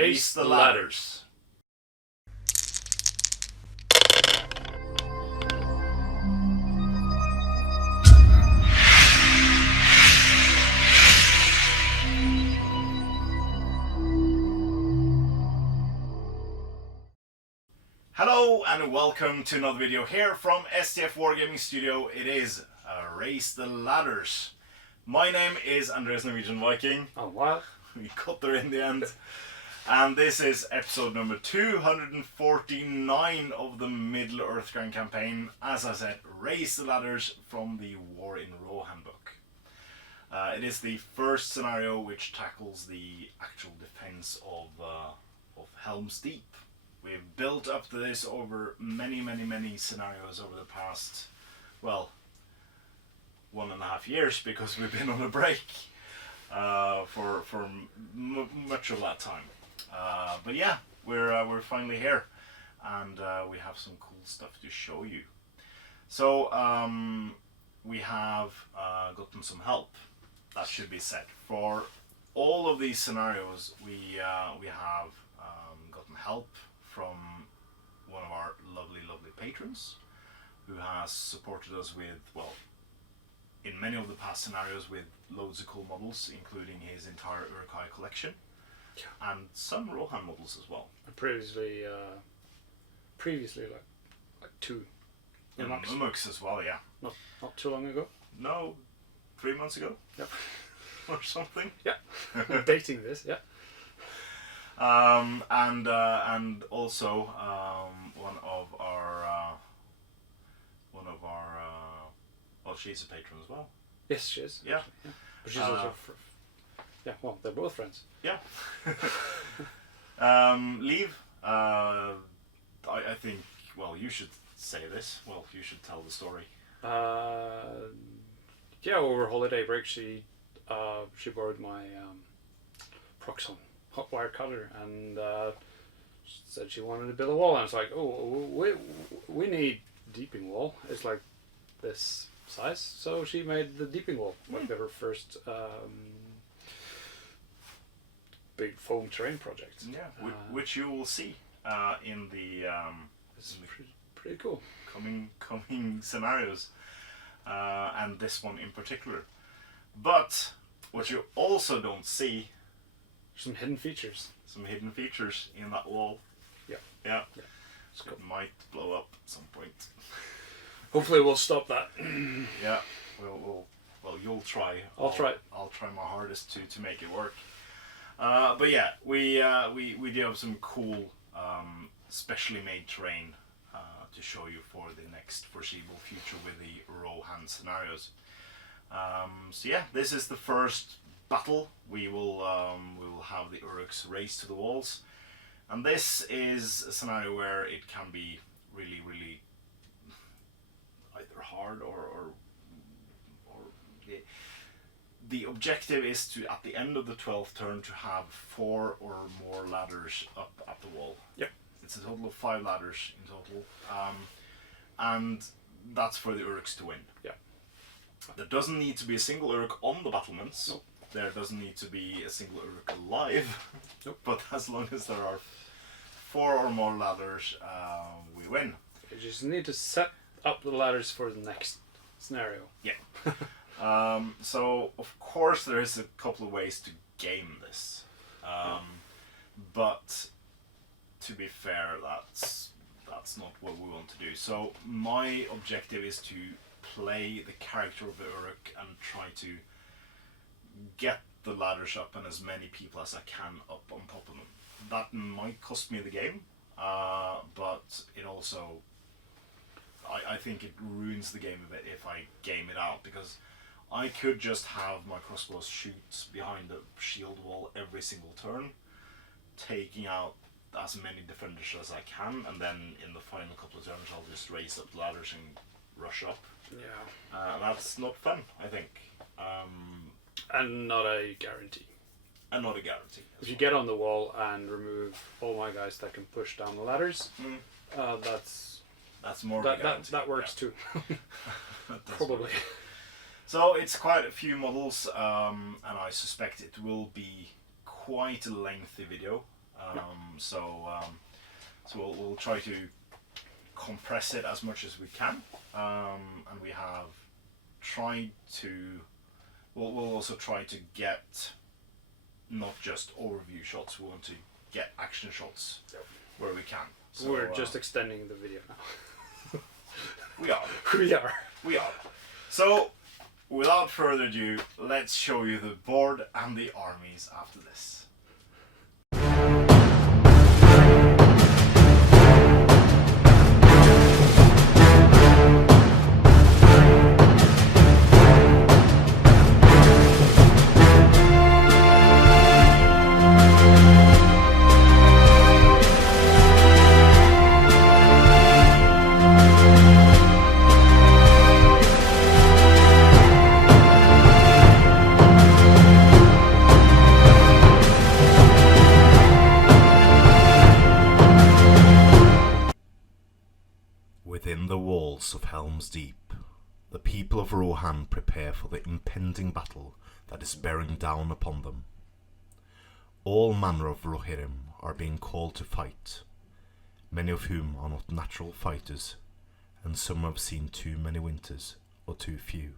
Raise the ladders. Hello and welcome to another video here from STF Wargaming Studio. It is Raise the Ladders. My name is Andreas Norwegian Viking. Oh wow. We got there in the end. And this is episode number 249 of the Middle-earth Grand Campaign. As I said, Raise the Ladders from the War in Rohan book. It is the first scenario which tackles the actual defense of Helm's Deep. We've built up to this over many scenarios over the past, well, 1.5 years, because we've been on a break for much of that time. But yeah, we're finally here, and we have some cool stuff to show you. So we have gotten some help. That should be said. For all of these scenarios, we have gotten help from one of our lovely patrons, who has supported us with, well, in many of the past scenarios, with loads of cool models, including his entire Uruk-hai collection, and some Rohan models as well. And previously like two Mux as well, yeah. Not too long ago. No, 3 months ago. Yep. Or something. Yeah. Dating this, yeah. And also one of our well, she's a patron as well. Yes, she is. Yeah. Yeah. But she's also yeah, well, they're both friends. Yeah. Leave. I think, well, you should say this. Well, you should tell the story. Yeah, over holiday break, she borrowed my Proxon hot wire cutter, and said she wanted to build a wall. And I was like, oh, we need deeping wall. It's like this size. So she made the deeping wall. Like her first big foam terrain project. Yeah, which you will see in the it's pretty cool coming scenarios, and this one in particular. But what you also don't see, some hidden features. Some hidden features in that wall. Yeah. Yeah. It's cool. It might blow up at some point. Hopefully we'll stop that. Yeah. Well, you'll try. I'll try. I'll try my hardest to make it work. But yeah, we do have some cool, specially made terrain to show you for the next foreseeable future with the Rohan scenarios. So yeah, this is the first battle. We will have the Uruks race to the walls, and this is a scenario where it can be really either hard or the objective is to, at the end of the 12th turn, to have 4 or more ladders up at the wall. Yep. It's a total of 5 ladders in total, and that's for the Uruks to win. Yeah. There doesn't need to be a single Uruk on the battlements. Nope. There doesn't need to be a single Uruk alive. Nope. But as long as there are 4 or more ladders, we win. You just need to set up the ladders for the next scenario. Yeah. So of course there is a couple of ways to game this, but to be fair, that's not what we want to do. So my objective is to play the character of the Uruk and try to get the ladders up and as many people as I can up on top of them. That might cost me the game, but it also, I think it ruins the game a bit if I game it out, because I could just have my crossbows shoot behind the shield wall every single turn, taking out as many defenders as I can, and then in the final couple of turns I'll just raise up the ladders and rush up. Yeah. That's not fun, I think. And not a guarantee. And not a guarantee. If you get on the wall and remove all my guys that can push down the ladders, that's more of a guarantee. That works too. Probably. So it's quite a few models, and I suspect it will be quite a lengthy video. So we'll try to compress it as much as we can, and we have tried to. We'll also try to get not just overview shots. We want to get action shots where we can. So, we're just extending the video now. We are. We are. So, without further ado, let's show you the board and the armies after this. Within the walls of Helm's Deep, the people of Rohan prepare for the impending battle that is bearing down upon them. All manner of Rohirrim are being called to fight, many of whom are not natural fighters, and some have seen too many winters, or too few.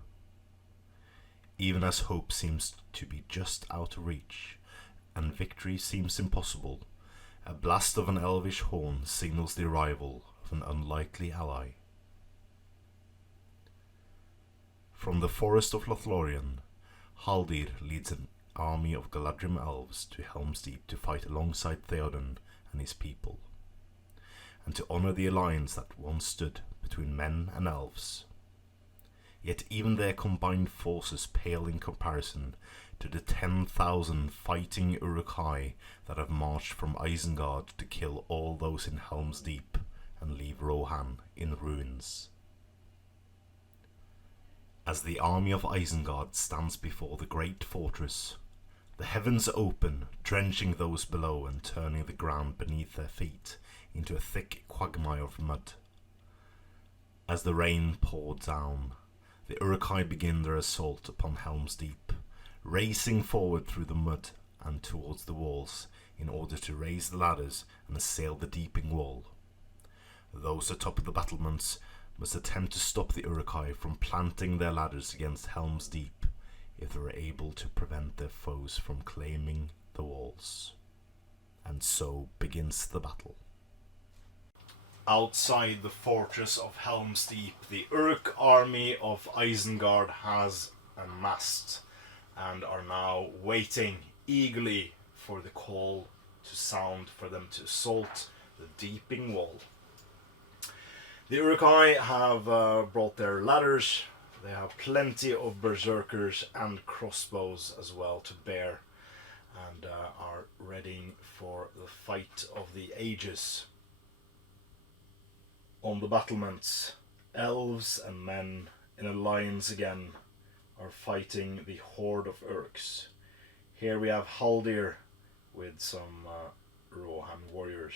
Even as hope seems to be just out of reach, and victory seems impossible, a blast of an elvish horn signals the arrival of an unlikely ally. From the forest of Lothlorien, Haldir leads an army of Galadrim elves to Helm's Deep to fight alongside Theoden and his people, and to honour the alliance that once stood between men and elves. Yet even their combined forces pale in comparison to the 10,000 fighting Uruk-hai that have marched from Isengard to kill all those in Helm's Deep and leave Rohan in ruins. As the army of Isengard stands before the great fortress, the heavens open, drenching those below and turning the ground beneath their feet into a thick quagmire of mud. As the rain poured down, the Uruk-hai begin their assault upon Helm's Deep, racing forward through the mud and towards the walls in order to raise the ladders and assail the deeping wall. Those atop of the battlements must attempt to stop the Uruk-hai from planting their ladders against Helm's Deep if they are able to prevent their foes from claiming the walls. And so begins the battle. Outside the fortress of Helm's Deep, the Uruk army of Isengard has amassed and are now waiting eagerly for the call to sound for them to assault the deeping wall. The Uruk-hai have brought their ladders. They have plenty of berserkers and crossbows as well to bear, and are readying for the fight of the ages. On the battlements, elves and men in alliance again are fighting the horde of Uruks. Here we have Haldir with some Rohan warriors.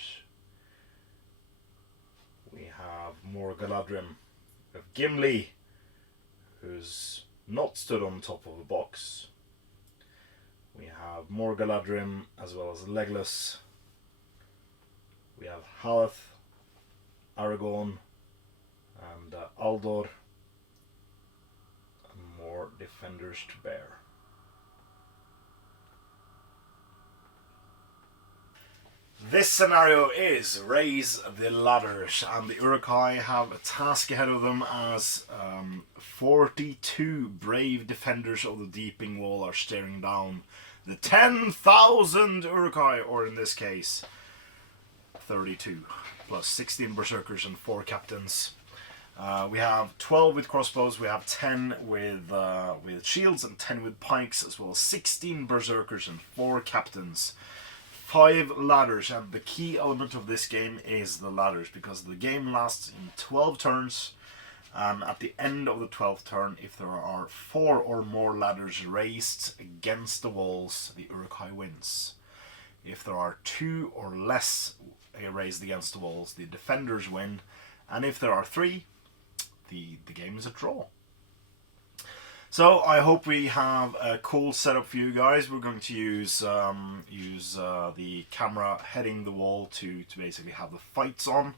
We have more Galadrim. We have Gimli, who's not stood on top of a box. We have more Galadrim as well as Legolas. We have Haleth, Aragorn, and Aldor, and more defenders to bear. This scenario is raise the ladders, and the Uruk-hai have a task ahead of them as 42 brave defenders of the deeping wall are staring down the 10,000 Uruk-hai, or in this case 32 plus 16 berserkers and 4 captains. We have 12 with crossbows, we have 10 with shields and 10 with pikes, as well as 16 berserkers and 4 captains. 5 ladders, and the key element of this game is the ladders, because the game lasts in 12 turns, and at the end of the 12th turn, if there are 4 or more ladders raised against the walls, the Uruk-hai wins. If there are 2 or less raised against the walls, the defenders win, and if there are 3, the game is a draw. So I hope we have a cool setup for you guys. We're going to use the camera heading the wall to basically have the fights on,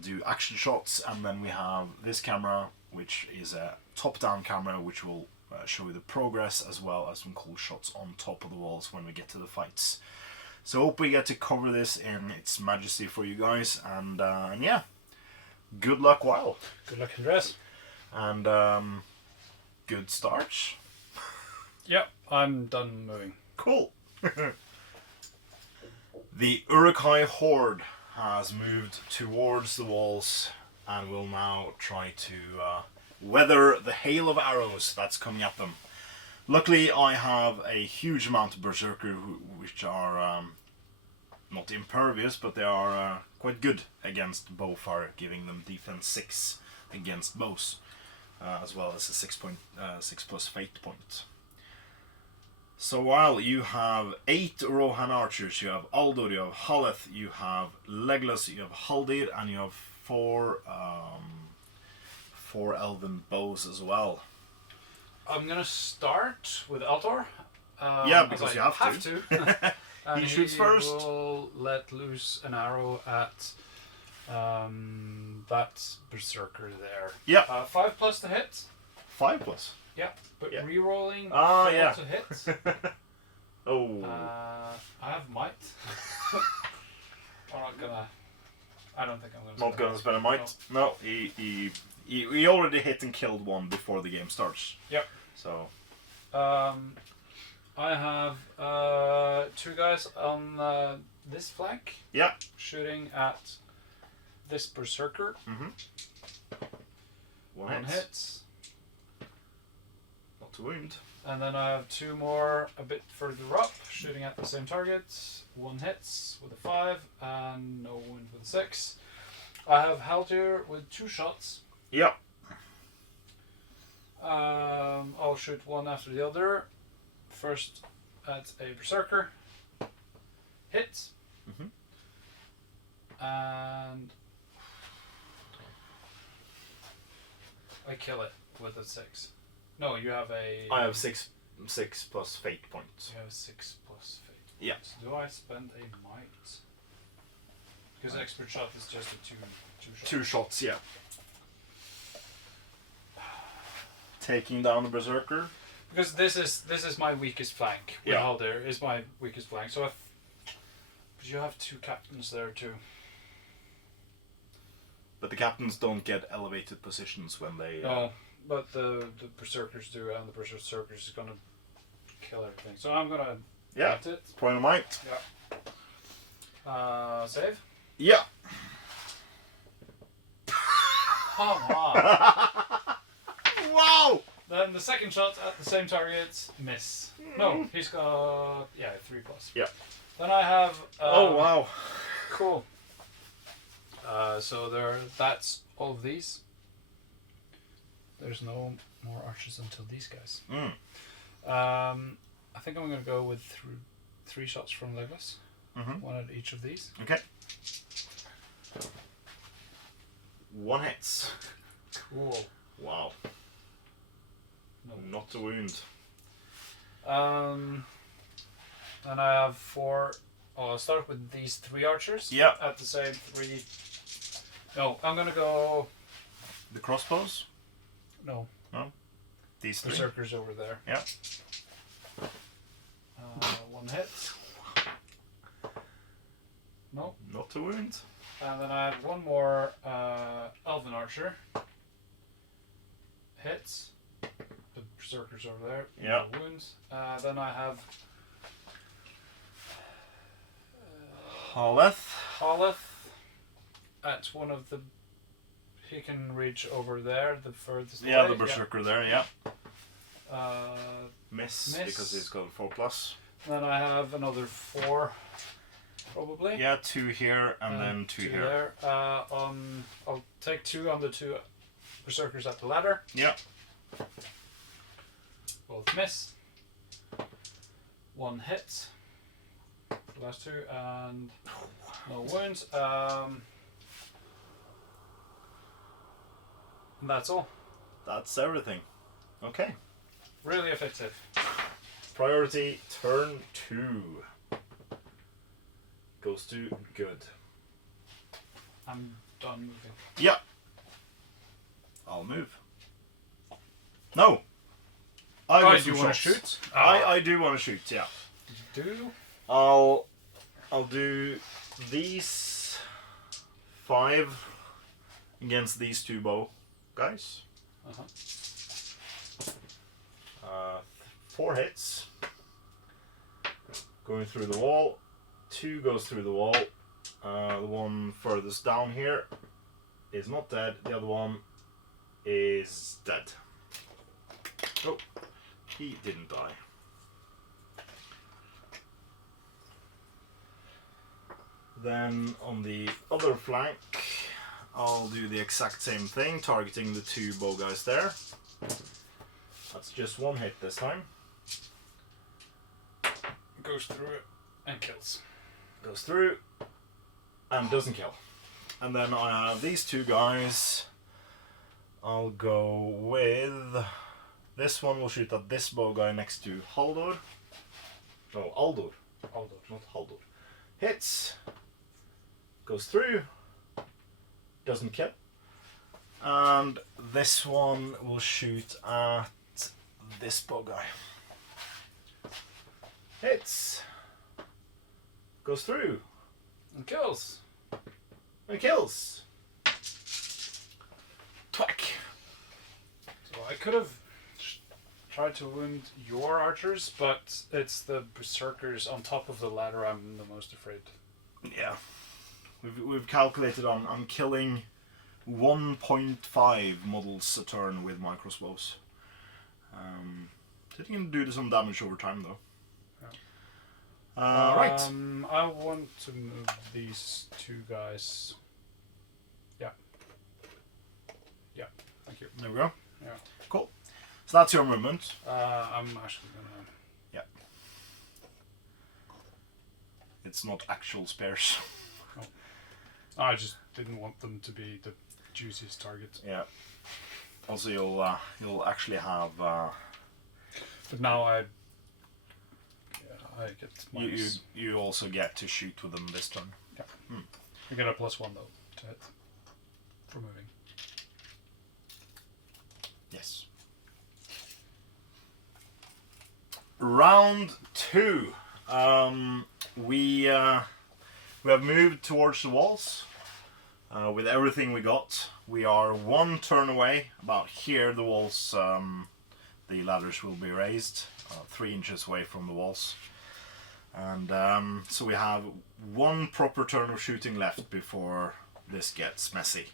do action shots, and then we have this camera, which is a top-down camera, which will show you the progress as well as some cool shots on top of the walls when we get to the fights. So hope we get to cover this in its majesty for you guys, and yeah, good luck, Wild. Good luck, Andres. And good starts. Yep, I'm done moving. Cool. The Uruk-hai horde has moved towards the walls and will now try to weather the hail of arrows that's coming at them. Luckily, I have a huge amount of berserker which are not impervious, but they are quite good against bow fire, giving them defense 6 against bows. As well as a 6+ fate point. So while you have 8 Rohan archers, you have Aldur, you have Haleth, you have Legolas, you have Haldir, and you have 4 elven bows as well. I'm gonna start with Altor. Yeah, because you have to. He shoots first. Will let loose an arrow at that berserker there. Yeah. 5+ to hit. 5+. Yeah, but Yeah. re-rolling yeah. to hit. Oh. I have might. I'm not gonna. I don't think I'm gonna. Not gonna spend a might. No, he already hit and killed one before the game starts. Yep. So. I have 2 guys on this flank. Yeah. Shooting at this berserker. One hits. Not to wound. And then I have 2 more a bit further up, shooting at the same target. 1 hits with a 5 and no wound with a 6. I have Haldir with 2 shots. Yeah. I'll shoot one after the other. First at a berserker. Hit. And I kill it with a 6. No, you have a... I have 6+ fate points. You have a 6+ fate. Yeah. Do I spend a might? Because expert shot is just a 2 shots. 2 shots, yeah. Taking down the berserker. Because this is my weakest flank. Yeah. Haldir is my weakest flank. So but you have 2 captains there too. But the captains don't get elevated positions when they... No, but the berserkers do, and the berserkers is gonna kill everything. So I'm gonna hit it. Point of might. Yeah. Save. Yeah. Come on. Wow! Then the second shot at the same target, miss. No, he's got 3+. Yeah. Then I have. Oh wow! Cool. So that's all of these. There's no more archers until these guys. I think I'm gonna go with 3 shots from Legolas. 1 at each of these. Okay. 1 hits. Cool. Wow. No. Not a wound. And I have 4. I'll start with these 3 archers. Yeah. At the same 3. No, I'm gonna go. The crossbows? No. No. These 3. Berserkers over there. Yeah. 1 hit. No. Not a wound. And then I have 1 more elven archer. Hits. The berserkers over there. Yeah. No wounds. Then I have Haleth at one of the. He can reach over there, the furthest Yeah, away. the berserker there, yeah. Miss. Because he's got 4+. Then I have another 4, probably. Yeah, 2 here and then 2 here. There. I'll take 2 on the 2 berserkers at the ladder. Yeah. Both miss. 1 hit. The last 2 and no wounds. And that's all. That's everything. Okay. Really effective. Priority turn 2. Goes to good. I'm done moving. Yeah. I'll move. No. I got do some you want to shots. shoot? I do want to shoot. Yeah. You do? I'll do these 5 against these 2 bow guys. Uh-huh. 4 hits. Going through the wall. 2 goes through the wall. The one furthest down here is not dead. The other one is dead. Oh, he didn't die. Then on the other flank, I'll do the exact same thing, targeting the 2 bow guys there. That's just 1 hit this time. Goes through it and kills. Goes through and doesn't kill. And then I have these 2 guys. I'll go with this one. Will shoot at this bow guy next to Haldor. No, Aldor. Aldor. Not Haldor. Hits. Goes through. Doesn't kill. And this one will shoot at this bow guy. Hits. Goes through. And kills. And kills. Twack. So I could have tried to wound your archers, but it's the berserkers on top of the ladder I'm the most afraid. Yeah. We've calculated on killing 1.5 models a turn with my crossbows. It can do some damage over time though. Yeah. Right. I want to move these 2 guys. Yeah. Yeah. Thank you. There we go. Yeah. Cool. So that's your movement. I'm actually gonna. Yeah. It's not actual spares. I just didn't want them to be the juiciest target. Yeah. Also, you'll actually have. But now I get you also get to shoot with them this turn. Yeah. I get a +1 though to hit for moving. Yes. Round 2. We have moved towards the walls. With everything we got, we are 1 turn away. About here, the walls, the ladders will be raised 3 inches away from the walls. And so we have 1 proper turn of shooting left before this gets messy.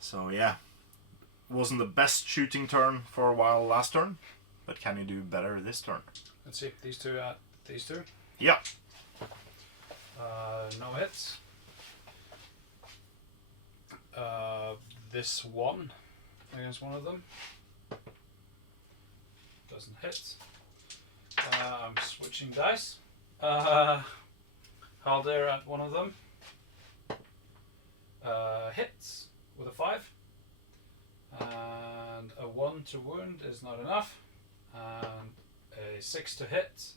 So yeah, wasn't the best shooting turn for a while last turn, but can you do better this turn? Let's see, these 2 at these 2. Yeah. No hits. This 1 against one of them doesn't hit. I'm switching dice. Haldir at one of them hits with a 5, and a 1 to wound is not enough, and a 6 to hit,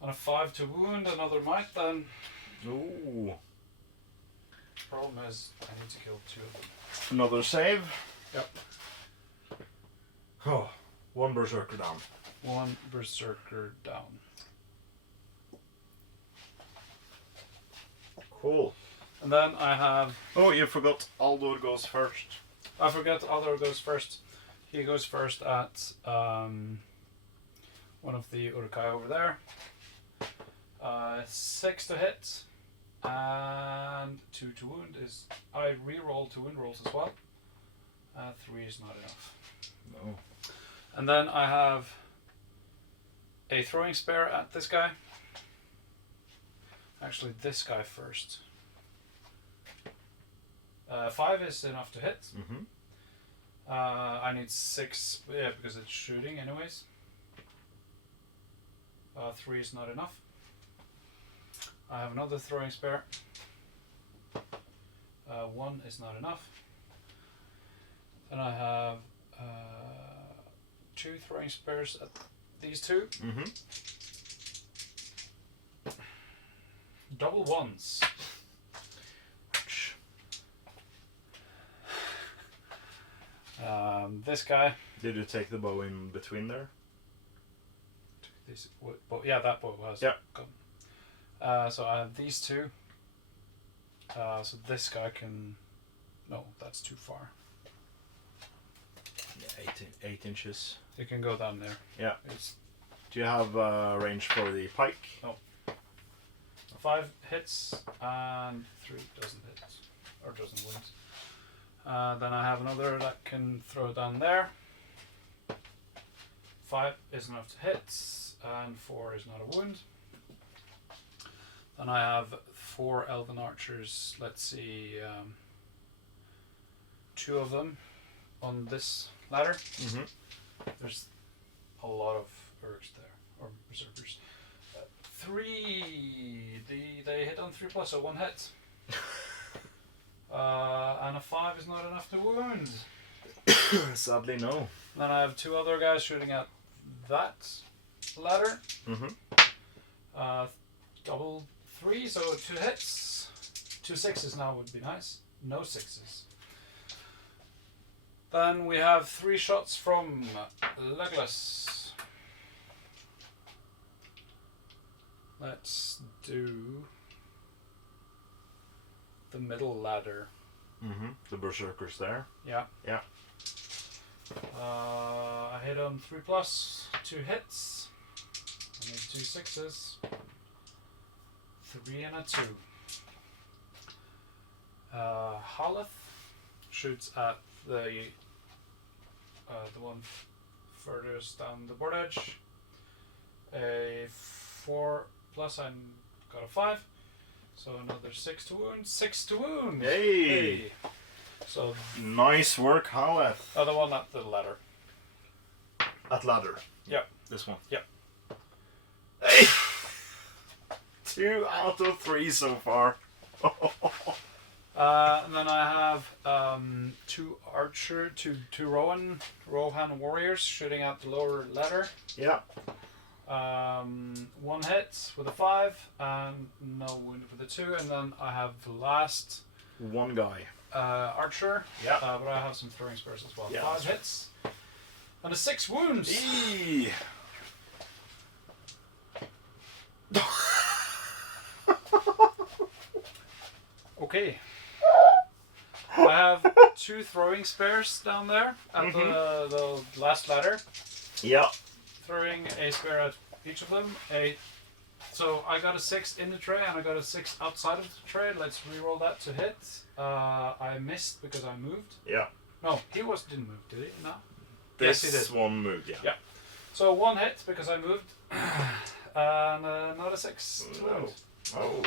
and a 5 to wound. Another might then. Ooh. Problem is, I need to kill 2 of them. Another save. Yep. Oh, 1 berserker down. 1 berserker down. Cool. And then I have. Oh, you forgot Aldor goes first. I forget Aldor goes first. He goes first at one of the Uruk-hai over there. 6 to hit. And 2 to wound is. I re-roll 2 wound rolls as well. 3 is not enough. No. And then I have a throwing spear at this guy. Actually, this guy first. 5 is enough to hit. Mm-hmm. I need 6, yeah, because it's shooting anyways. 3 is not enough. I have another throwing spear. 1 is not enough. Then I have 2 throwing spears at these two. Mm-hmm. Double ones. This guy. Did you take the bow in between there? This, yeah, that bow has gone. So I have these two. So this guy can. No, that's too far. Yeah, 8 inches. It can go down there. Yeah. It's Do you have range for the pike? no. 5 hits and 3 doesn't hit or doesn't wound. Then I have another that can throw down there. 5 is enough to hit, and 4 is not a wound. Then I have 4 elven archers. Let's see, 2 of them on this ladder. Mm-hmm. There's a lot of Uruks there, or berserkers. 3, they hit on 3+, so 1 hit. And a 5 is not enough to wound. Sadly, no. Then I have 2 other guys shooting at that ladder. Mm-hmm. Double 3, so 2 hits. 2 6s now would be nice. No 6s. Then we have 3 shots from Legolas. Let's do the middle ladder. Mm-hmm. The berserkers there. Yeah. Yeah. I hit on 3+, 2 hits. I need 2 6s. 3 and a 2. Haleth shoots at the one furthest down the board edge. A 4+, I got a 5. So another 6 to wound. 6 to wound! Hey! So Nice work, Haleth. the one at the ladder. At ladder. Yep. This one. Yep. Hey! 2 out of 3 so far. And then I have 2 Rohan warriors shooting at the lower ladder. Yeah. 1 hit with a 5 and no wound with a 2, and then I have the last 1 guy. archer. Yeah. But I have some throwing spears as well. Yeah, 5 hits and a 6 wounds. Eee. Okay. I have 2 throwing spears down there at the last ladder. Yeah. Throwing a spear at each of them. So I got a 6 in the tray and I got a 6 outside of the tray. Let's re-roll that to hit. I missed because I moved. Yeah. No, he didn't move, did he? No. This Yes, he did. one moved, yeah. Yeah. So 1 hit because I moved, and not a 6 to wound. Oh.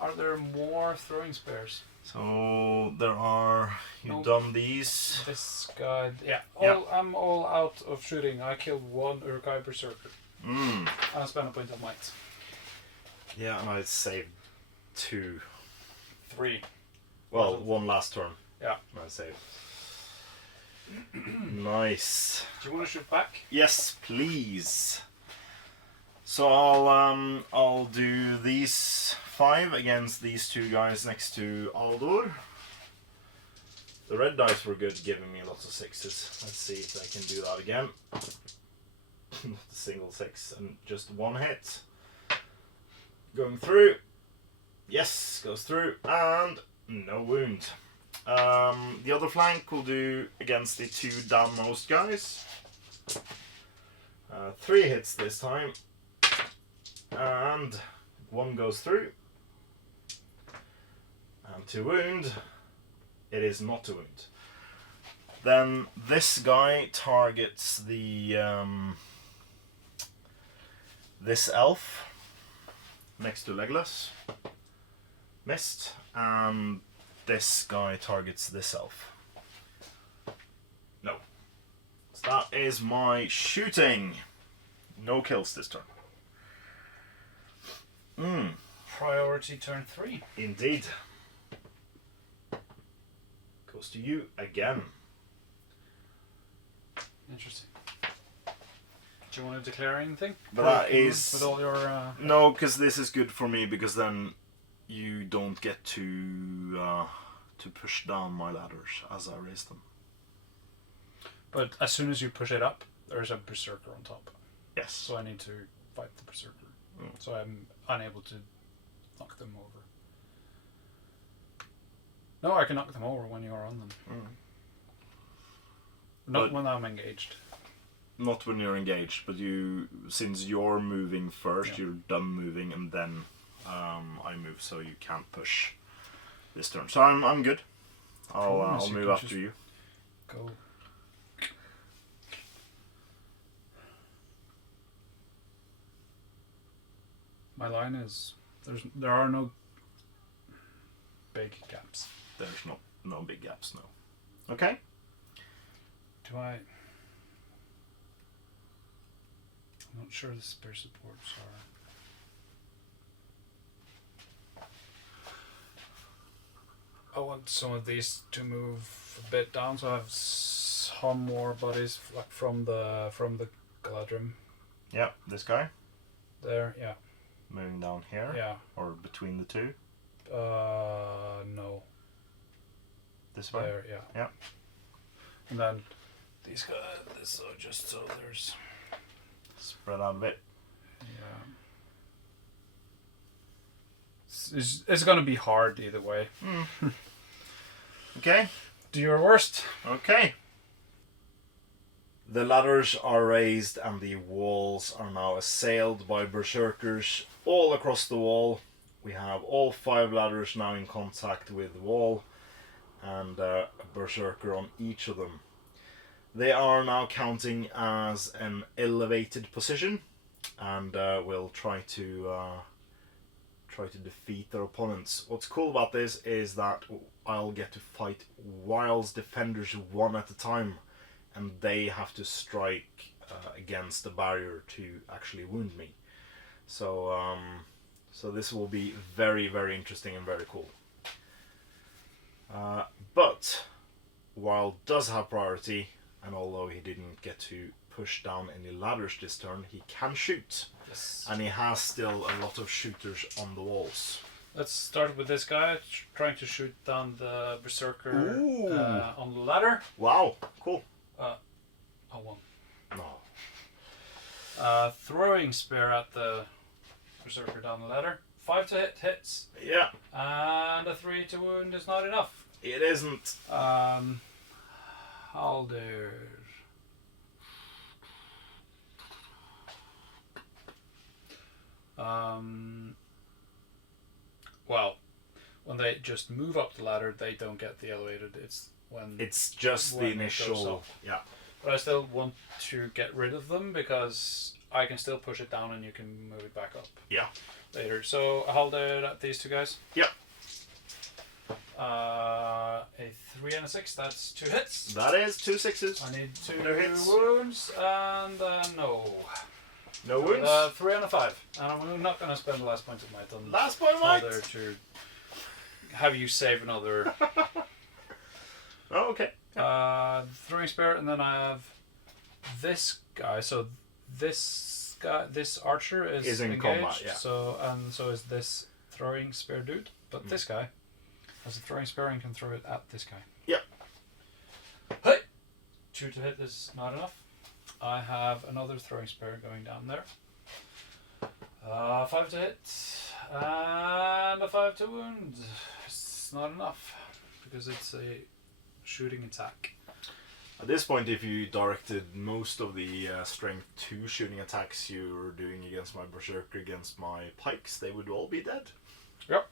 Are there more throwing spears? So there are. You've Nope. done these. This guy, yeah. Yeah. I'm all out of shooting. I killed 1 Uruk-hai berserker, Mm. and I spent a point of might. Yeah, and I saved 2. 3. Well, 1 last turn. Yeah. I saved. Nice. Do you want to shoot back? Yes, please. So I'll do these 5 against these 2 guys next to Aldur. The red dice were good, giving me lots of 6s. Let's see if I can do that again. Not a single 6 and just 1 hit. Going through. Yes, goes through and no wound. The other flank will do against the 2 downmost guys. 3 hits this time. And 1 goes through. And to wound. It is not to wound. Then this guy targets the this elf next to Legolas. Missed. And this guy targets this elf. No. So that is my shooting. No kills this turn. Priority turn 3. Indeed. Goes to you again. Interesting. Do you want to declare anything? But that is... With all your... No, because this is good for me, because then you don't get to push down my ladders as I raise them. But as soon as you push it up, there's a berserker on top. Yes. So I need to fight the berserker. So I'm unable to knock them over. No, I can knock them over when you're on them. Not when I'm engaged. Not when you're engaged, but since you're moving first, you're done moving, and then I move, so you can't push this turn. So I'm good. I'll move after you. Go. My line is there are no big gaps. There's no big gaps, no. Okay. Do I? I'm not sure the spear supports are. I want some of these to move a bit down, so I have some more bodies like from the Galadrim. Yeah, this guy. There, yeah. Moving down here. Yeah. Or between the two. No. This way. There, yeah. Yeah. And then these guys. So just so there's. Spread out a bit. Yeah. It's gonna be hard either way. Okay. Do your worst. Okay. The ladders are raised and the walls are now assailed by berserkers all across the wall. We have all 5 ladders now in contact with the wall, and a berserker on each of them. They are now counting as an elevated position, and will try to defeat their opponents. What's cool about this is that I'll get to fight whilst defenders one at a time, and they have to strike against the barrier to actually wound me. So so this will be very, very interesting and very cool. But Wild does have priority, and although he didn't get to push down any ladders this turn, he can shoot. Yes. And he has still a lot of shooters on the walls. Let's start with this guy trying to shoot down the berserker Ooh. on the ladder. Wow, cool. I won. No. Throwing spear at the berserker down the ladder. 5 to hit hits. Yeah. And a 3 to wound is not enough. It isn't. I'll do. Well, when they just move up the ladder, they don't get the elevated. It's just the initial. Yeah. But I still want to get rid of them because I can still push it down and you can move it back up. Yeah. Later. So I'll do it at these 2 guys. Yep. A 3 and a 6. That's 2 hits. That is 2 6s. I need 2 hits. wounds and no. No wounds. 3 and a 5. And I'm not going to spend the last point of might on Last point of might. to have you save another. Oh, okay. Throwing spear, and then I have this guy. So this guy, this archer is in engaged. combat. Yeah. So is this throwing spear dude. But this guy has a throwing spear and can throw it at this guy. Yep. Hey, 2 to hit is not enough. I have another throwing spear going down there. 5 to hit and a 5 to wound. It's not enough because it's a shooting attack. At this point, if you directed most of the strength 2 shooting attacks you were doing against my berserker against my pikes, they would all be dead. Yep.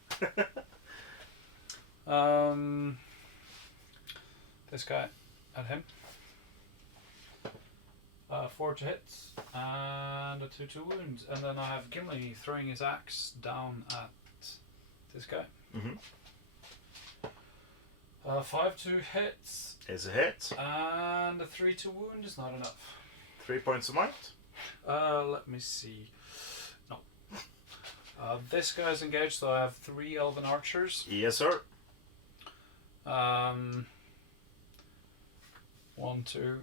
This guy at him. 4 to hit and a 2 to wound, and then I have Gimli throwing his axe down at this guy. 5 to hit Is a hit. and a 3 to wound is not enough. 3 points of might. Let me see. No. This guy's engaged, so I have 3 elven archers. Yes, sir. 1, 2.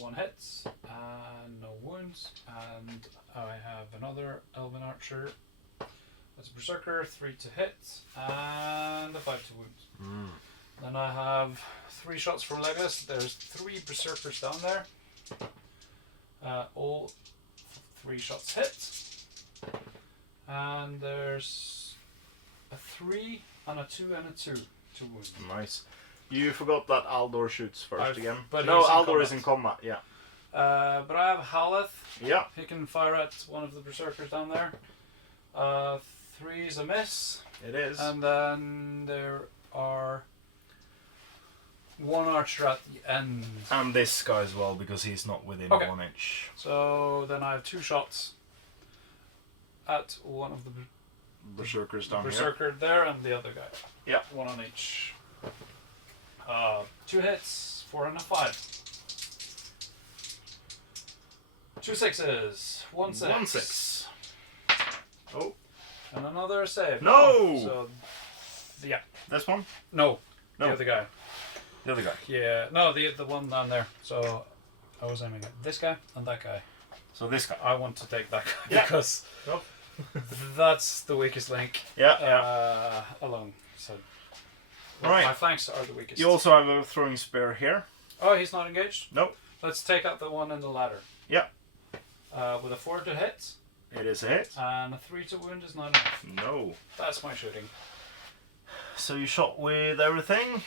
1 hit and no wounds. And I have another Elven Archer. That's a Berserker, 3 to hit and a 5 to wound. Then I have 3 shots from Legolas. There's 3 Berserkers down there. All 3 shots hit. And there's a 3 and a 2 and a 2 to wound. Nice. You forgot that Aldor shoots first again. But no, he's in Aldor combat. is in combat, yeah. But I have Haleth. Yeah. He can fire at one of the Berserkers down there. 3 is a miss. It is. And then there are 1 archer at the end. And this guy as well, because he's not within Okay. 1 inch. So then I have 2 shots at one of the Berserkers down Berserker there and the other guy. Yeah. 1 on each. 2 hits, 4 and a 5. 2 sixes, 1 6. 1 6. Oh. And another save. No! Oh, so, yeah. This one? No. No. The other guy. The other guy. Yeah. No, the one down there. So I was aiming at this guy and that guy. So this guy. I want to take that guy Yeah. because Nope. that's the weakest link. Yeah, Alone. So Right. my flanks are the weakest. You also have a throwing spear here. Oh, he's not engaged? Nope. Let's take out the one in the ladder. Yeah. With a 4 to hit It is a hit. and a 3 to wound is not enough. No. That's my shooting. So you shot with everything.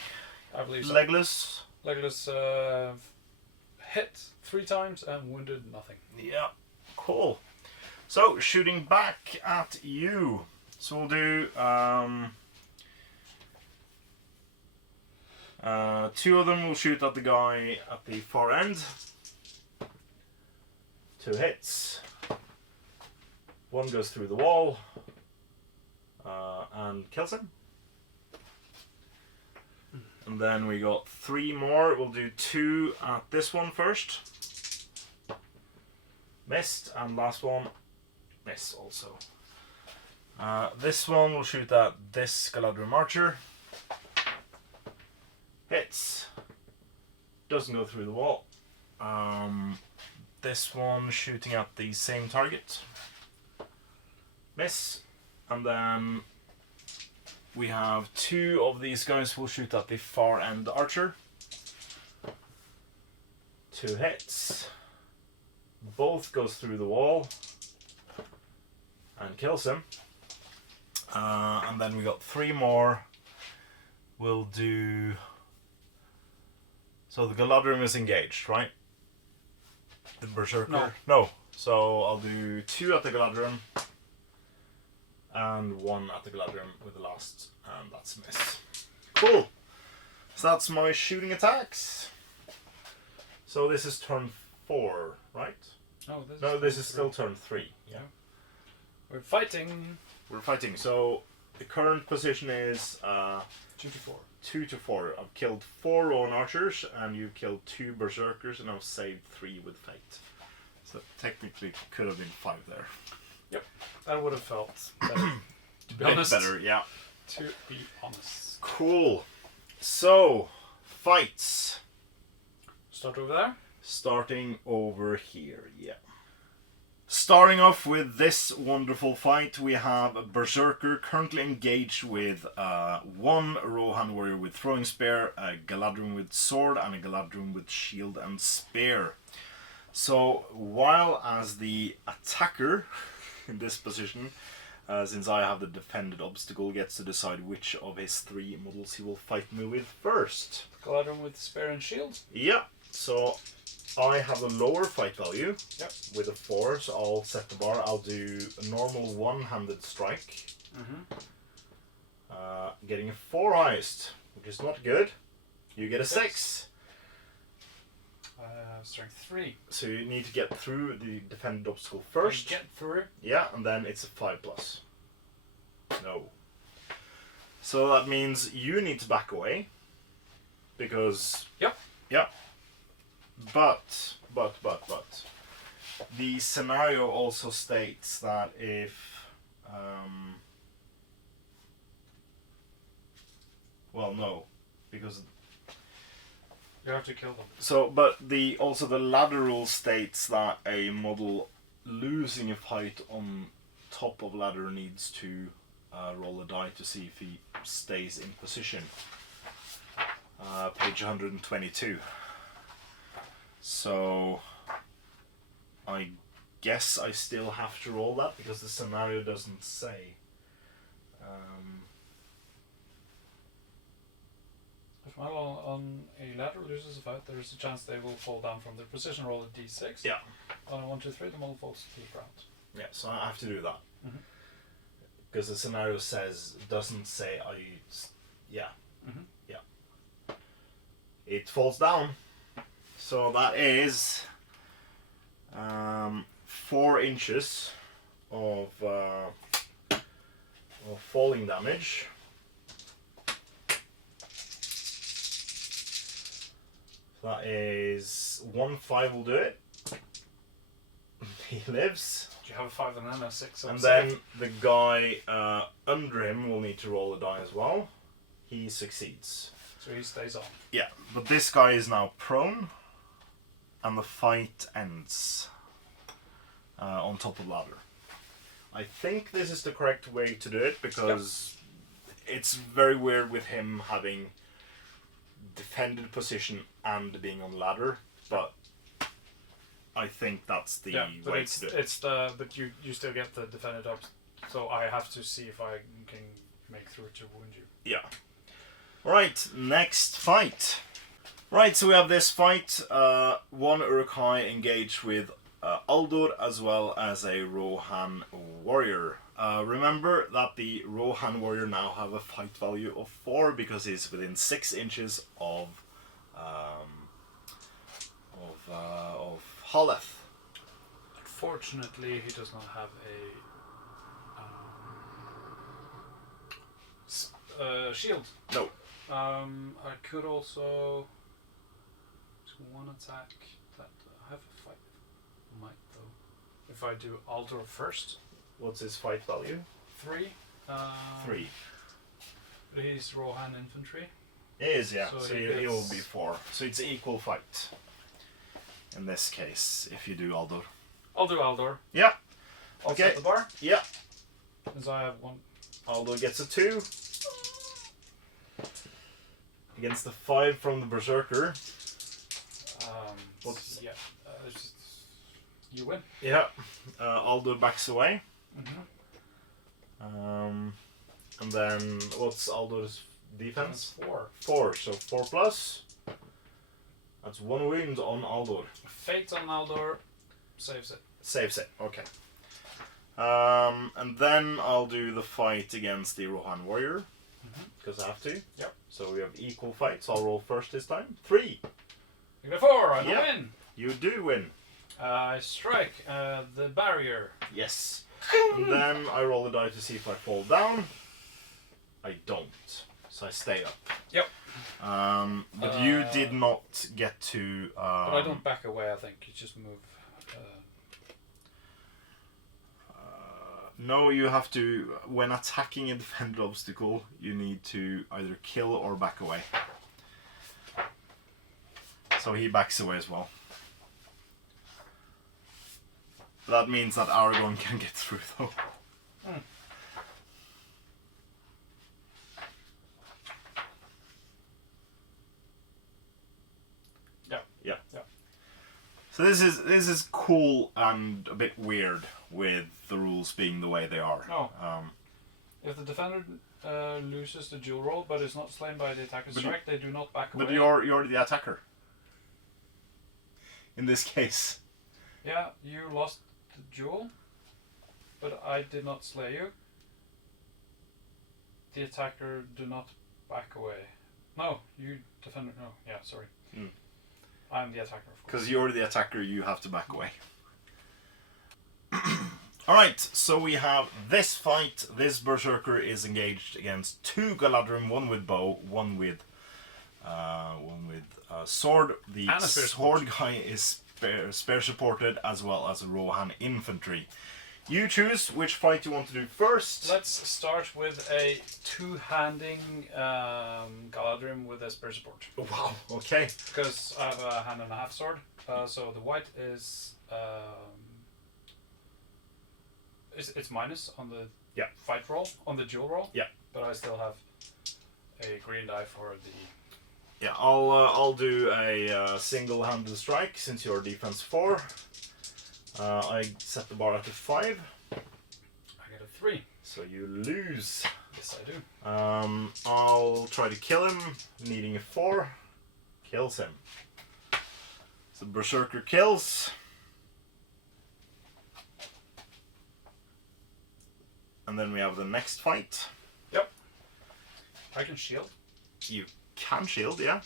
I believe so. Legless. Legolas hit 3 times and wounded nothing. Yeah. Cool. So shooting back at you. So we'll do 2 of them will shoot at the guy at the far end. 2 hits. 1 goes through the wall and kills him. And then we got 3 more. We'll do 2 at this one first. Missed. And last one. Miss also. This one will shoot at this Galadrim Archer. Hits. Doesn't go through the wall. This one shooting at the same target. Miss. And then we have 2 of these guys will shoot at the far end archer. 2 hits. Both goes through the wall and kills him. And then we got 3 more. We'll do. So the Galadrim is engaged, right? The Berserker? No. So I'll do 2 at the Galadrim and 1 at the Galadrim with the last, and that's a miss. Cool. So that's my shooting attacks. So this is turn 4, right? Oh, No, this is still turn 3. Yeah. We're fighting. We're fighting. So the current position is 2 to 4. 2 to 4. I've killed 4 Rowan archers, and you've killed 2 berserkers, and I've saved 3 with fate. So technically could have been 5 there. Yep. That would have felt better. To be Bit honest. better, yeah. To be honest. Cool. So fights. Start over there. Starting over here, yeah. Starting off with this wonderful fight, we have a Berserker currently engaged with 1 Rohan warrior with throwing spear, a Galadrim with sword, and a Galadrim with shield and spear. So, while as the attacker in this position, since I have the defended obstacle, gets to decide which of his 3 models he will fight me with first. Galadrim with spear and shield. Yeah, so I have a lower fight value. Yep. With a 4, so I'll set the bar. I'll do a normal one-handed strike. Getting a 4 highest, which is not good. You get a 6. Strength 3. So you need to get through the defended obstacle first. Get through. Yeah, and then it's a 5+. No. So that means you need to back away. Because... Yep. Yeah. But. The scenario also states that if... well, no. Because You have to kill them. So, but the ladder rule states that a model losing a fight on top of ladder needs to roll a die to see if he stays in position. Page 122. So, I guess I still have to roll that because the scenario doesn't say. If model on a ladder loses a fight, there is a chance they will fall down from their position. Roll a d6. Yeah. On a 1, 2, 3, the model falls to the ground. Yeah, so I have to do that. Mhm. Because the scenario doesn't say yeah. Mhm. Yeah. It falls down. So that is 4 inches of falling damage. That is 1-5 will do it. He lives. Do you have a 5 and then a 6? And then the guy under him will need to roll a die as well. He succeeds. So he stays on. Yeah, but this guy is now prone, and the fight ends on top of ladder. I think this is the correct way to do it because it's very weird with him having defended position and being on ladder, but I think that's the way to do it. But you still get the defended up, so I have to see if I can make through to wound you. Yeah. Right, next fight. Right, so we have this fight. One Uruk-hai engaged with Aldur as well as a Rohan warrior. Remember that the Rohan warrior now have a fight value of 4 because he's within 6 inches of Haleth. Unfortunately, he does not have a shield. No. I could also do one attack that I have a fight. Might though. If I do Aldur first. What's his fight value? 3. 3. He's Rohan infantry. It is, yeah. So he he will gets- be 4. So it's equal fight. In this case, if you do Aldur. I'll do Aldur. Yeah. I'll Okay. set the bar. Yeah. Because I have 1. Aldur gets a 2. Against the 5 from the Berserker. What's- Yeah. You win. Yeah. Aldur backs away. Mm-hmm. And then what's Aldur's defense? 4. 4. So 4 plus. That's 1 wound on Aldur. Fate on Aldur saves it. Saves it. Okay. And then I'll do the fight against the Rohan warrior. Because I have to. Yep. So we have equal fights. I'll roll first this time. 3. You get 4. I Yep. win. You do win. I strike the barrier. Yes. And then I roll the die to see if I fall down. I don't. So I stay up. Yep. But you did not get to... But I don't back away, I think. You just move. No, you have to... When attacking a defended obstacle, you need to either kill or back away. So he backs away as well. That means that Aragorn can get through, though. Yeah. So this is cool and a bit weird with the rules being the way they are. Oh. If the defender loses the duel roll but is not slain by the attacker's strike, they do not back away. But you're the attacker. In this case. Yeah, you lost the duel, but I did not slay you. The attacker do not back away. No, you defender. No, yeah, sorry. I'm the attacker, of course. Because you're the attacker, you have to back away. Alright, so we have this fight. This Berserker is engaged against 2 Galadrim, one with bow, one with sword. The And a spear sword guy is spear supported as well as a Rohan infantry. You choose which fight you want to do first. Let's start with a two-handing Galadrim with a spear support. Wow, okay. Because I have a hand and a half sword. So the white is it's minus on the fight roll, on the dual roll. Yeah. But I still have a green die for the. Yeah, I'll do a single-handed strike since you're defense 4. I set the bar at a 5. I get a 3. So you lose. Yes, I do. I'll try to kill him, needing a 4. Kills him. So Berserker kills. And then we have the next fight. Yep. I can shield. You can shield, yeah.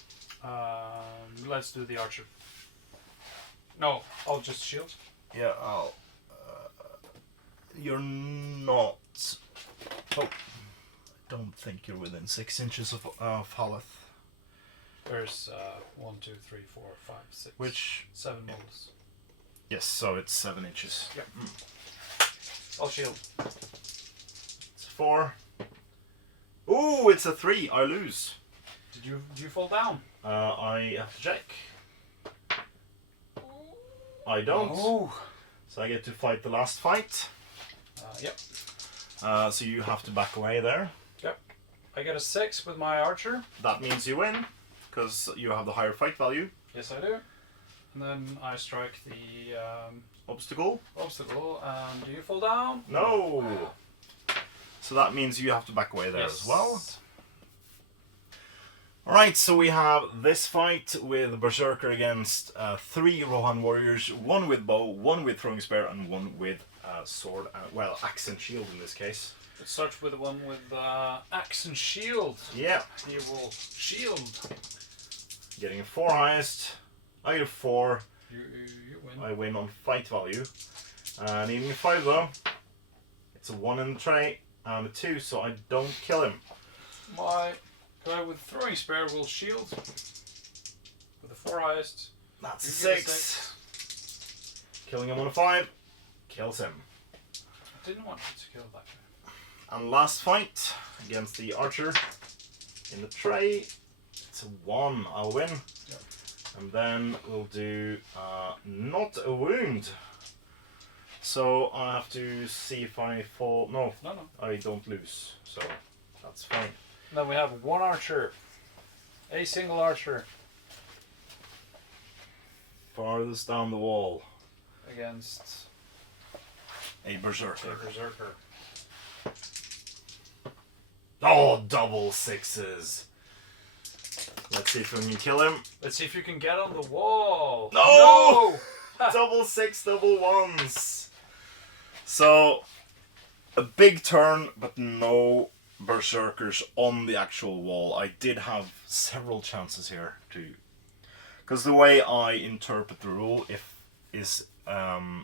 Let's do the archer. No, I'll just shield. Yeah, I'll. You're not. Oh, I don't think you're within 6 inches of Haleth. There's 1, 2, 3, 4, 5, 6. Which? 7 models. Yes, so it's 7 inches. Yep. I'll shield. It's 4. Ooh, it's a 3. I lose. Did you fall down? I have to check. I don't. Oh. So I get to fight the last fight. Yep. So you have to back away there. Yep. I get a 6 with my archer. That means you win, because you have the higher fight value. Yes, I do. And then I strike the Obstacle? obstacle. Do you fall down? No! So that means you have to back away there as well. Alright, so we have this fight with Berserker against 3 Rohan warriors, 1 with bow, 1 with throwing spear, and 1 with sword, well, axe and shield in this case. Let's start with the one with axe and shield. Yeah. He will shield. Getting a 4 highest. I get a 4. You win. I win on fight value. Needing a 5 though. It's a 1 in the tray and a 2, so I don't kill him. My guy with throwing spear will shield. With the 4 highest. That's a You get 6. Killing him on a 5. Kills him. I didn't want you to kill that guy. And last fight against the archer in the tray. It's a 1. I'll win. Yep. And then we'll do not a wound. So I have to see if I fall. No, I don't lose. So that's fine. Then we have one archer. A single archer. Farthest down the wall. Against A berserker. a berserker. Oh, double 6s. Let's see if we can kill him. Let's see if you can get on the wall. No! Double 6, double 1s. So, a big turn, but no berserkers on the actual wall. I did have several chances here to, because the way I interpret the rule is I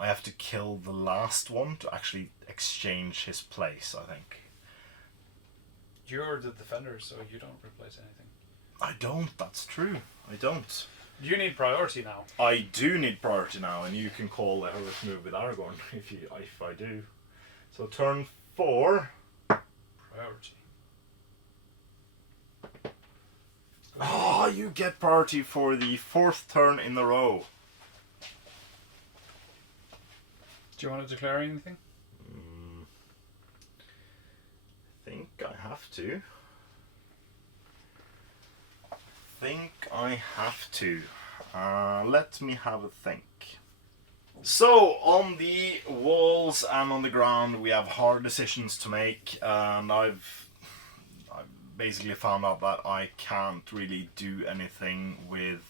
have to kill the last one to actually exchange his place, I think. You're the defender, so you don't replace anything. I don't, that's true. I don't. You need priority now. I do need priority now, and you can call a heroic move with Aragorn if I do. So turn 4. Priority. Oh, you get priority for the 4th turn in a row. Do you want to declare anything? I think I have to. Let me have a think. So, on the walls and on the ground we have hard decisions to make, and I've basically found out that I can't really do anything with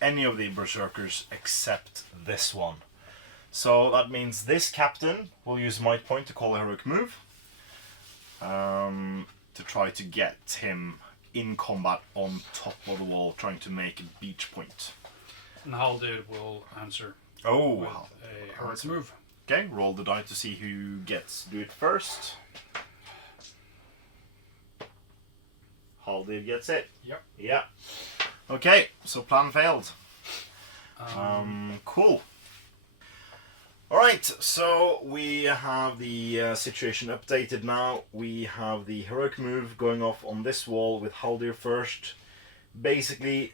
any of the berserkers except this one. So that means this captain will use might point to call a heroic move to try to get him in combat on top of the wall, trying to make a beach point. And Haldir will answer Oh, with a heroic move. Okay, roll the die to see who gets to do it first. Haldir gets it. Yep. Yeah. Okay, so plan failed. Cool. Alright, so we have the situation updated now. We have the heroic move going off on this wall with Haldir first. Basically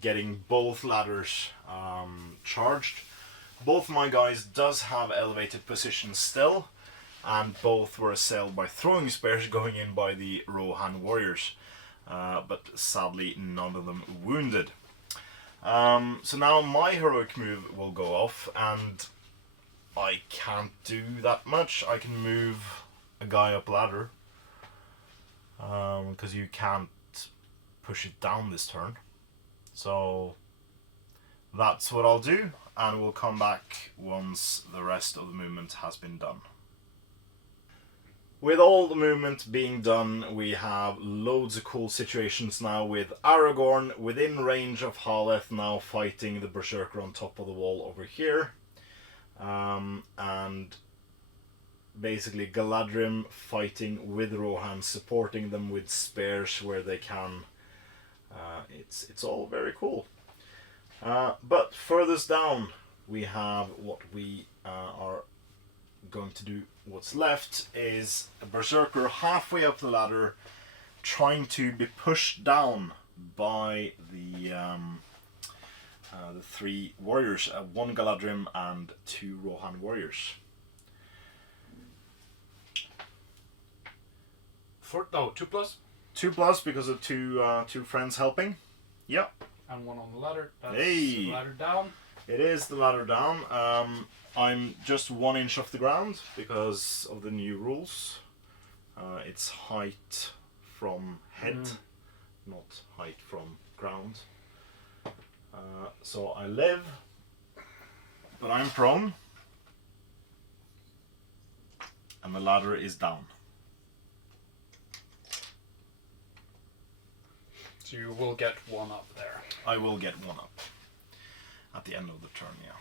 getting both ladders charged. Both my guys does have elevated positions still, and both were assailed by throwing spears going in by the Rohan warriors. But sadly none of them wounded. So now my heroic move will go off, and I can't do that much. I can move a guy up ladder, because you can't push it down this turn. So that's what I'll do, and we'll come back once the rest of the movement has been done. With all the movement being done, we have loads of cool situations now with Aragorn within range of Haleth now fighting the Berserker on top of the wall over here. And basically Galadrim fighting with Rohan, supporting them with spears where they can. It's all very cool. But furthest down we have what we are going to do. What's left is a Berserker halfway up the ladder trying to be pushed down by the three warriors, one Galadrim and two Rohan warriors. 2+. 2+ because of two friends helping. Yep. And one on the ladder. That's Hey. the ladder down. It is the ladder down. I'm just 1 inch off the ground because of the new rules. It's height from head, not height from ground. So I live, but I'm prone, and the ladder is down. So you will get one up there. I will get one up at the end of the turn, yeah.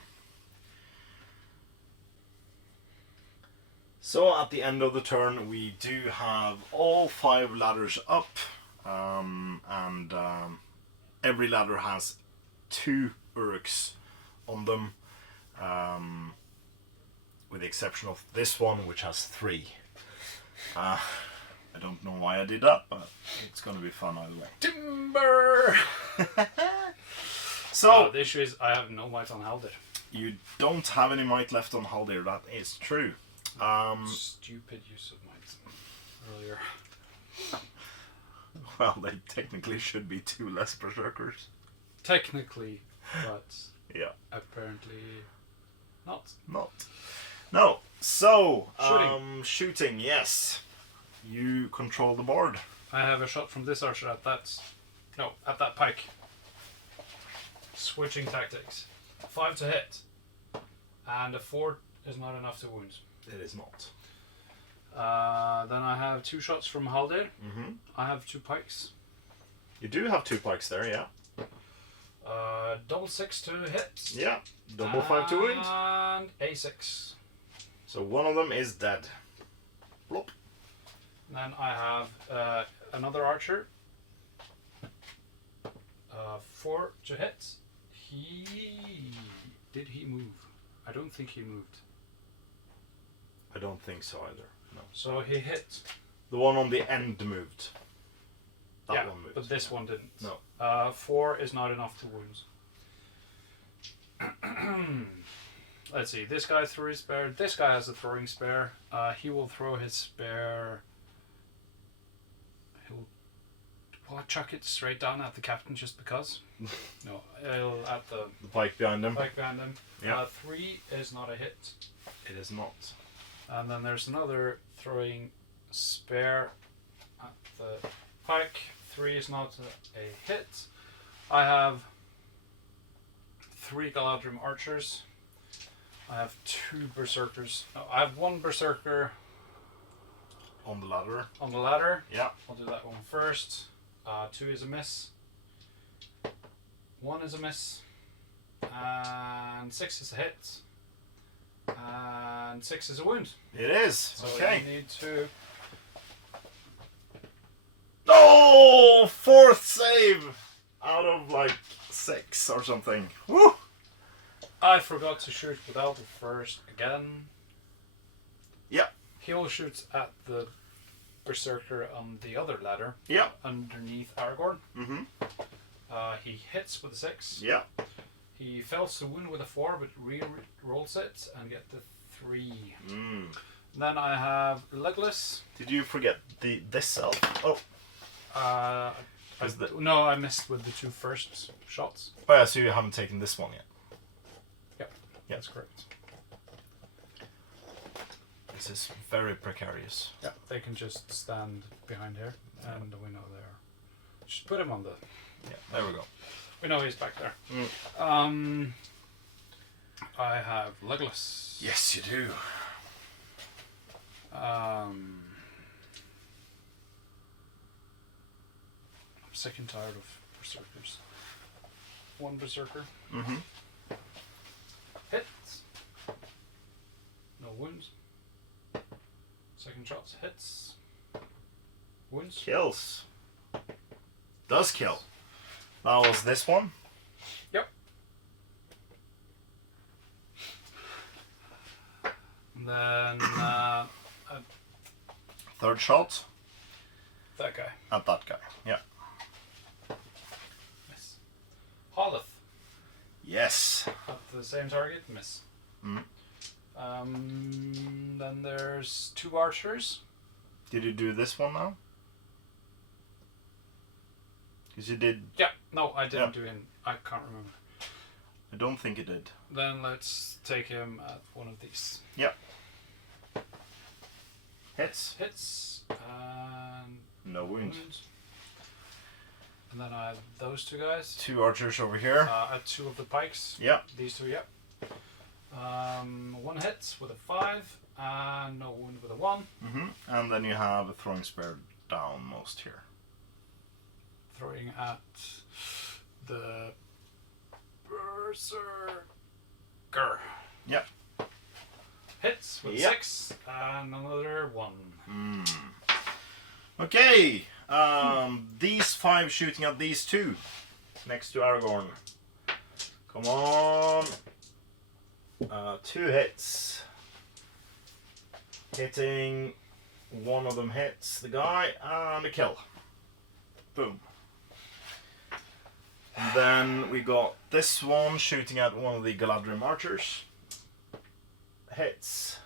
So at the end of the turn we do have all 5 ladders up, and every ladder has 2 Uruks on them, with the exception of this one which has 3. I don't know why I did that, but it's gonna be fun either way. Timber! So the issue is I have no might on Haldir. you don't have any might left on Haldir, that is true. Stupid use of might earlier. Well, they technically should be 2 less Berserkers. Technically, but Yeah. apparently not. Not. No. So, Shooting. shooting, yes. You control the board. I have a shot from this archer at that. No, at that pike. Switching tactics. 5 to hit. And a 4 is not enough to wound. It is not. Then I have 2 shots from Haldir. Mm-hmm. I have 2 pikes. You do have 2 pikes there, yeah. Double 6 to hit. Yeah. Double 5 to wound. And A6. So one of them is dead. Plop. Then I have another archer. 4 to hit. Did he move? I don't think he moved. I don't think so either. No. So he hit. The one on the end moved. That Yeah, one moved. but this one didn't. No. 4 is not enough to wound. Let's see. This guy threw his spear. This guy has a throwing spear. He will throw his spear. Will I chuck it straight down at the captain just because? No, it'll at the pike behind him. pike behind him. Yeah. 3 is not a hit. It is not. And then there's another throwing spear at the pike. 3 is not a hit. I have 3 Galadrim archers. I have 2 berserkers. No, I have 1 berserker On the ladder. on the ladder. Yeah. I'll do that one first. 2 is a miss. 1 is a miss. And 6 is a hit. And 6 is a wound. It is. So Okay. you need to... Oh! 4th save! Out of like 6 or something. Woo! I forgot to shoot without the first again. Yeah. He will shoot at the berserker on the other ladder. Yeah. Underneath Aragorn. Mm-hmm. He hits with a 6. Yeah. He fails to wound with a 4, but re-rolls it and get the 3. Mm. Then I have Legless. Did you forget this elf? Oh. No, I missed with the 2 first shots. Oh yeah, so you haven't taken this one yet. Yep. Yeah. That's correct. This is very precarious. Yeah, they can just stand behind here, and we know they're. Just put him on the. Yeah, there we go. We know he's back there. I have Legless. Yes, you do. I'm sick and tired of berserkers. 1 berserker. Mm-hmm. Hits. No wounds. Second shot hits. Wounds. Kills. Does kill. That was this one. Yep. And then Third shot that guy. at that guy. Yeah. Miss. Holleth. Yes. At the same target. Miss. Mm. Then there's 2 archers. Did you do this one now? Because you did. Yeah. No, I didn't Yeah. do him. I can't remember. I don't think you did. Then let's take him at one of these. Yep. Hits. Hits and No wound. wounds. And then I have those 2 guys. 2 archers over here. At 2 of the pikes. Yeah. These 2, yep. 1 hit with a 5 and no wound with a 1. Mm-hmm. And then you have a throwing spear downmost here. Throwing at the berserker. Yep. Hits with Yep. 6 and another 1. Okay. These 5 shooting at these 2 next to Aragorn. Come on. 2 hits. Hitting. One of them hits the guy and a kill. Boom. And then we got this one shooting at one of the Galadrim archers. Hits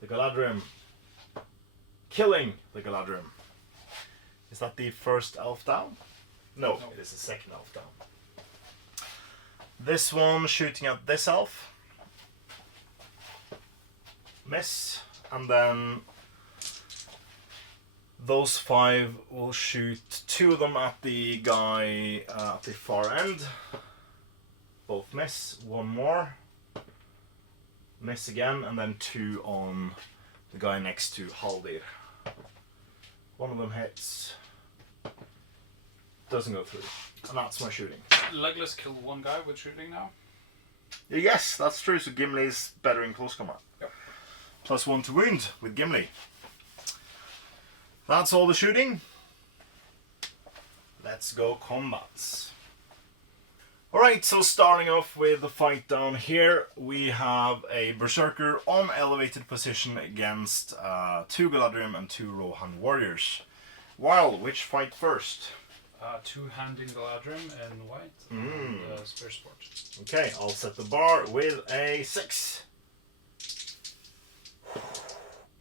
the Galadrim. Killing the Galadrim. Is that the first elf down? No, No. it is the second elf down. This one shooting at this elf. Miss. And then those 5 will shoot 2 of them at the guy at the far end. Both miss. 1 more. Miss again. And then 2 on the guy next to Haldir. One of them hits. Doesn't go through. And that's my shooting. Legless killed 1 guy with shooting now. Yes, that's true. So Gimli's better in close combat. Yep. +1 to wound with Gimli. That's all the shooting. Let's go combats. Alright, so starting off with the fight down here, we have a Berserker on elevated position against 2 Galadrim and 2 Rohan warriors. Well, which fight first? 2-handing Galadrim in white and Spear Sport. Okay, I'll set the bar with a 6.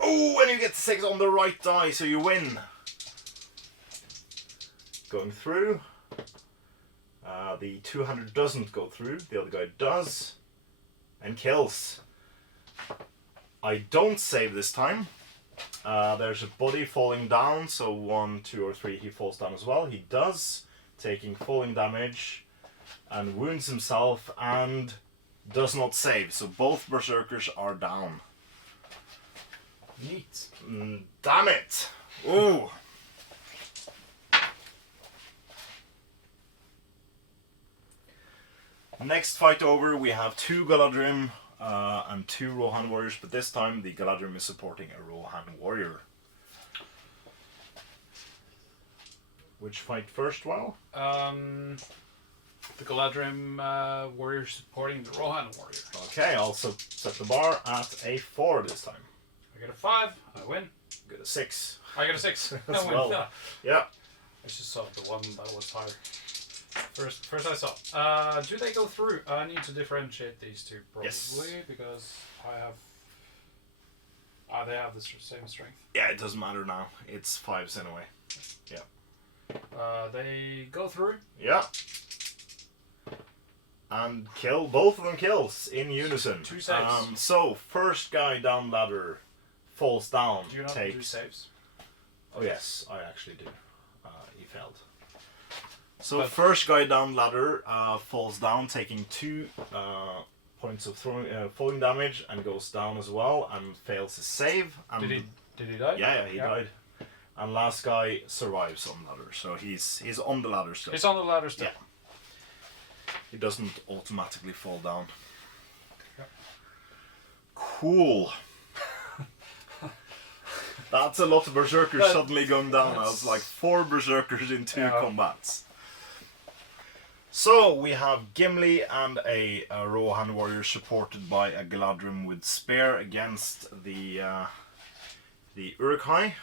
Oh, and you get 6 on the right die, so you win. Going through. The 200 doesn't go through, the other guy does. And kills. I don't save this time. There's a body falling down, so 1, 2, or 3 he falls down as well. He does, taking falling damage and wounds himself and does not save. So both berserkers are down. Neat. Damn it! Ooh! Next fight over, we have 2 Galadrim and 2 Rohan warriors, but this time the Galadrim is supporting a Rohan warrior. Which fight first, well? The Galadrim warrior supporting the Rohan warrior. Okay, I'll set the bar at a 4 this time. I get a 5, I win. Get a 6. I get a 6. As I win. well. Yeah. Yeah. I just saw the one that was higher. First I saw. Do they go through? I need to differentiate these two probably Yes. because I have. They have the same strength. Yeah, it doesn't matter now. It's 5s anyway. They go through. Yeah. And kill. Both of them kills in unison. 2 saves. So, first guy down ladder falls down. Do you not do takes... saves? Oh yes, I actually do. He failed. So But- first guy down ladder falls down, taking 2 points of falling damage, and goes down as well, and fails his save. And Did he die? Yeah, he died. And last guy survives on ladder, so he's on the ladder still. He's on the ladder still. Yeah. He doesn't automatically fall down. Yep. Cool. That's a lot of berserkers suddenly going down. I was like 4 berserkers in 2 combats. So we have Gimli and a Rohan warrior supported by a Galadrim with spear against the Uruk-hai.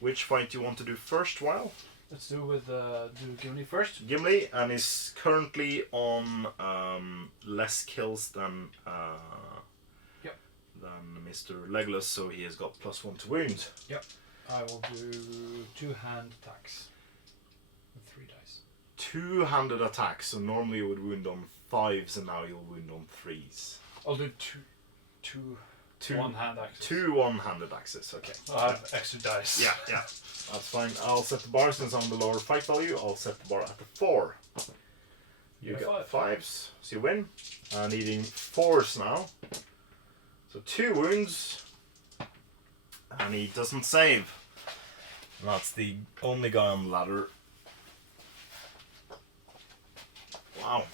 Which fight do you want to do first, Weil? Let's do with Gimli first. Gimli, and is currently on less kills than Mr. Legolas, so he has got +1 to wound. Yep. I will do 2 hand attacks with 3 dice. 2-handed attacks, so normally you would wound on 5s, and now you'll wound on 3s. I'll do two one-hand axes. 2 one-handed axes, okay. I'll have extra dice. Yeah, that's fine. I'll set the bar, since I'm the lower fight value, I'll set the bar at the 4. You Yeah, got 5s, so you win. Needing 4s now. So 2 wounds, and he doesn't save. And that's the only guy on the ladder. Wow.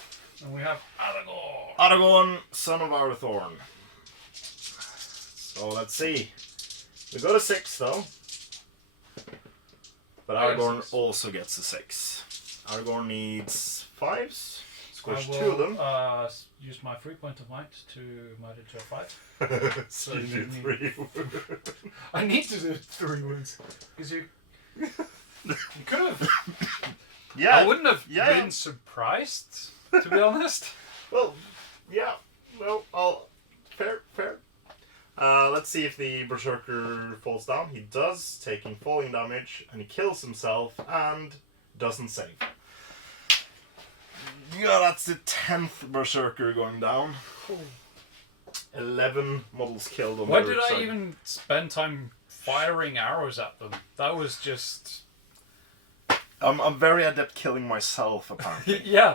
And we have Aragorn. Aragorn, son of Arathorn. So let's see. We got a 6 though. But I got a Aragorn 6. also gets a 6. Aragorn needs 5s. Squish I 2 of them. will use my 3 point of might to might it to a 5. So you do 3. I need to do 3 wounds because you could have. Yeah. I wouldn't have yeah. been surprised, to be honest. Well, yeah. Well, fair. Let's see if the Berserker falls down. He does, taking falling damage, and he kills himself and doesn't save. Yeah, that's the 10th Berserker going down. 11 models killed on Why the did Uruk I side. even spend time firing arrows at them? That was just. I'm very adept killing myself, apparently. Yeah,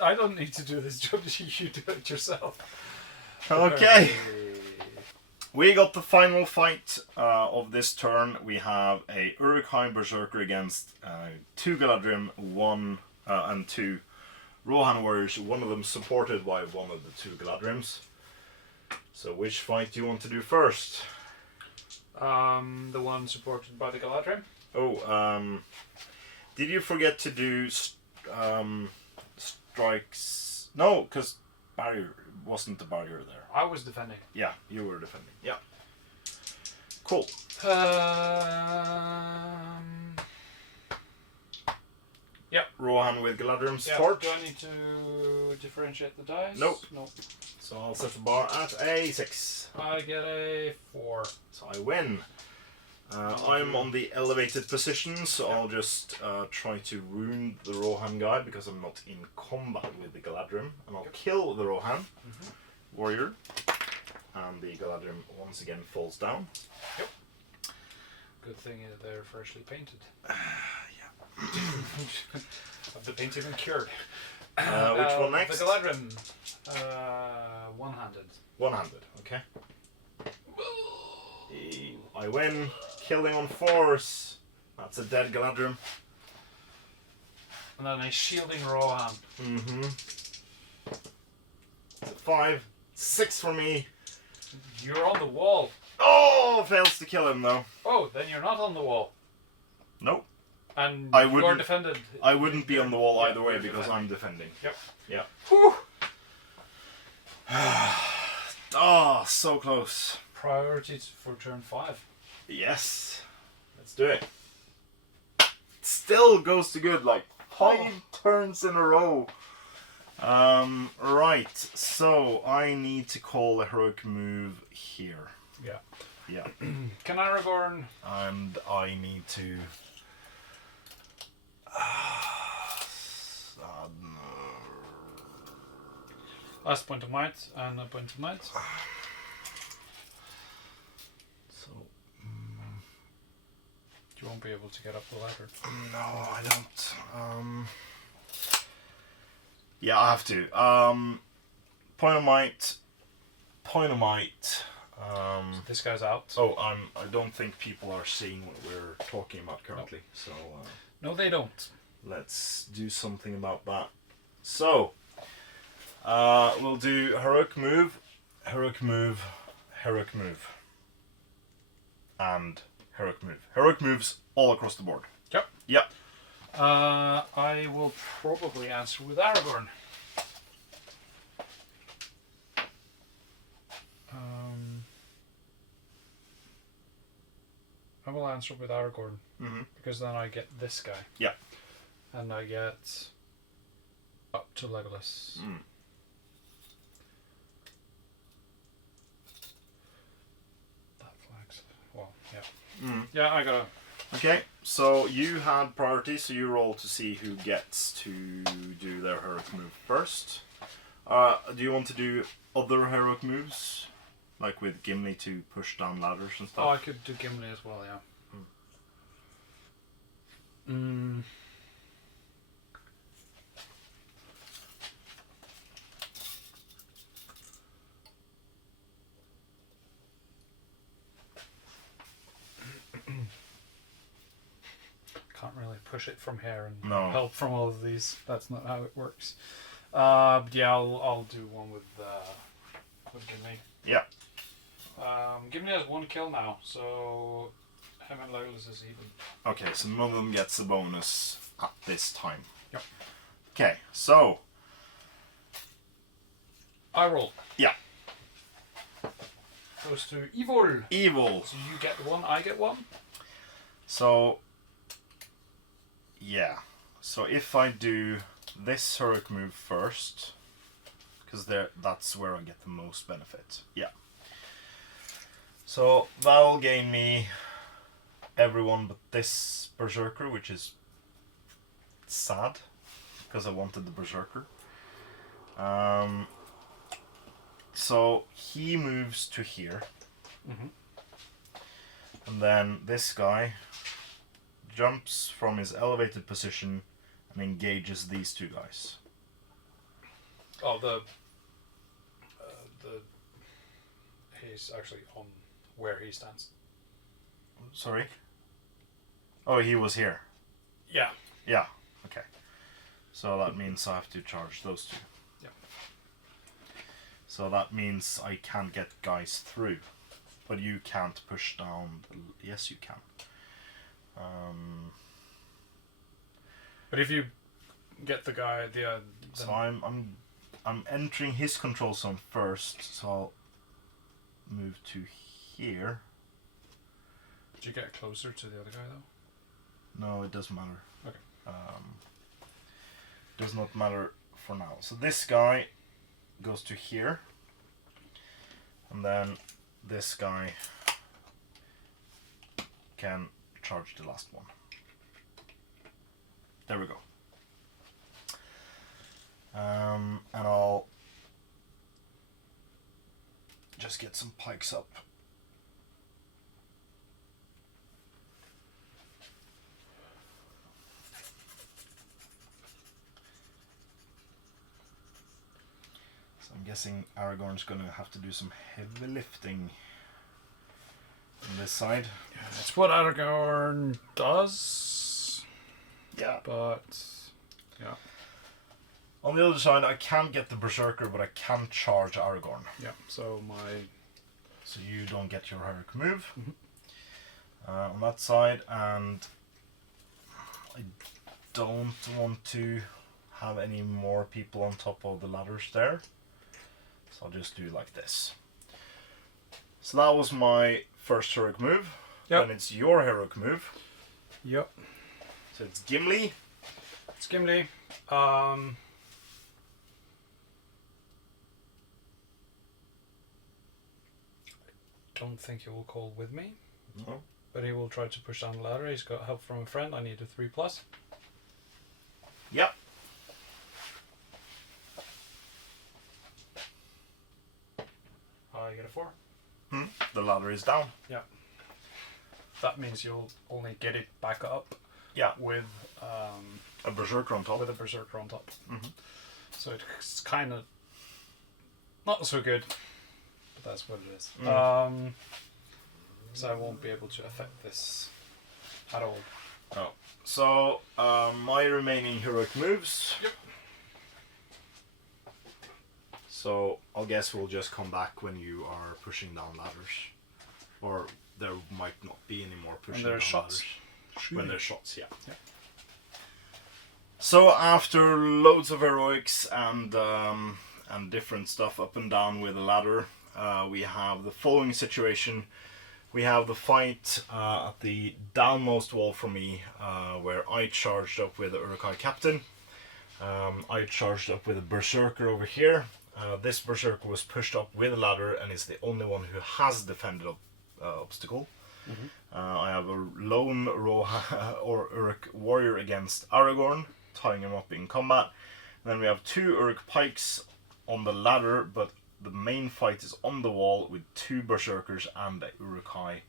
I don't need to do this job. You do it yourself. Okay. We got the final fight of this turn. We have a Uruk-hai Berserker against 2 Galadrim, 1 and 2 Rohan warriors. One of them supported by one of the 2 Galadrims. So which fight do you want to do first? The one supported by the Galadrim. Oh, did you forget to do strikes? No, because barrier wasn't the barrier there. I was defending. Yeah, you were defending. Yeah. Cool. Yep. Rohan with Galadrim's Yeah. torch. Do I need to differentiate the dice? Nope. Nope. So I'll set the bar at a 6. I get a 4. So I win. I'm on the elevated position, so I'll just try to wound the Rohan guy because I'm not in combat with the Galadrim. And I'll kill the Rohan warrior. And the Galadrim once again falls down. Yep. Good thing they're freshly painted. Have the paint even cured? Which one next? The Galadrim. One-handed. One-handed, okay. I win. Killing on 4s. That's a dead Galadrim. And then a shielding Rohan. It's a 5. 6 for me. You're on the wall. Oh, fails to kill him though. Oh, then you're not on the wall. Nope. And I you are wouldn't- defended. I wouldn't be on the wall Yeah, either way you're because defending. I'm defending. Yep. Yeah. Whew. Oh, so close. Priorities for turn 5. Yes. Let's do it. Still goes to good, like 5 turns in a row. Right. So I need to call a heroic move here. Yeah. Yeah. Can Aragorn? And I need to. Last point of might and a point of might. So You won't be able to get up the ladder. no, I don't. Yeah, I have to. Point of might. Point of might. This guy's out. Oh, I don't think people are seeing what we're talking about currently. So No, they don't. let's do something about that. So we'll do heroic move, heroic move, heroic move, and heroic move. Heroic moves all across the board. Yep. Yep. I will probably answer with Aragorn. I will answer with Aragorn Mhm. because then I get this guy. Yeah. And I get up to Legolas. Mm. That flags. Well, yeah. Mm. Yeah, I gotta. Okay, so you had priority, so you roll to see who gets to do their heroic move first. Do you want to do other heroic moves? Like with Gimli to push down ladders and Oh, I stuff? could do Gimli as well, yeah. Mm. Can't really push it from here and No. help from all of these. That's not how it works. But yeah, I'll do one with Gimli. Yeah. Gimli has 1 kill now, so him and Legolas is even. Okay, so none of them gets a bonus at this time. Yep. Okay, so I roll. Yeah. Goes to evil. evil. So you get 1, I get 1. So yeah. So if I do this heroic move first, because that's where I get the most benefit. Yeah. So that'll gain me everyone but this berserker, which is sad because I wanted the berserker. So he moves to here, and then this guy jumps from his elevated position and engages these 2 guys. Oh, he's actually on where he stands. Sorry? Oh, he was here. Yeah. Yeah, okay. So that means I have to charge those 2. Yeah. So that means I can't get guys through. But you can't push down... Yes, you can. But if you get the guy, So I'm entering his control zone first, so I'll move to here. did you get closer to the other guy though? No, it doesn't matter. Okay. Does not matter for now. So this guy goes to here, and then this guy can charge the last one. There we go. And I'll just get some pikes up. So I'm guessing Aragorn's gonna have to do some heavy lifting on this side. Yeah, that's what Aragorn does. Yeah. But yeah. On the other side, I can't get the Berserker, but I can charge Aragorn. Yeah. So So you don't get your heroic move on that side, and I don't want to have any more people on top of the ladders there. So I'll just do like this. So that was my first heroic move. Yep. Then it's your heroic move. Yep. So it's Gimli. It's Gimli. Don't think he will call with me, No. but he will try to push down the ladder. He's got help from a friend. I need a 3+. Yep. I get a 4. The ladder is down. That means you'll only get it back up. Yeah. With A berserker on top. with a berserker on top. Mhm. So it's kind of not so good, but that's what it is. So I won't be able to affect this at all. So my remaining heroic moves. Yep. So I'll guess we'll just come back when you are pushing down ladders, or there might not be any more pushing there are down shots. ladders. When there's shots, yeah. Yeah. So after loads of heroics and different stuff up and down with the ladder, we have the following situation. We have the fight at the downmost wall from me, where I charged up with the Uruk-hai captain. I charged up with a berserker over here. This berserker was pushed up with a ladder and is the only one who has defended obstacle. I have a lone or Uruk warrior against Aragorn, tying him up in combat. And then we have 2 Uruk pikes on the ladder, but the main fight is on the wall with 2 berserkers and a Uruk-hai,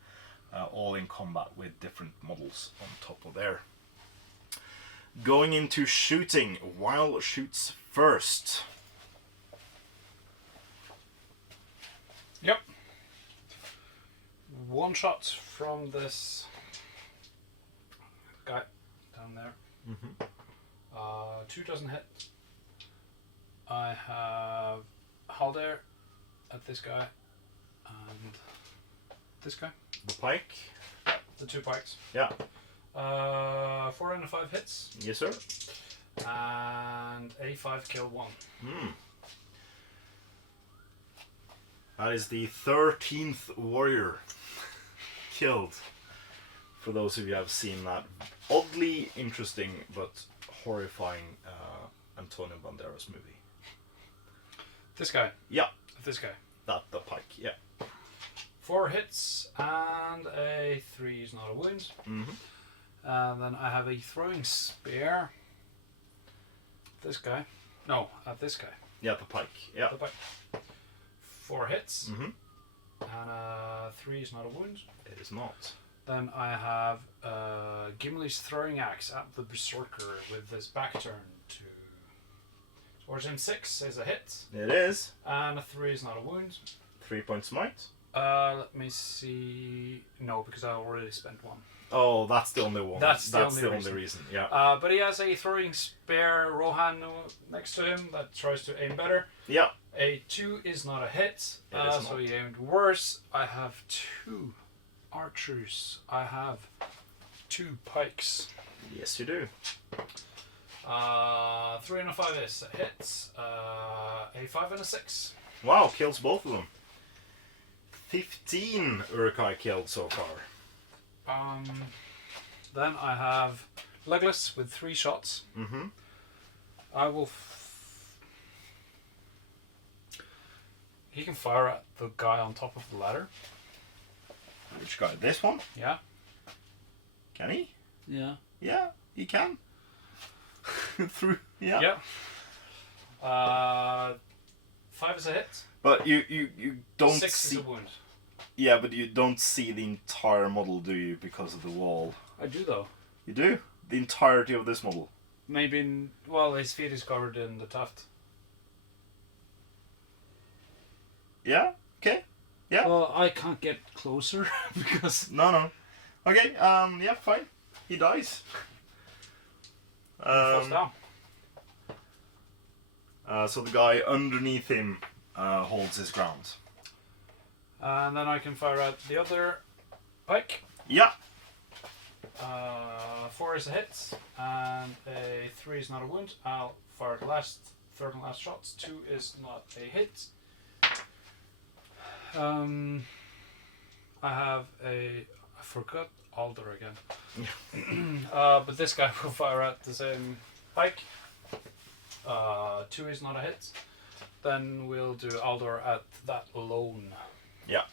all in combat with different models on top of there. Going into shooting, Weil shoots first. Yep. 1 shot from this guy down there. 2 doesn't hit. I have Halder at this guy and this guy. The pike. The 2 pikes. Yeah. 4 and a 5 hits. Yes, sir. And a 5 kill 1. That is the 13th warrior killed. For those of you who have seen that oddly interesting but horrifying Antonio Banderas movie. This guy. Yeah. This guy. That the pike, yeah. 4 hits and a 3 is not a wound. And then I have a throwing spear. This guy. No, at this guy. Yeah, the pike, yeah. The pike. 4 hits. And 3 is not a wound. It is not. Then I have Gimli's throwing axe at the berserker with his back turned to towards him. 6 is a hit. It is. And a 3 is not a wound. 3 point smite. Let me see. No, because I already spent 1. Oh, that's the only one. That's the only reason. Yeah. But he has a throwing spear Rohan next to him that tries to aim better. Yeah. A 2 is not a hit, It is so not. he aimed worse. I have 2 archers. I have 2 pikes. Yes, you do. 3 and a 5 is hits. A 5 and a 6. Wow, kills both of them. 15 Uruk-hai killed so far. Then I have Legolas with 3 shots. I will. He can fire at the guy on top of the ladder. Which guy? This one? Yeah. Can he? Yeah. Yeah, he can. Through. Yeah. Yeah. 5 is a hit. But you don't 6 see. is a wound. Yeah, but you don't see the entire model, do you? Because of the wall. I do though. You do? The entirety of this model. Maybe well, his feet is covered in the tuft. Yeah. Okay. Yeah. Well, I can't get closer because No. Okay. Yeah. Fine. He dies. he falls down. So the guy underneath him holds his ground. And then I can fire at the other pike. Yeah. 4 is a hit, and a 3 is not a wound. I'll fire the third and last shots. 2 is not a hit. I have I forgot Alder again. But this guy will fire at the same pike. 2 is not a hit. Then we'll do Aldor at that alone. Yeah.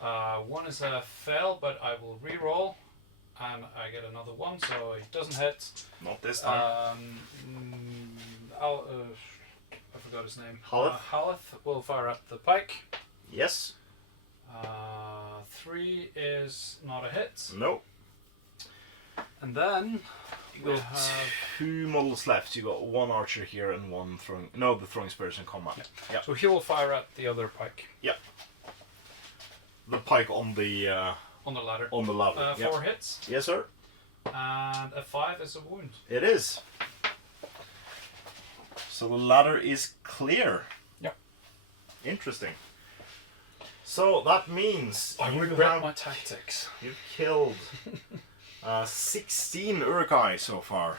1 is a fail, but I will re-roll, and I get another 1, so it doesn't hit. Not this time. I forgot his name. Haleth? Haleth will fire at the pike. Yes. 3 is not a hit. No. And then You got 2 models left. You got 1 archer here and 1 throwing. No, the throwing spears in combat. Yeah. So he will fire at the other pike. Yeah. The pike on the On the ladder. on the ladder. 4 hits. Yes, sir. And a 5 is a wound. It is. So the ladder is clear. Yeah. Interesting. So that means I you regret have my tactics. you've killed 16 Uruk-hai so far.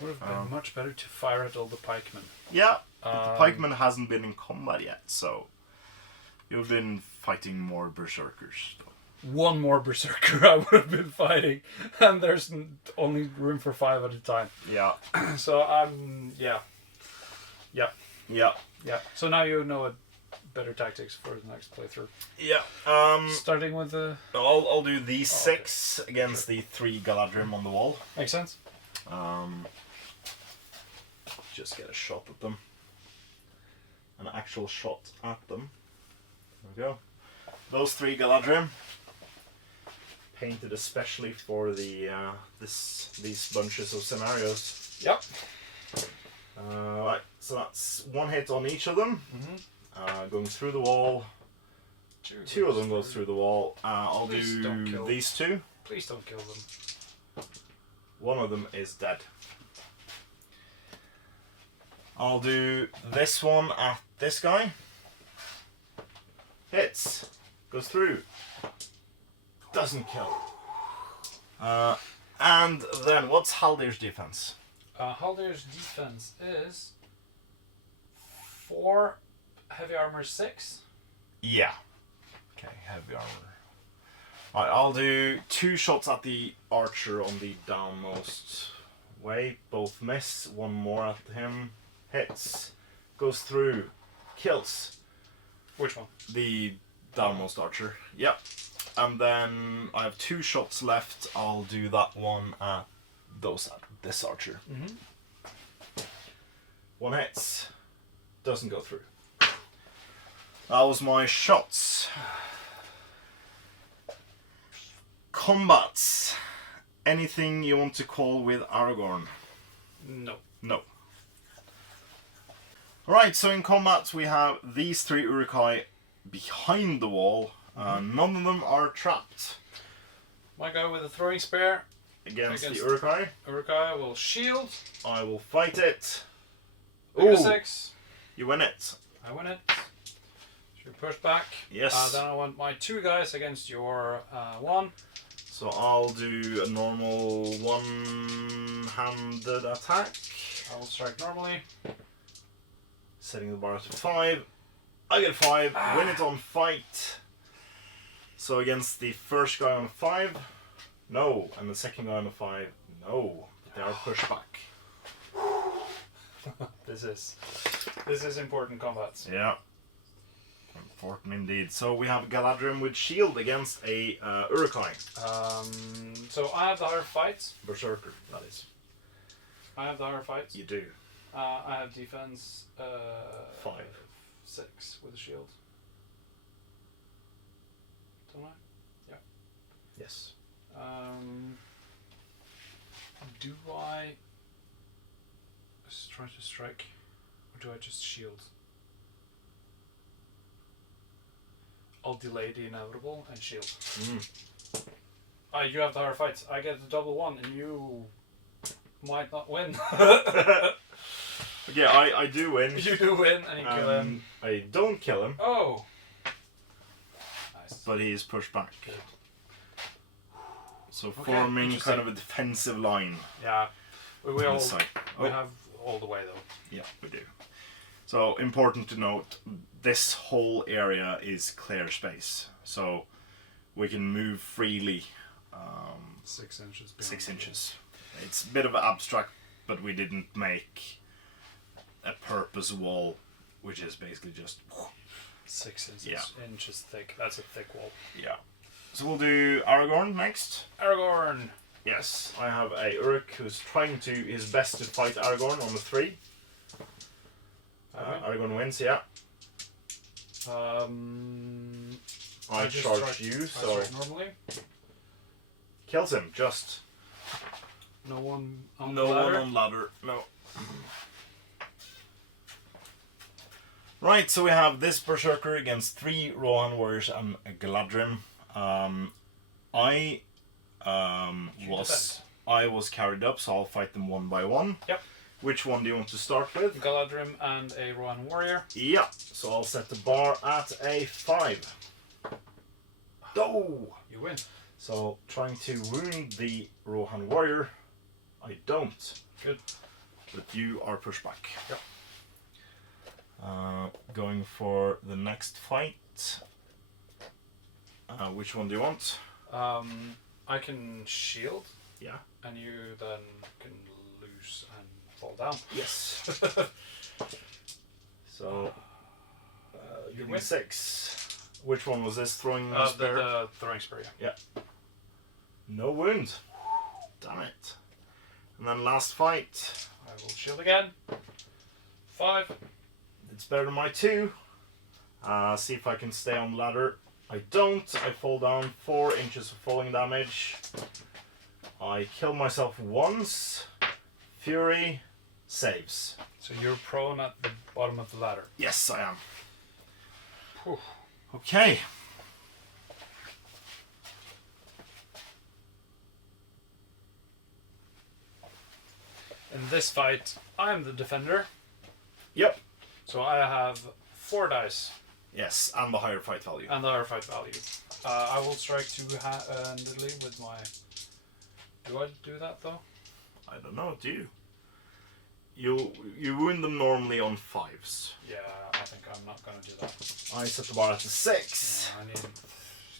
Would have been much better to fire at all the pikemen. Yeah, but the pikeman hasn't been in combat yet, so you've been fighting more berserkers. One more berserker I would have been fighting, and there's only room for 5 at a time. Yeah, So yeah, So now you know better tactics for the next playthrough. yeah. Starting with the I'll do these 6 against the 3 Galadrim on the wall. makes sense. Just get a shot at them. An actual shot at them. There we go. Those 3 Galadrim. Painted especially for the these bunches of scenarios. Yep. Right, so that's 1 hit on each of them. Going through the wall. 2 of them goes through the wall. I'll Please don't do kill. these 2. Please don't kill them. 1 of them is dead. I'll do this one at this guy. Hits. Goes through. Doesn't kill. And then what's Haldir's defense? Haldir's defense is 4 heavy armor 6. Yeah. Okay, heavy armor. Alright, I'll do 2 shots at the archer on the downmost way. Both miss. 1 more at him. Hits. Goes through. Kills. Which one? The downmost archer. Yep. And then I have 2 shots left. I'll do that one at this archer. 1 hits. Doesn't go through. That was my shots. Combats. Anything you want to call with Aragorn? No. No. Alright, so in combat we have these 3 Uruk-hai behind the wall. None of them are trapped. My guy with a throwing spear Against the Uruk-hai. Uruk-hai will shield. I will fight it. Ooh. Ooh, 6. you win it. I win it. Should push back. Yes. Then I want my 2 guys against your 1. So I'll do a normal one-handed attack. I will strike normally. Setting the bar to 5. I get 5. Win it on fight. So against the first guy on 5, no. And the second guy on 5, no. But they are pushed back. This is important combat. Yeah. Important indeed. So we have Galadrim with shield against a Uruk-hai. So I have the higher fights. Berserker, that is. I have the higher fights. You do. I have defense 5. 6 with a shield. Don't I? Yeah. Yes. Do I try to strike, or do I just shield? I'll delay the inevitable and shield. You have the higher fights. I get the double 1, and you might not win. Yeah, I do win. You do win, and you kill him. I don't kill him, Oh! Nice. but he is pushed back. So Okay, forming interesting. kind of a defensive line Yeah. We on all this side. we Oh, have all the way though. yeah, we do. So important to note, this whole area is clear space. So we can move freely 6 inches. 6 inches. It's a bit of an abstract, but we didn't make a purpose wall, which is basically just 6 inches, Yeah. inches thick. That's a thick wall. yeah. So we'll do Aragorn next. Aragorn. Yes, I have a Uruk who's trying to his best to fight Aragorn on the 3. Okay. Aragorn wins, yeah. I just charge strike- you, I so strike normally. kills him. Just No one on no the ladder. one on ladder. No. Right, so we have this Berserker against 3 Rohan warriors and a Galadrim. I was carried up, so I'll fight them one by one. Yep. Which one do you want to start with? Galadrim and a Rohan warrior. Yeah. So I'll set the bar at a 5. Oh! You win. So trying to wound the Rohan warrior, I don't. Good. But you are pushed back. Yep. Going for the next fight. Which one do you want? I can shield. Yeah. And you then can lose and fall down. Yes. So, You you win. 6. Which one was this? Throwing spear? The throwing spear. Yeah. No wound. Damn it. And then last fight. I will shield again. 5. It's better than my 2. See if I can stay on the ladder. I don't. I fall down 4 inches of falling damage. I kill myself once. Fury saves. So you're prone at the bottom of the ladder. Yes, I am. Whew. Okay. In this fight, I am the defender. Yep. So I have 4 dice Yes, and the higher fight value. and the higher fight value. I will strike two-handedly with my... Do I do that though? I don't know, do you? You wound them normally on 5s. Yeah, I think I'm not going to do that. I set the bar at the 6. I need...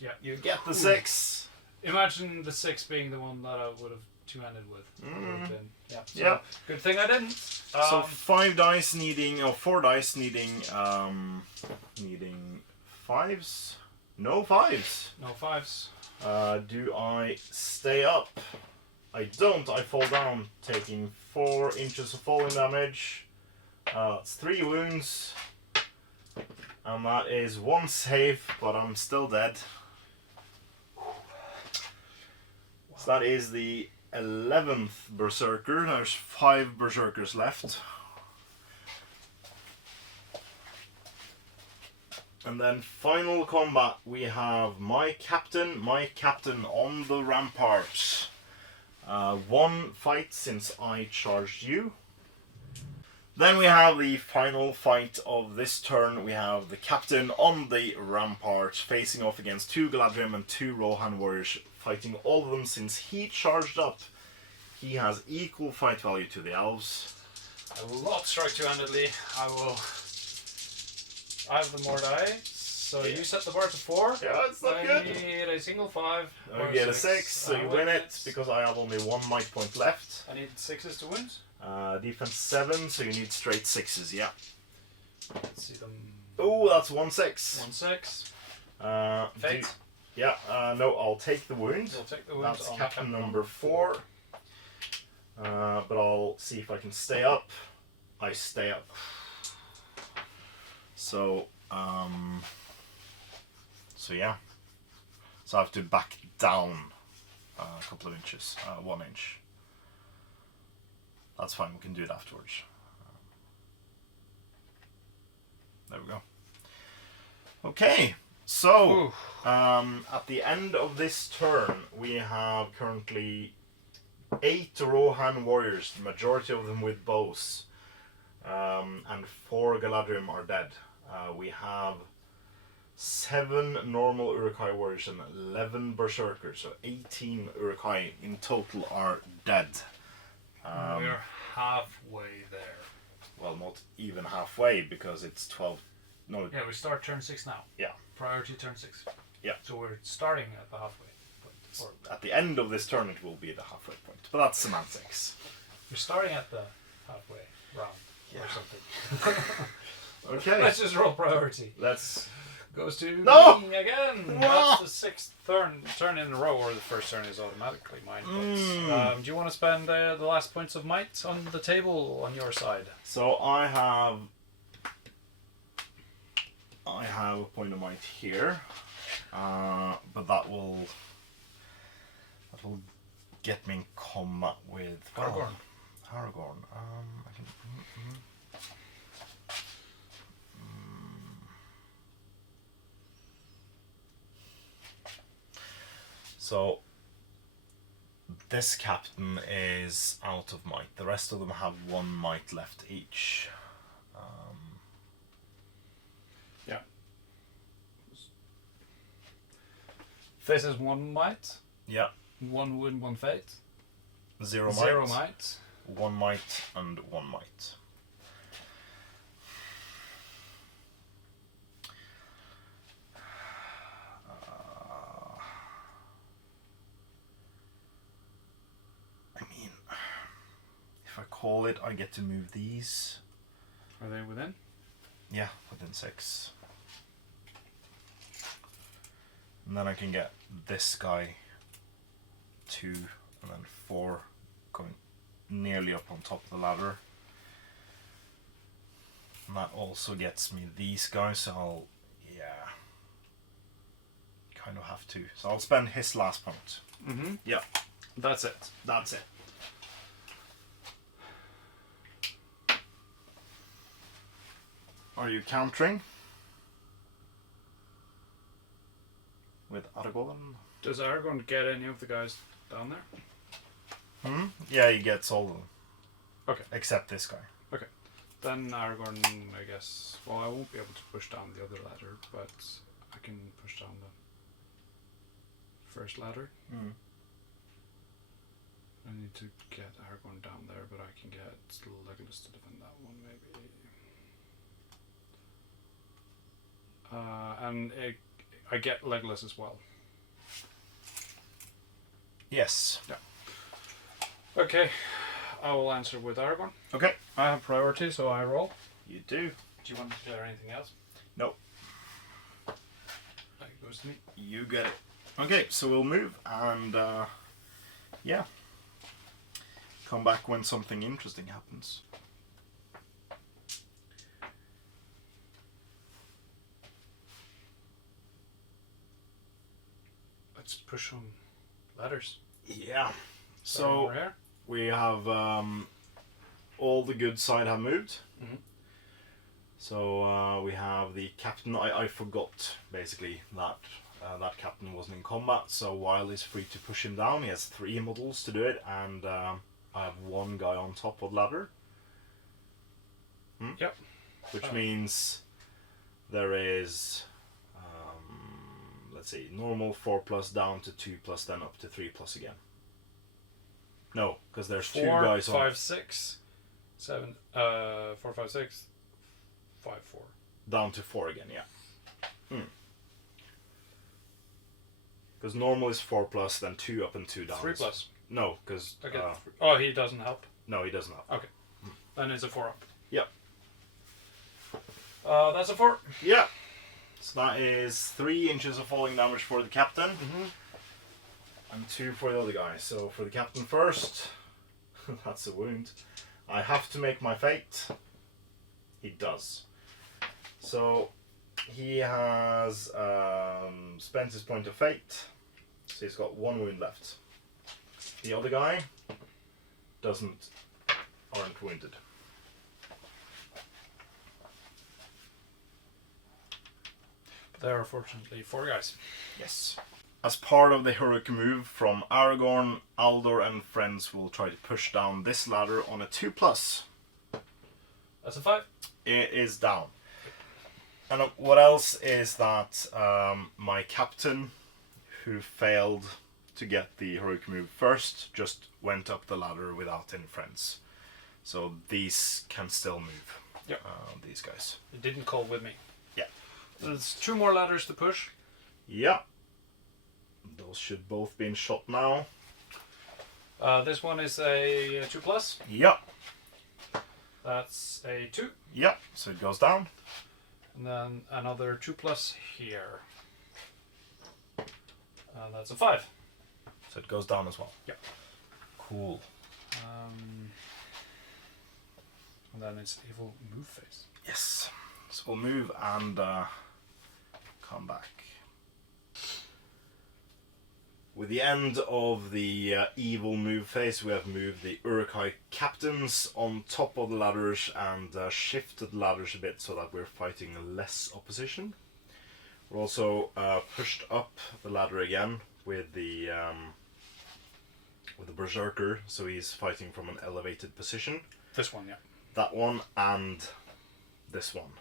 Yeah, You get the 6. imagine the 6 being the one that I would have two-handed with. Mm. Yeah. So Yeah. Good thing I didn't. So 5 dice needing, or 4 dice needing, needing 5s? No 5s. No 5s. Do I stay up? I don't. I fall down, taking 4 inches of falling damage. That's 3 wounds. And that is 1 save, but I'm still dead. So that is the 11th Berserker. There's 5 Berserkers left. And then final combat, we have my captain on the ramparts. 1 fight since I charged you. Then we have the final fight of this turn. We have the captain on the rampart facing off against 2 Galadrim and 2 Rohan warriors, fighting all of them since he charged up. He has equal fight value to the elves. I will not strike two-handedly. I have the more die. So Yeah. you set the bar to 4. Yeah, it's not I good. need a single 5. You or get a 6, so I you win it because I have only 1 might point left. I need 6s to win. Defense 7, so you need straight 6s, yeah. Let's see them. Oh, that's 1 6. 1 6. Do, Fate. yeah, no, I'll take the wound. We'll take the wound. That's on captain number 4. But I'll see if I can stay up. I stay up. So, so yeah. So I have to back down a couple of inches, 1 inch. That's fine, we can do it afterwards. There we go. Okay, so at the end of this turn, we have currently 8 Rohan warriors, the majority of them with bows, and 4 Galadrim are dead. We have 7 normal Uruk-hai warriors and 11 berserkers, so 18 Uruk-hai in total are dead. We're halfway there. Well, not even halfway because it's 12. No. Yeah, we start turn 6 now. Yeah. Priority turn 6. Yeah. So we're starting at the halfway point. Or At the end of this turn, it will be the halfway point, but that's semantics. we're starting at the halfway round Yeah. or something. Okay. Let's just roll priority. Let's. Goes to No! me again. No! That's the 6th turn in a row, or the first turn is automatically mine. Mm. Do you want to spend the last points of might on the table on your side? So I have a point of might here, but that will get me in combat with Aragorn. Aragorn. I can. So this captain is out of might. The rest of them have 1 might left each. Yeah. This is 1 might, Yeah, 1 wound, 1 fate. 0 might. 0 might. 1 might and 1 might. I mean, if I call it, I get to move these. Are they within? Yeah, within 6. And then I can get this guy 2 and then 4 going nearly up on top of the ladder. And that also gets me these guys, so I'll, yeah, kind of have to. So I'll spend his last point. Mm-hmm. Yeah, That's it. that's it. Are you countering? With Aragorn? Does Aragorn get any of the guys down there? Yeah, he gets all of them. Okay. Except this guy. Okay. Then Aragorn, I guess. Well, I won't be able to push down the other ladder, but I can push down the first ladder. Mm. I need to get Aragorn down there, but I can get Legolas to defend that one, maybe. And I get Legolas as well. Yes. Okay, I will answer with Aragorn. Okay. I have priority, so I roll. You do. Do you want to declare anything else? No. That goes to me. You get it. Okay, so we'll move and yeah. Come back when something interesting happens. Let's push on ladders. Yeah. Starting So over here. we have all the good side have moved. Mhm. So we have the captain. I forgot basically that that captain wasn't in combat. So while he's free to push him down, he has 3 models to do it, and I have 1 guy on top of the ladder. Yep. Which means there is, let's see, normal 4+ down to 2+, then up to 3+ again. No, because there's 2 4, guys 5, on 6, 7, 4, 5, 6, 5, 4. down to 4 again. Yeah. Because normal is 4+, then 2 up and 2 down. 3+. No, because Okay. Oh, he doesn't help. no, he doesn't have. Okay. Then it's a 4 up. Yep. That's a 4. Yeah. So that is 3 inches of falling damage for the captain. And 2 for the other guy. So for the captain first, that's a wound. I have to make my fate. He does. So he has spent his point of fate. So he's got 1 wound left. The other guy aren't wounded. But there are fortunately 4 guys. Yes. As part of the heroic move from Aragorn, Aldor and friends will try to push down this ladder on a 2+. That's a 5. It is down. And what else is that my captain, who failed to get the heroic move first, just went up the ladder without any friends. So these can still move. Yep. These guys. It didn't call with me. Yeah. There's 2 more ladders to push. Yeah. Those should both be in shot now. This one is a 2+. Yeah. That's a 2. Yeah. So it goes down. And then another 2+ here. That's a 5. So it goes down as well. Yeah. Cool. And then it's evil move phase. Yes. So we'll move and come back. With the end of the evil move phase, we have moved the Uruk-hai captains on top of the ladders and shifted the ladders a bit so that we're fighting less opposition. We're also pushed up the ladder again with the berserker, so he's fighting from an elevated position. This one, yeah. That one and this one.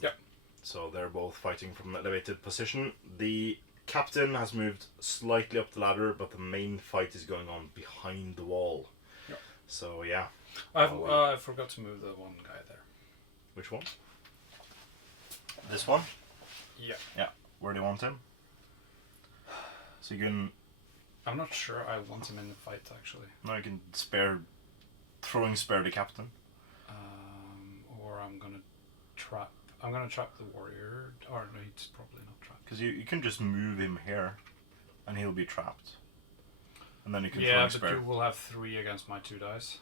Yep. So they're both fighting from an elevated position. The captain has moved slightly up the ladder, but the main fight is going on behind the wall. Yep. So yeah. I forgot to move the one guy there. Which one? This one? Yeah. Yeah. Where do you want him? So you can... I'm not sure I want him in the fight, actually. No, you can spare... Throwing spare the captain. Or I'm gonna trap the warrior. Or no, he's probably not trapped. Because you can just move him here, and he'll be trapped. And then you can yeah, throw but spare. you will have 3 against my 2 dice.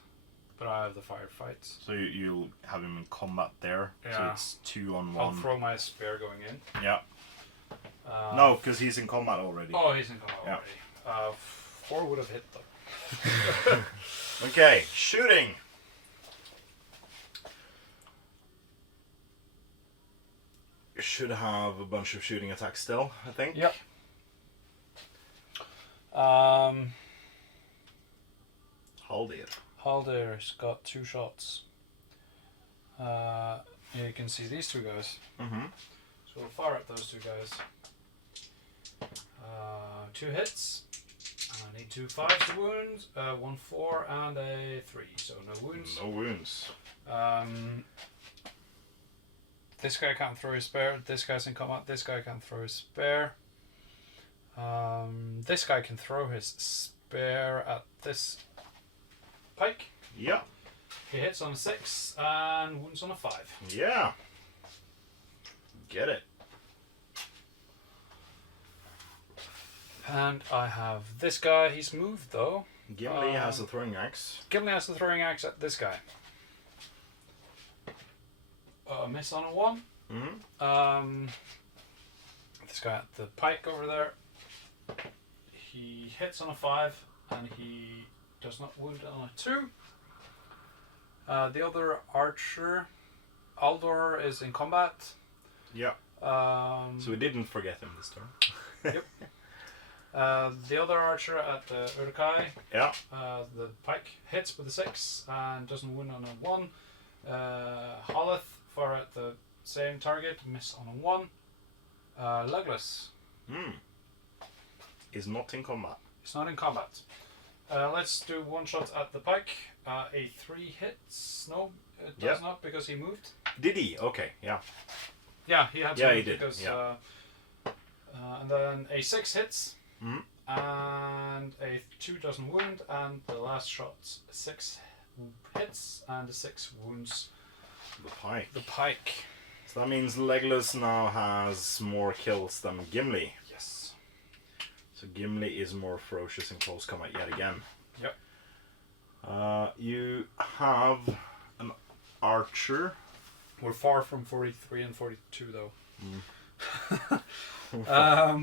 But I have the firefights. So you'll have him in combat there. Yeah. So it's 2 on 1. I'll throw my spear going in. Yeah. No, because he's in combat already. Oh, he's in combat Yeah. already. 4 would have hit though. Okay, shooting. You should have a bunch of shooting attacks still, I think. Yep. Haldir. Haldir's got 2 shots. You can see these 2 guys. Mm-hmm. So we'll fire at those 2 guys. 2 hits. I need 2 5s to wound. 1 4 and a 3. So no wounds. No wounds. This guy can't throw his spear. This guy's in combat. This guy can't throw his spear. This guy can throw his spear at this pike. Yeah. He hits on a 6 and wounds on a 5. Yeah. Get it. And I have this guy. He's moved though. Gimli has a throwing axe. Gimli has the throwing axe at this guy. Miss on a 1. Mm-hmm. This guy at the pike over there. He hits on a 5 and he does not wound on a 2. The other archer, Aldor, is in combat. Yeah. So we didn't forget him this turn. Yep. The other archer at the Uruk-hai, Yeah. the pike, hits with a 6 and doesn't wound on a 1. Holith, fire at the same target, miss on a 1. Legless Is not in combat. is not in combat. Let's do 1 shot at the pike. A 3 hits. No, it does not because he moved. Did he? Okay, yeah. Yeah, he had to Yeah, move he did, because. yeah. And then a 6 hits. Mhm. And a 2 doesn't wound, and the last shot 6 hits, and the 6 wounds The pike. the pike. So that means Legolas now has more kills than Gimli. Yes. So Gimli is more ferocious in close combat yet again. Yep. You have an archer. We're far from 43 and 42 though.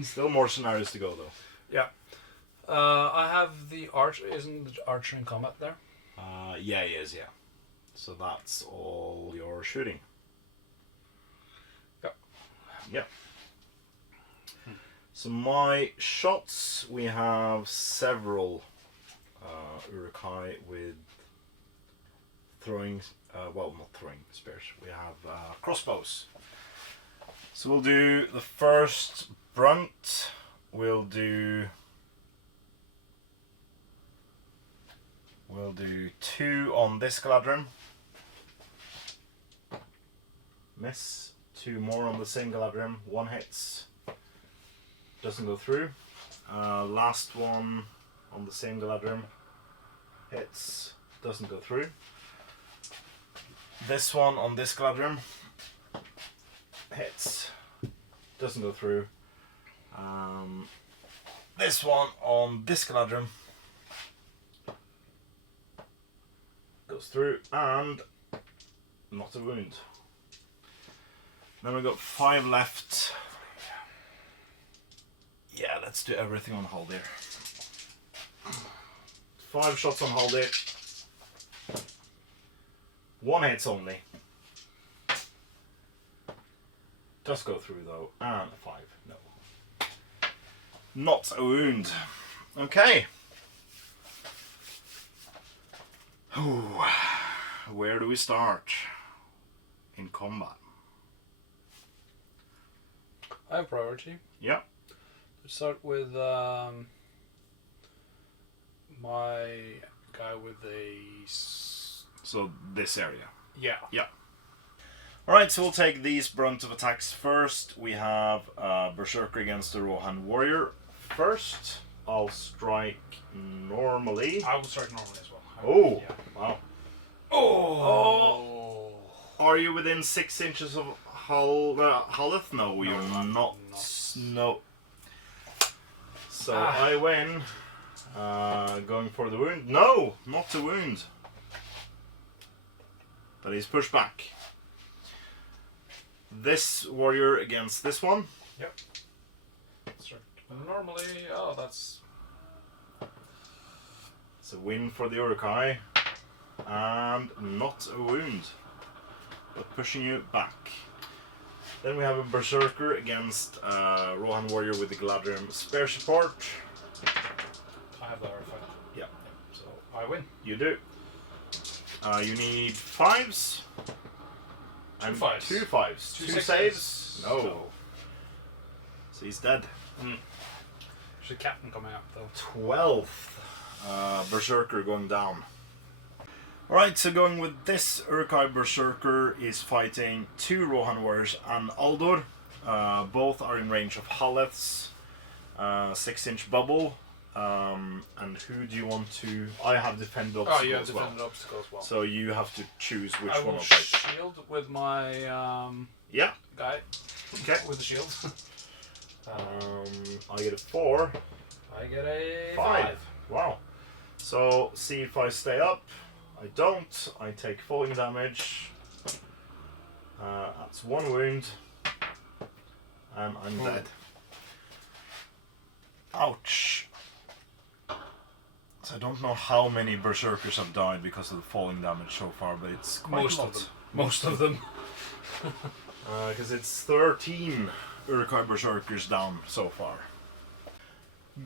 Still more scenarios to go though. Yeah. I have the archer. Isn't the archer in combat there? Yeah, he is, yeah. So that's all your shooting. Yep. Yeah. So my shots, we have several Uruk-hai with throwing, well, not throwing spears. We have crossbows. So we'll do the first brunt. We'll do 2 on this Galadrim. Miss. 2 more on the same Galadrim. 1 hits. Doesn't go through. Last one on the same Galadrim. Hits. Doesn't go through. This one on this Galadrim. Hits. Doesn't go through. This one on this Galadrim. Goes through and not a wound. Then we've got 5 left. Yeah, let's do everything on Haldir. 5 shots on Haldir. 1 hits only. Does go through though, and a 5. No. Not a wound. Okay. Ooh. Where do we start in combat? I have priority. Yeah. Let's start with my guy with the... So this area. Yeah. Yeah. Alright, so we'll take these brunt of attacks first. We have Berserker against the Rohan Warrior. First, I'll strike normally. I will strike normally as well. Oh! Yeah. Wow. Oh! Are you within 6 inches of Haleth? No, you're not. No. So I win. Going for the wound. No, not the wound. But he's pushed back. This warrior against this one. Yep. Start normally. Oh, that's... It's a win for the Uruk-hai. And not a wound. But pushing you back. Then we have a Berserker against Rohan Warrior with the Galadrim Spear Support. I have the artifact. Yeah. So I win. You do. You need 5s. And 5s. 2 5s. 2 sixes. saves. No. So he's dead. There's a captain coming up though. 12th Berserker going down. Alright, so going with this Uruk-hai Berserker is fighting 2 Rohan Warriors and Aldur. Both are in range of Haleth's 6-inch bubble. And who do you want to... I have defended obstacles. Oh, you have defended obstacles as well. So you have to choose which I one will of fight. shield with my Yeah. guy. Okay. With the shield. I get a 4. I get a 5. Wow. So see if I stay up. I don't. I take falling damage. That's 1 wound. And I'm dead. Ouch. So I don't know how many Berserkers have died because of the falling damage so far, but it's quite Most a lot. of them. Most of them. Because it's 13 Uruk-hai Berserkers down so far.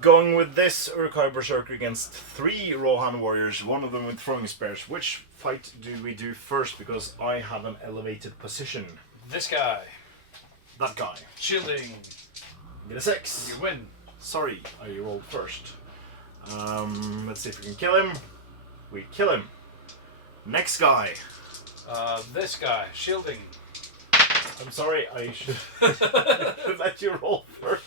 Going with this Uruk-hai Berserker against 3 Rohan Warriors, one of them with throwing spears. Which fight do we do first? Because I have an elevated position. This guy. That guy. Shielding. Get a 6. You win. Sorry, I rolled first. Let's see if we can kill him. We kill him. Next guy. This guy. Shielding. I'm sorry, I should let you roll first.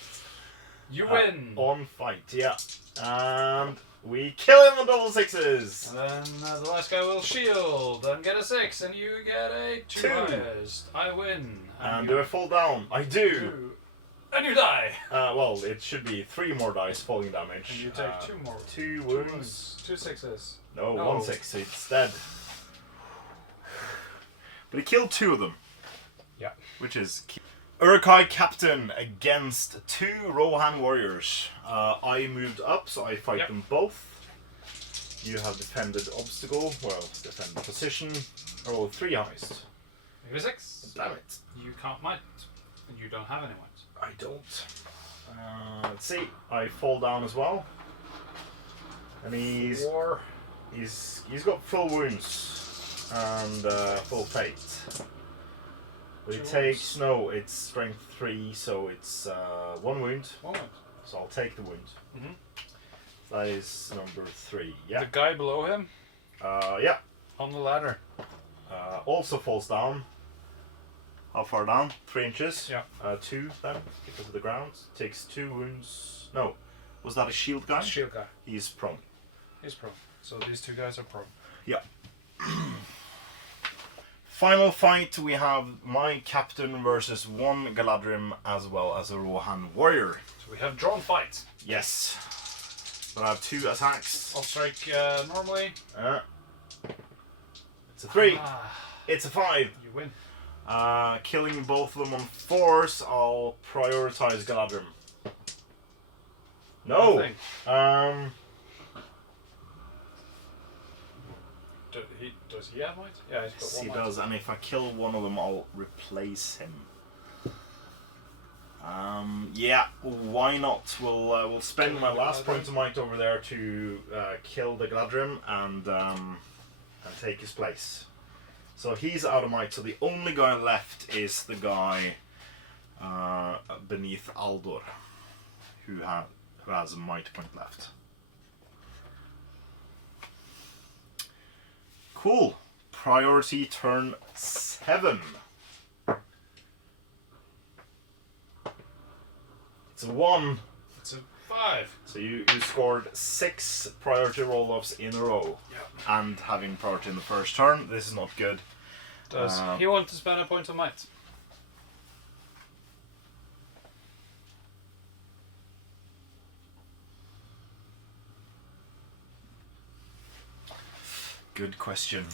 You win. On fight, yeah. And we kill him on double 6s. And then the last guy will shield and get a 6, and you get a 2 highest. I win. And do I fall down? I do. 2. And you die. Well, it should be 3 more dice falling damage. And you take 2 more. 2 wounds. 2 6s. No, 1 6. So it's dead. But he killed 2 of them. Yeah. Which is key. Uruk-hai Captain against 2 Rohan Warriors. I moved up, so I fight them both. You have defended obstacle. Well, defend position. Oh, 3 highest. Maybe 6. Damn it. You can't might. You don't have any might. I don't. Let's see. I fall down as well. And he's got full wounds. and full fate. But it Two takes it's strength 3, so it's 1 wound. Moment. So I'll take the wound. Mhm. That is number 3. Yeah. The guy below him Yeah. on the ladder. Also falls down. How far down? 3 inches. Yeah. 2 then, because of the ground. Takes 2 wounds. No. Was that a shield guy? Shield guy. He's prone. He's prone. So these two guys are prone. Yeah. Final fight, we have my captain versus 1 Galadrim as well as a Rohan warrior. So we have drawn fight. Yes. But I have 2 attacks. I'll strike normally. It's a 3. Ah, It's a 5. you win. Killing both of them on force, I'll prioritize Galadrim. No. Nothing. Does he have might? Yeah, he's got Yes, one he might. does, and if I kill one of them, I'll replace him. Yeah, why not? We'll spend my last point of might over there to kill the Galadrim and take his place. So he's out of might. So the only guy left is the guy beneath Aldor, who has a might point left. Cool. Priority turn 7. It's a 1. It's a 5. So you scored 6 priority roll-offs in a row. Yep. And having priority in the first turn. This is not good. Does he want to spend a point of might? Good question.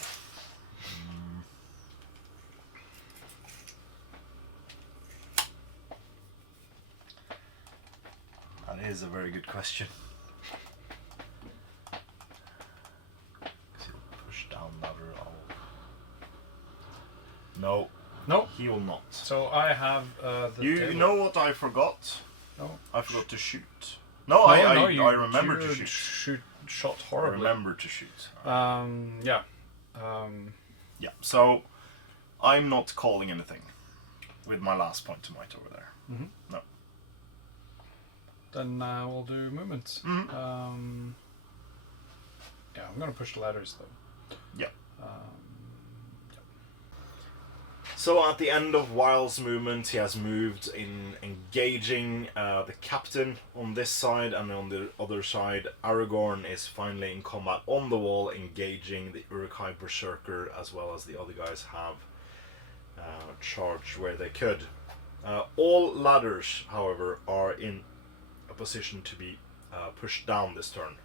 That is a very good question. Push down ladder. No. No. He will not. So I have the You table. know what I forgot? No. I forgot to shoot. No, I you remember to shoot. Shot I horribly. remember to shoot. Yeah. Yeah, so I'm not calling anything with my last point to might over there. Mhm. No. Then we'll do movements. Mhm. Yeah, I'm gonna push the ladders though. Yeah. Yeah. So at the end of Wile's movement, he has moved in engaging the captain on this side, and on the other side, Aragorn is finally in combat on the wall, engaging the Uruk-hai berserker, as well as the other guys have charged where they could. All ladders, however, are in a position to be pushed down this turn.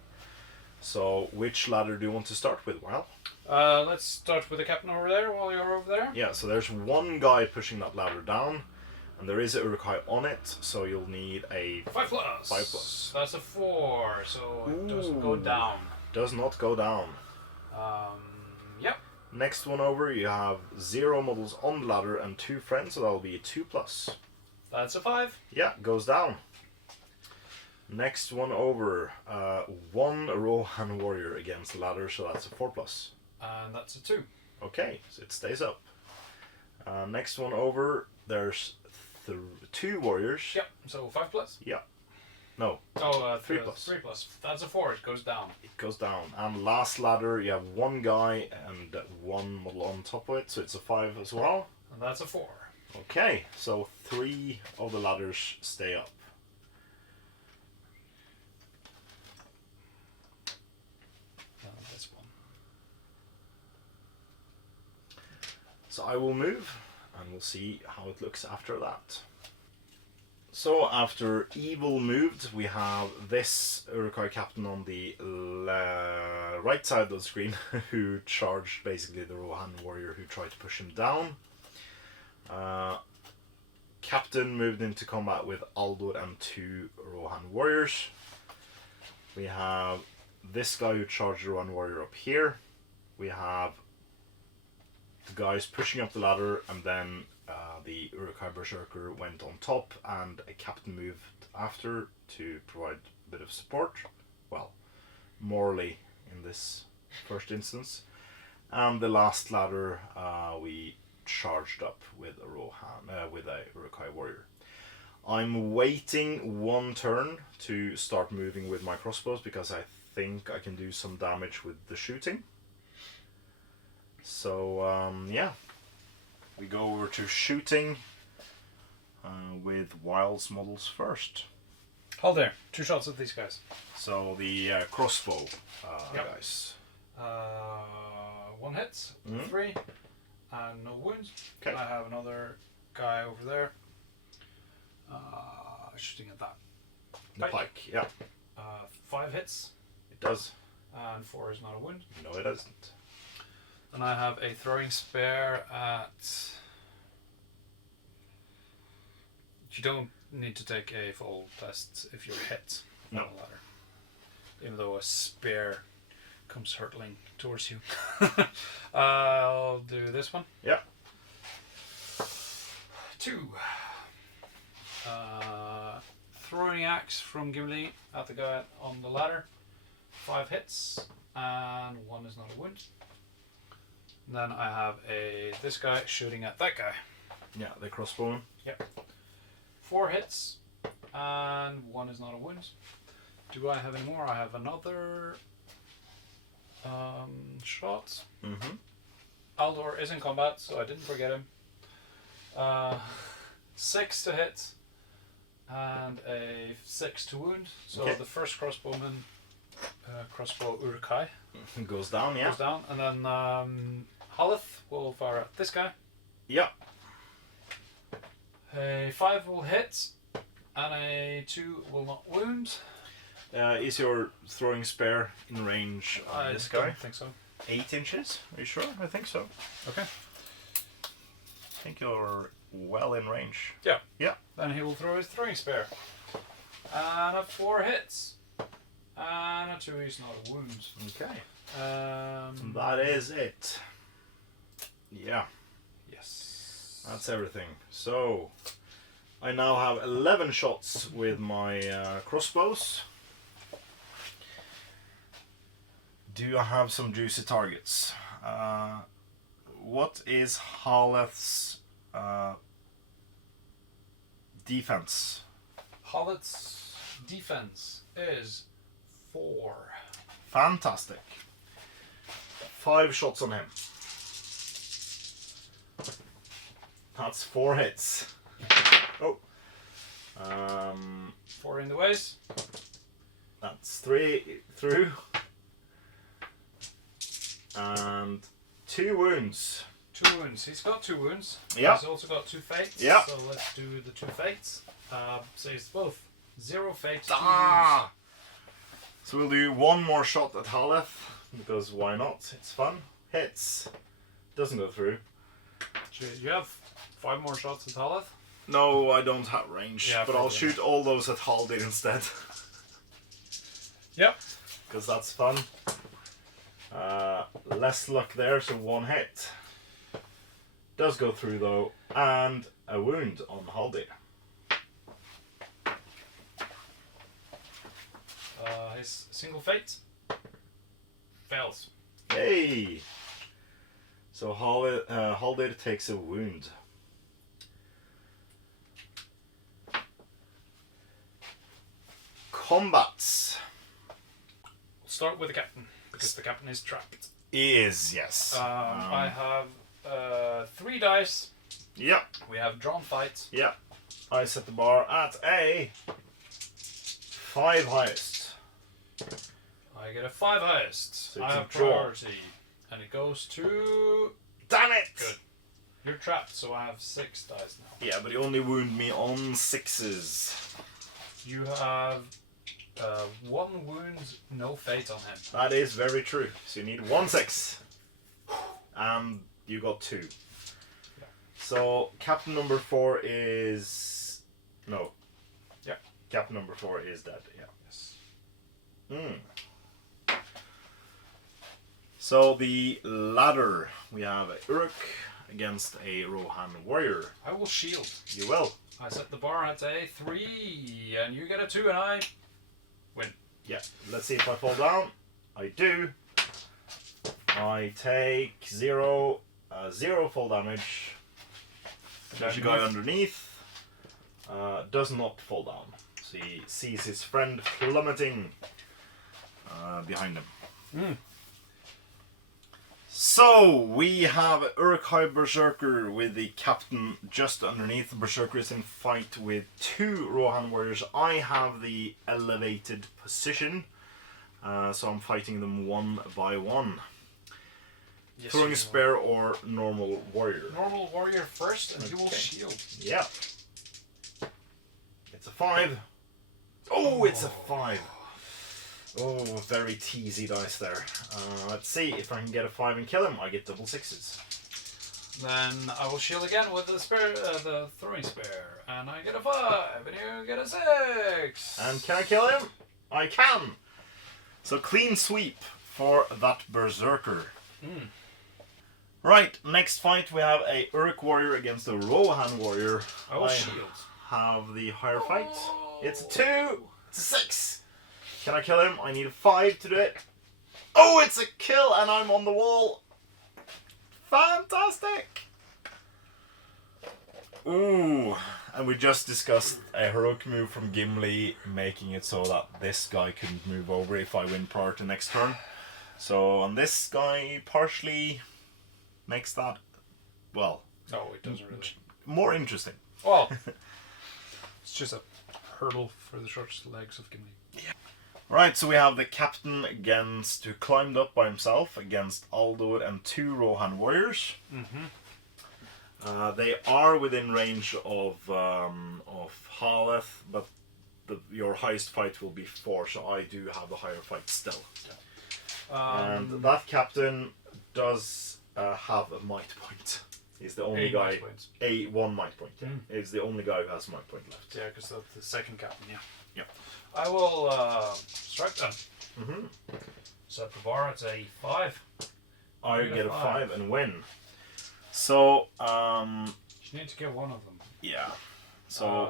So which ladder do you want to start with, Wile? Let's start with the captain over there while you're over there. Yeah, so there's one guy pushing that ladder down, and there is a Uruk-hai on it, so you'll need a 5+. 5+. That's a 4, so it doesn't go Ooh. down. Does not go down. Yep. Next one over, you have 0 models on the ladder and 2 friends, so that'll be a 2+. That's a 5. Yeah, goes down. Next one over, 1 Rohan warrior against the ladder, so that's a 4+. And that's a 2. Okay, so it stays up. Next one over, there's 2 warriors. Yep, so 5+. Yeah. No, Oh, 3+. 3+. That's a 4, it goes down. it goes down. And last ladder, you have 1 guy and 1 model on top of it, so it's a 5 as well. And that's a 4. Okay, so 3 of the ladders stay up. This one. So I will move, and we'll see how it looks after that. So after Evil moved, we have this Uruk-hai captain on the right side of the screen who charged basically the Rohan warrior who tried to push him down. Captain moved into combat with Aldor and 2 Rohan warriors. We have this guy who charged the Rohan warrior up here. We have the guys pushing up the ladder, and then the Uruk-hai berserker went on top, and a captain moved after to provide a bit of support. Well, morally in this first instance. And the last ladder, we charged up with a Rohan, with a Uruk-hai warrior. I'm waiting one turn to start moving with my crossbows because I think I can do some damage with the shooting. So yeah, we go over to shooting with Wild's models first. Hold there. 2 shots at these guys. So the crossbow Yep. guys. 1 hit, Mhm. 3, and no wounds. Okay. I have another guy over there shooting at that. The pike, yeah, 5 hits, it does. and 4 is not a wound. No, it doesn't. Then I have a throwing spear at... You don't need to take a full test if you're hit on No. a ladder. Even though a spear comes hurtling towards you. I'll do this one. Yeah. 2. Throwing axe from Gimli at the guy on the ladder. 5 hits, and 1 is not a wound. Then I have this guy shooting at that guy. Yeah, the crossbow. 4 hits, and 1 is not a wound. Do I have any more? I have another shot. Mm-hmm. Aldor is in combat, so I didn't forget him. 6 to hit, and a 6 to wound. So Okay. the first crossbowman, crossbow Uruk-hai, Goes down, yeah. goes down, and then Haleth will fire at this guy. Yeah. A 5 will hit, and a 2 will not wound. Is your throwing spear in range on I this guy? don't think so. 8 inches? Are you sure? I think so. Okay. I think you're well in range. Then he will throw his throwing spear. And a 4 hits. And a 2 is not a wound. Okay. That That is it. Yeah, Yes. that's everything. So, I now have 11 shots with my crossbows. Do I have some juicy targets? What is Haleth's defense? Haleth's defense is 4. Fantastic. 5 shots on him. That's 4 hits. Oh. 4 in the waist. That's 3 through. And 2 wounds. 2 wounds. He's got 2 wounds. Yeah. He's also got 2 fates. Yeah. So let's do the 2 fates. Says both. 0 fate, 2 Ah! So we'll do one more shot at Haleth, because why not? It's fun. Hits. Doesn't go through. wounds. You have 5 more shots at Haleth. No, I don't have range, Yeah, but I'll probably shoot all those at Haldir instead. Yep. Because that's fun. Less luck there, so 1 hit. Does go through though, and a wound on Haldir. His single fate fails. Hey! So Haldir takes a wound. Combats. We'll start with the captain, because the captain is trapped. Is, yes. I have 3 dice. Yeah, We have drawn fight. yeah. I set the bar at a 5 highest. I get a 5 highest. So I it's a have draw. priority. And it goes to... Damn it! Good. You're trapped, so I have 6 dice now. Yeah, but he only wound me on 6s. You have 1 wound, no fate on him. That is very true. So you need 1 6. And you got 2. Yeah. So captain number 4 is... No. Yeah. Captain number 4 is dead, yeah. Yes. So the ladder, we have a Uruk against a Rohan warrior. I will shield. You will. I set the bar at a 3, and you get a 2, and I win. Yeah. Let's see if I fall down. I do. I take 0 fall damage. There's a guy underneath. Does not fall down. So he sees his friend plummeting behind him. Mm. So we have Uruk-hai Berserker with the captain just underneath. The Berserker is in fight with 2 Rohan warriors. I have the elevated position, so I'm fighting them one by one. Yes, Throwing you a spear or normal warrior. Normal warrior first, and you will Okay. shield. Yeah. It's a 5. Oh, it's a 5. Oh, very teasy dice there. Let's see if I can get a 5 and kill him. I get double 6s. Then I will shield again with the spear, the throwing spear, and I get a 5, and you get a 6. And can I kill him? I can. So clean sweep for that Berserker. Mm. Right, next fight we have a Uruk warrior against a Rohan warrior. I will shield. Have the higher fight. Oh. It's a 2. It's a 6. Can I kill him? I need a 5 to do it. Oh, it's a kill and I'm on the wall. Fantastic. Ooh. And we just discussed a heroic move from Gimli, making it so that this guy couldn't move over if I win prior to next turn. So, and this guy partially makes that, well, No, it doesn't really. more interesting. Well, it's just a hurdle for the short legs of Gimli. Right, so we have the captain against, who climbed up by himself against Aldur and 2 Rohan warriors. Mm-hmm. They are within range of Haleth, but your highest fight will be 4, so I do have the higher fight still. And that captain does have a might point. He's the only guy. One might point. Yeah. He's the only guy who has a might point left. Yeah, because that's the second captain. Yeah. Yep. I will strike them. Mm-hmm. Set the bar at a 5. I get a 5 and win. So You need to get one of them. yeah. So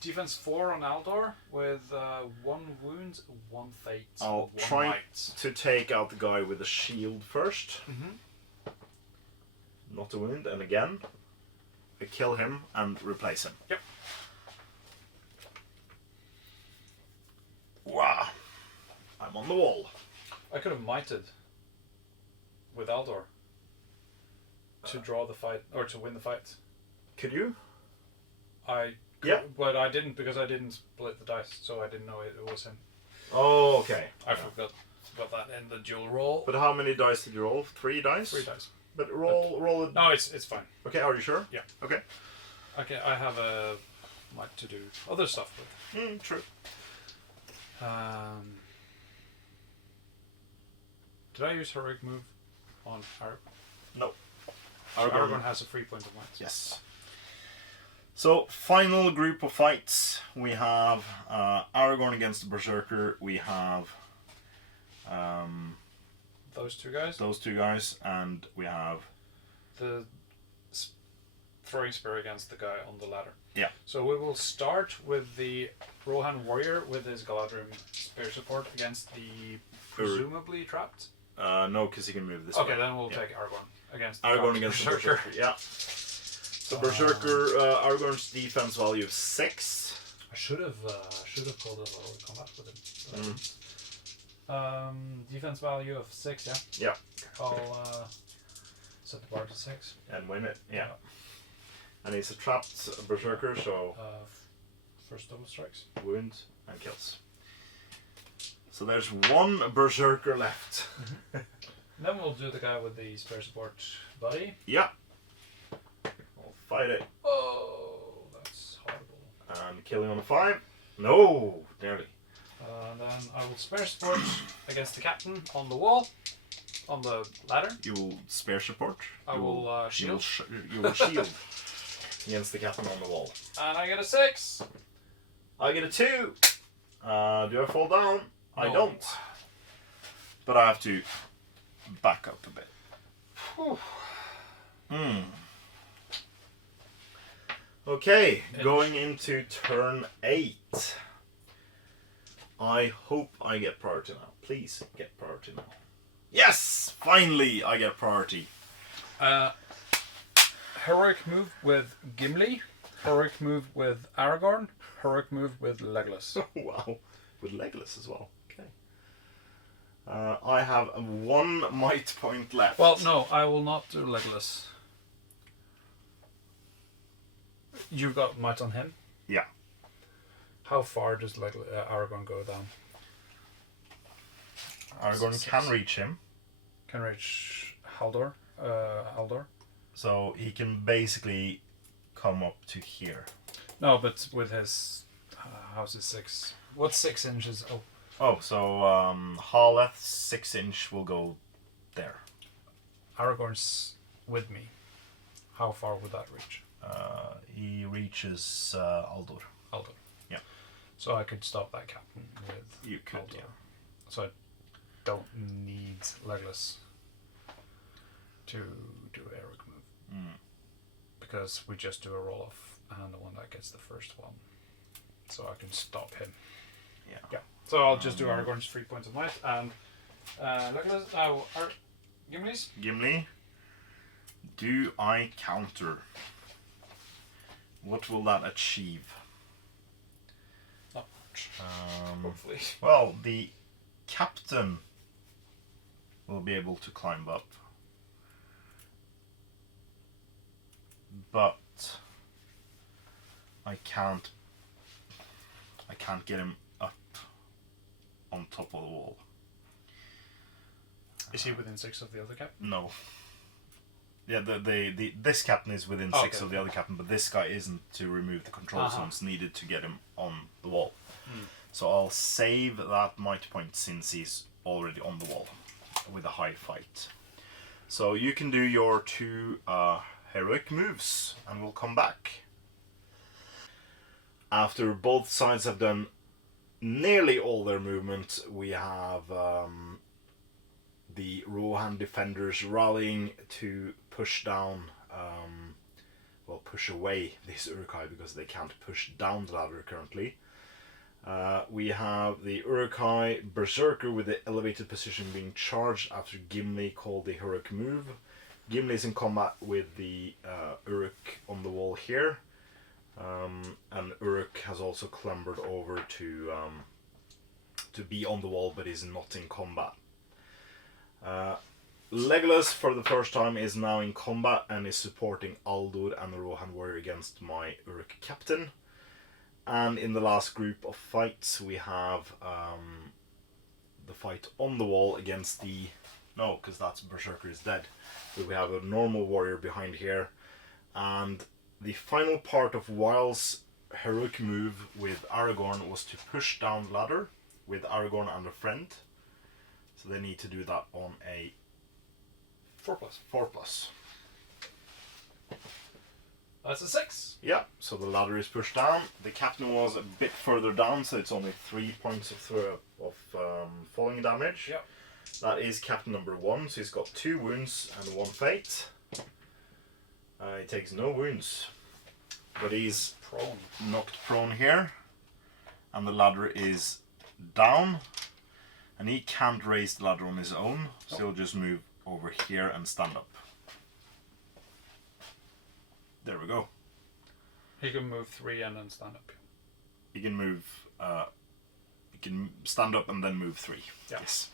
defense 4 on Aldor with 1 wound, 1 fate. I'll 1 try might. to take out the guy with the shield first. Mm-hmm. Not a wound, and again, I kill him and replace him. Yep. Wow. I'm on the wall. I could have mighted with Aldor to draw the fight or to win the fight. Could you? I could, Yeah. but I didn't because I didn't split the dice, so I didn't know it was him. Oh, okay. I forgot that in the dual roll. But how many dice did you roll? 3 dice? 3 dice. But roll it. No, it's fine. Okay, are you sure? Yeah. Okay. Okay, I have a might to do other stuff with. True. Did I use heroic move on Aragorn? No. Aragorn has a 3 point of might. Yes. So, final group of fights. We have Aragorn against the Berserker. We have Those 2 guys. those 2 guys, and we have The throwing spear against the guy on the ladder. Yeah. So we will start with the Rohan warrior with his Galadrim spear support against the presumably trapped. no, because he can move this Okay, way. then we'll Yeah. take Aragorn against the Aragorn trapped against the Berserker. Yeah. So Berserker, Aragorn's defense value of 6. I should have called it a combat with him. Defense value of 6. Yeah. Yeah. I'll set the bar to 6. And win it. Yeah. And he's a trapped Berserker, so First double strikes. wound and kills. So there's 1 Berserker left. Then we'll do the guy with the spear support buddy. Yeah. I'll fight it. Oh, that's horrible. And killing on a 5. No, nearly. And then I will spear support against the captain on the wall, on the ladder. You will spare support. I will shield. You will shield against the captain on the wall. And I get a 6. I get a 2. Do I fall down? I No. don't. But I have to back up a bit. Okay, going into turn 8. I hope I get priority now. Please get priority now. Yes! Finally, I get priority. Heroic move with Gimli. Heroic move with Aragorn. Heroic move with Legolas. Wow. With Legolas as well. Okay. I have 1 might point left. Well, no, I will not do Legolas. You got might on him? Yeah. How far does Aragorn go down? Aragorn can reach him. Can reach Haldor. Haldor. So he can basically come up to here. No, but with his house is 6. What's 6 inches? Oh, Oh, so Harleth 6-inch will go there. Aragorn's with me. How far would that reach? He reaches Aldor. Haldor. Yeah. So I could stop that captain with You could, Haldor. yeah. So I don't need Legolas to do Eric move. Mm. Because we just do a roll off and the one that gets the first one. So I can stop him. Yeah. Yeah. So I'll just do Aragorn's 3 points of might and Legolas. Gimli's? Gimli, do I counter? What will that achieve? Not much. Hopefully. Well, the captain will be able to climb up. But I can't get him up on top of the wall. Is he within 6 of the other captain? No. Yeah, this captain is within 6 of the other captain, but this guy isn't to remove the control zones needed to get him on the wall. So I'll save that might point since he's already on the wall with a high fight. So you can do your 2 heroic moves and we'll come back. After both sides have done nearly all their movement, we have the Rohan defenders rallying to push down, push away these Uruk-hai because they can't push down the ladder currently. We have the Uruk-hai Berserker with the elevated position being charged after Gimli called the heroic move. Gimli is in combat with the Uruk on the wall here. And Uruk has also clambered over to be on the wall, but is not in combat. Legolas, for the first time, is now in combat and is supporting Aldur and the Rohan warrior against my Uruk captain. And in the last group of fights, we have the fight on the wall against the... No, because that's Berserker is dead. But we have a normal warrior behind here. And the final part of Wild's heroic move with Aragorn was to push down the ladder with Aragorn and a friend. So they need to do that on a 4+. 4+. That's a 6. Yeah, so the ladder is pushed down. The captain was a bit further down, so it's only 3 points of falling damage. Yeah. That is captain number 1, so he's got 2 wounds and 1 fate. He takes no wounds, but he's knocked prone here, and the ladder is down, and he can't raise the ladder on his own, so he'll just move over here and stand up. There we go. He can move 3 and then stand up. He can move. He can stand up and then move 3. Yeah. Yes.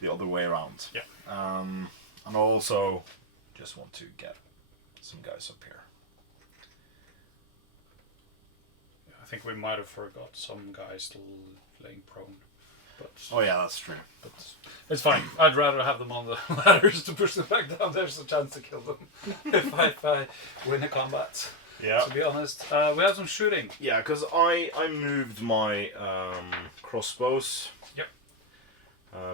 The other way around. Yeah. And also, just want to get some guys up here. I think we might have forgot some guys still laying prone. But Oh yeah, that's true. but it's fine. I'd rather have them on the ladders to push them back down. There's a chance to kill them if I win a combat. Yeah. To be honest, we have some shooting. Yeah, because I moved my crossbows. Yep.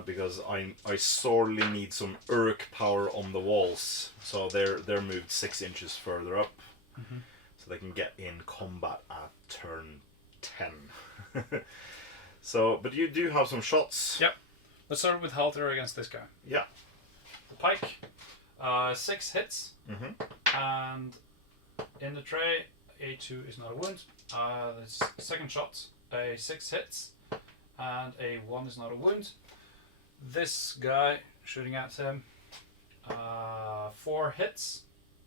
Because I sorely need some Uruk power on the walls, so they're moved 6 inches further up, so they can get in combat at turn 10. So, but you do have some shots. Yep. Let's start with Halter against this guy. Yeah. The pike, 6 hits, and in the tray, a 2 is not a wound. The second shot, a 6 hits, and a 1 is not a wound. this guy, shooting at him. 4 hits,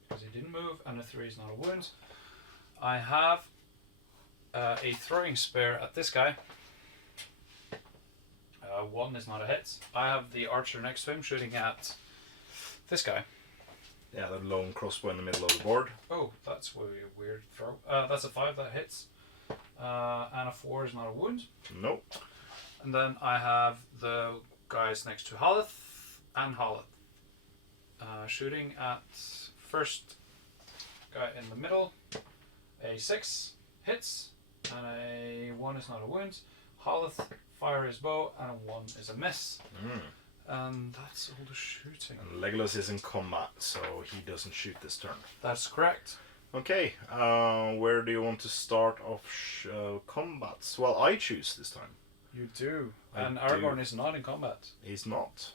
because he didn't move, and a 3 is not a wound. I have a throwing spear at this guy. 1 is not a hit. I have the archer next to him shooting at this guy. Yeah, the lone crossbow in the middle of the board. Oh, that's a weird throw. That's a 5 that hits. And a 4 is not a wound. Nope. And then I have the guys next to Haleth and Haleth. Shooting at first guy in the middle. A 6 hits. And a 1 is not a wound. Haleth fire his bow and a 1 is a miss. And that's all the shooting. And Legolas is in combat, so he doesn't shoot this turn. That's correct. Okay, where do you want to start off combats? Well, I choose this time. You do. I And do. Aragorn is not in combat. He's not.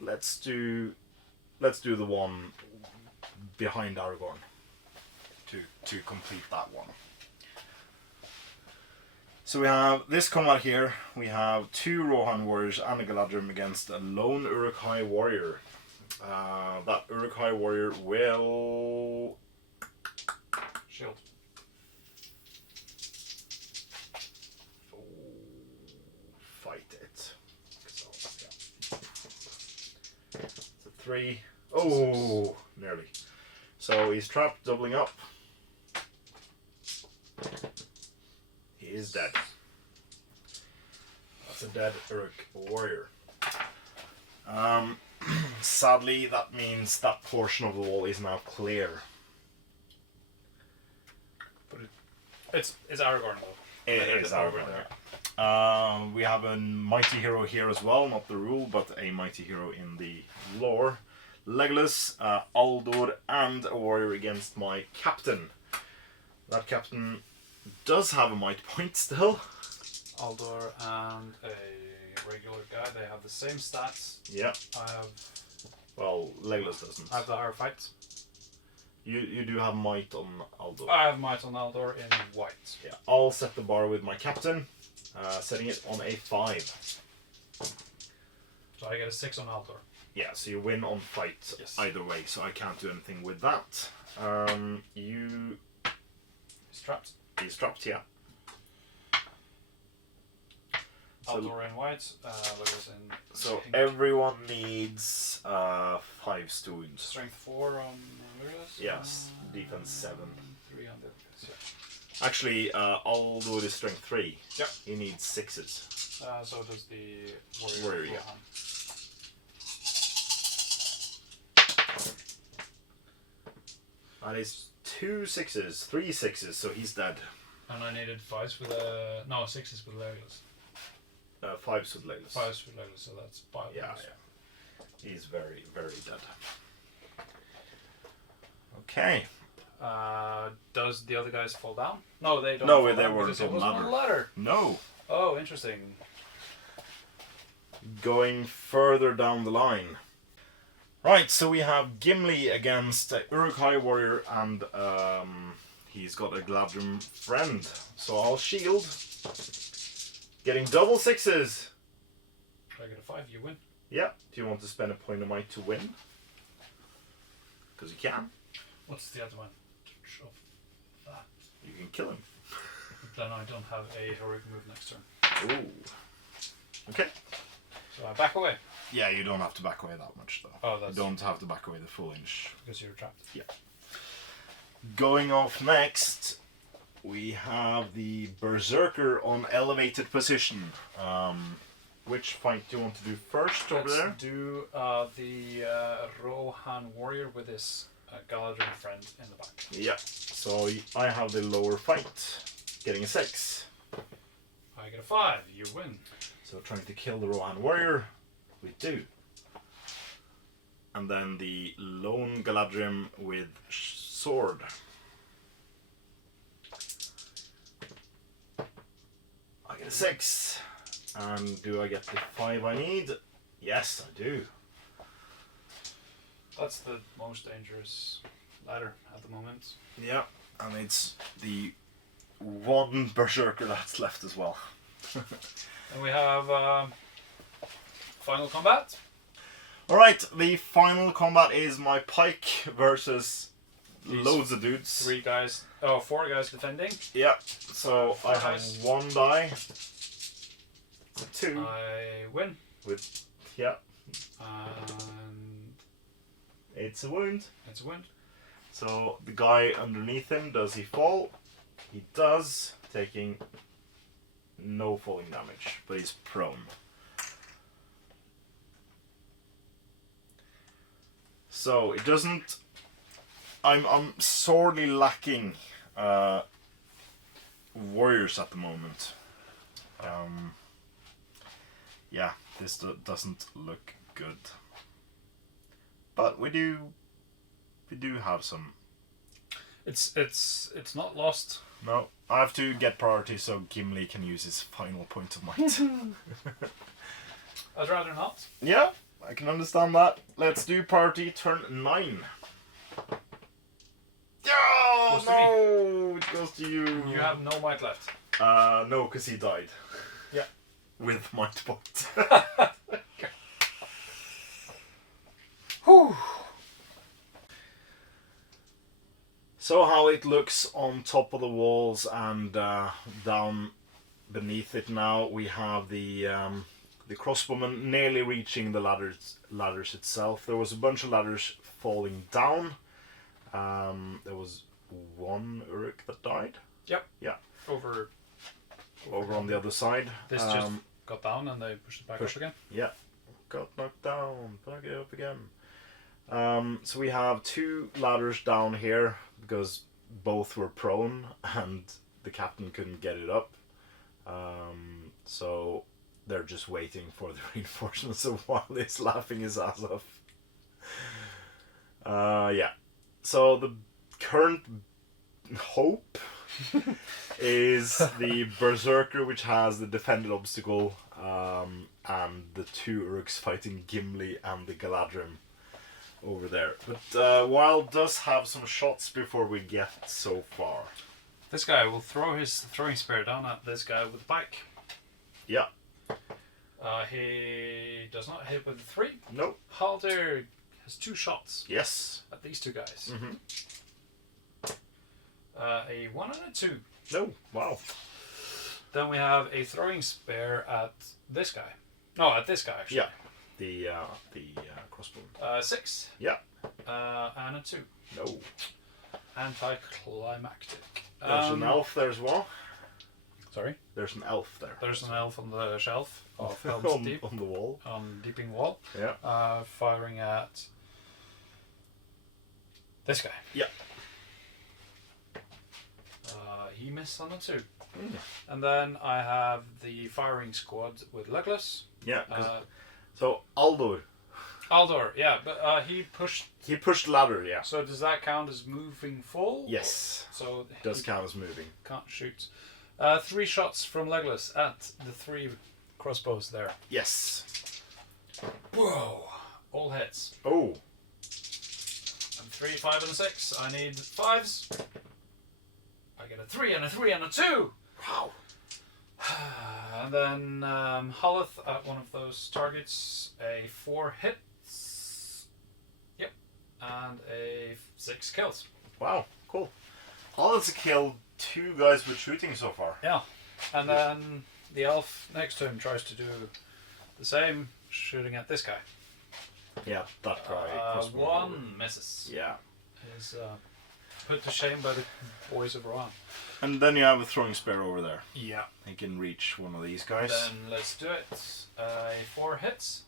Let's do the one behind Aragorn to complete that one. So we have this combat here. We have 2 Rohan warriors and a Galadrim against a lone Uruk-hai warrior. That Uruk-hai warrior will Shield. fight it. So, yeah. It's a 3. Oh, nearly. So he's trapped, doubling up. He is dead. That's a dead Uruk warrior. Sadly, that means that portion of the wall is now clear. But it's Aragorn though. It is over Aragorn, there. We have a mighty hero here as well, not the rule, but a mighty hero in the lore. Legolas, Aldor, and a warrior against my captain. That captain does have a might point still. Aldor and a regular guy, they have the same stats. Yeah. Well, Legolas doesn't. I have the higher fight. You do have might on Aldor. I have might on Aldor in white. Yeah, I'll set the bar with my captain, setting it on a 5. So I get a 6 on Aldor. Yeah, so you win on fight Yes. either way, so I can't do anything with that. You... He's trapped. He's trapped, yeah. So, Aldor in white, Legolas in so pink. everyone needs 5 stones. Strength 4 on Legolas. Yes, defense 7. 3 on the others, yeah. Actually, Aldor is strength 3. Yeah. He needs 6s. So does the Warrior, yeah. Rohan. That is 2 6s, 3 6s, so he's dead. And I needed 5s with no 6s with Legolas. 5s with Legolas. 5s with Legolas, so that's 5. Yeah, yeah. He's very, very dead. Okay. Does the other guys fall down? No, they don't. No, fall they down weren't because it on wasn't ladder. on ladder. No. Oh, interesting. Going further down the line. Right, so we have Gimli against Uruk-hai warrior, and he's got a Galadrim friend. So I'll shield. Getting double 6s. If I get a 5, you win. Yeah. Do you want to spend a point of might to win? Because you can. What's the other one? Shove that. You can kill him. Then I don't have a heroic move next turn. Ooh. Okay. So I back away. Yeah, you don't have to back away that much though. Oh, that's You don't have to back away the full inch. because you're trapped. Going off next, we have the Berserker on elevated position. Which fight do you want to do first over there? Let's do the Rohan warrior with his Galadrim friend in the back. Yeah. So I have the lower fight, getting a 6. I get a 5, you win. So trying to kill the Rohan warrior, we do. And then the lone Galadrim with sword. I get a 6. And do I get the 5 I need? Yes, I do. That's the most dangerous ladder at the moment. Yeah, and it's the one Berserker that's left as well. And we have final combat. Alright, the final combat is my pike versus These loads of dudes. 4 guys defending. Yeah, so I have Nice. 1 die. 2. I win. With, yeah, And it's a wound. it's a win. So the guy underneath him, does he fall? He does, taking no falling damage, but he's prone. So it doesn't. I'm sorely lacking warriors at the moment. Yeah, this doesn't look good. But we do have some. It's not lost. No, I have to get priority so Gimli can use his final point of might. I'd rather not. Yeah, I can understand that. Let's do priority turn 9. Oh, Goes to no! It goes to you. You have no might left. No, because he died. Yeah. With might point. Whew. So how it looks on top of the walls and down beneath it now, we have the crossbowman nearly reaching the ladders itself. There was a bunch of ladders falling down. There was 1 Uruk that died. Yep. Yeah. Over on the other side. This just got down and they pushed it back up again. Yeah. Got knocked down. Back it up again. So we have 2 ladders down here because both were prone and the captain couldn't get it up. So they're just waiting for the reinforcements while he's laughing his ass off. Yeah. So the current hope is the Berserker, which has the defended obstacle, and the 2 Uruks fighting Gimli and the Galadrim over there. But Wild does have some shots before we get so far. This guy will throw his throwing spear down at this guy with the pike. Yeah. He does not hit with the 3. Nope. Haldir has 2 shots Yes. at these 2 guys. Mm-hmm. A 1 and a 2. No. Wow. Then we have a throwing spear at this guy. No, at this guy actually. Yeah. The crossbow. 6. Yeah. And a 2. No. Anticlimactic. There's an elf there as well. Sorry? There's an elf there. There's an elf on the shelf of Helm's on, Deep. on the wall. On Deeping Wall. Yeah. Firing at this guy. Yeah. He missed on a 2. Mm. And then I have the firing squad with Legolas. Yeah. So Aldor. Aldor, yeah, but he pushed. He pushed ladder. Yeah. So does that count as moving full? Yes. So Does he count as moving. can't shoot. 3 shots from Legolas at the 3 crossbows there. Yes. Whoa! All hits. Oh. And 3, 5, and 6. I need 5s. I get a 3 and a 3 and a 2. Wow. And then Holleth at one of those targets, a 4 hits. Yep. And a 6 kills. Wow. Cool. Holland's killed 2 guys with shooting so far. Yeah. And then the elf next to him tries to do the same, shooting at this guy. Yeah, that guy. 1 misses. Yeah. Is put to shame by the boys of Rohan. And then you have a throwing spear over there. Yeah. He can reach one of these guys. Then let's do it. 4 hits.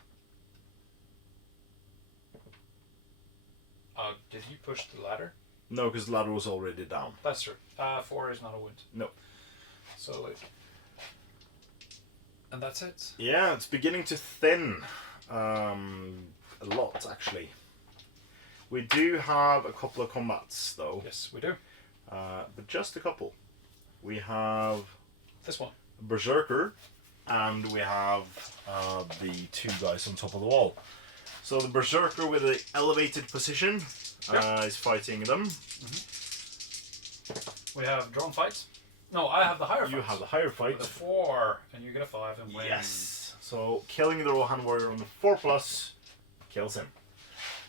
Did he push the ladder? No, because the ladder was already down. That's true. 4 is not a wound. No. So like, and that's it. Yeah, it's beginning to thin. A lot, actually. We do have a couple of combats, though. Yes, we do. But just a couple. We have This one. Berserker, and we have the 2 guys on top of the wall. So the Berserker with an elevated position is fighting them. We have drone fights. No, I have the higher You fight. have the higher fight. With a 4, and you get a 5 and win. Yes. So killing the Rohan warrior on the 4+ kills him.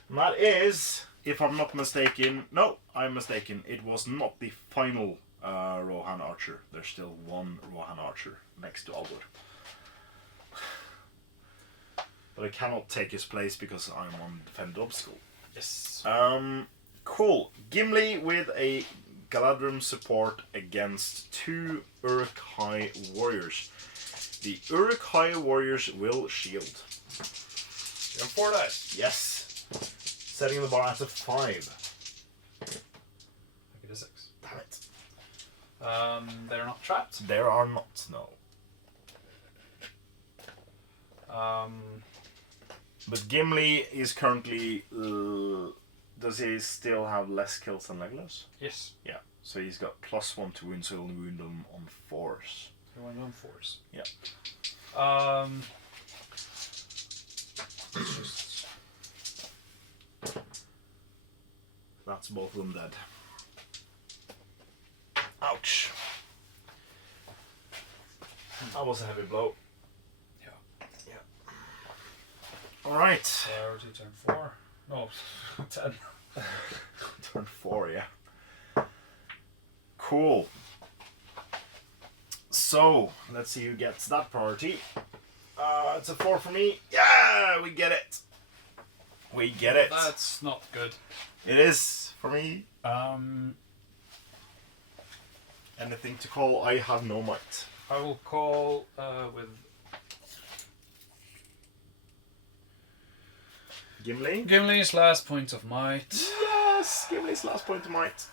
And that is, if I'm not mistaken, no, I'm mistaken. It was not the final Rohan archer. There's still one Rohan archer next to Aldur. But I cannot take his place because I'm on defend obstacle. Yes. Cool. Gimli with a Galadrim support against 2 Uruk-hai warriors. The Uruk-hai warriors will shield. You have 4 dice. Yes. Setting the bar at a 5. I get a 6. Damn it. They're not trapped. There are not, no. But Gimli is currently... does he still have less kills than Legolas? Yes. Yeah. So he's got +1 to wound, so he'll wound them on 4s. You went on 4s. Yeah. That's both of them dead. Ouch. That was a heavy blow. Yeah. Alright. Priority turn 4. No, 10. Turn 4, yeah. Cool. So, let's see who gets that priority. It's a 4 for me. Yeah, we get it. We get it. That's not good. It is for me. Anything to call? I have no might. I will call with Gimli? Gimli's last point of might. Yes! Gimli's last point of might.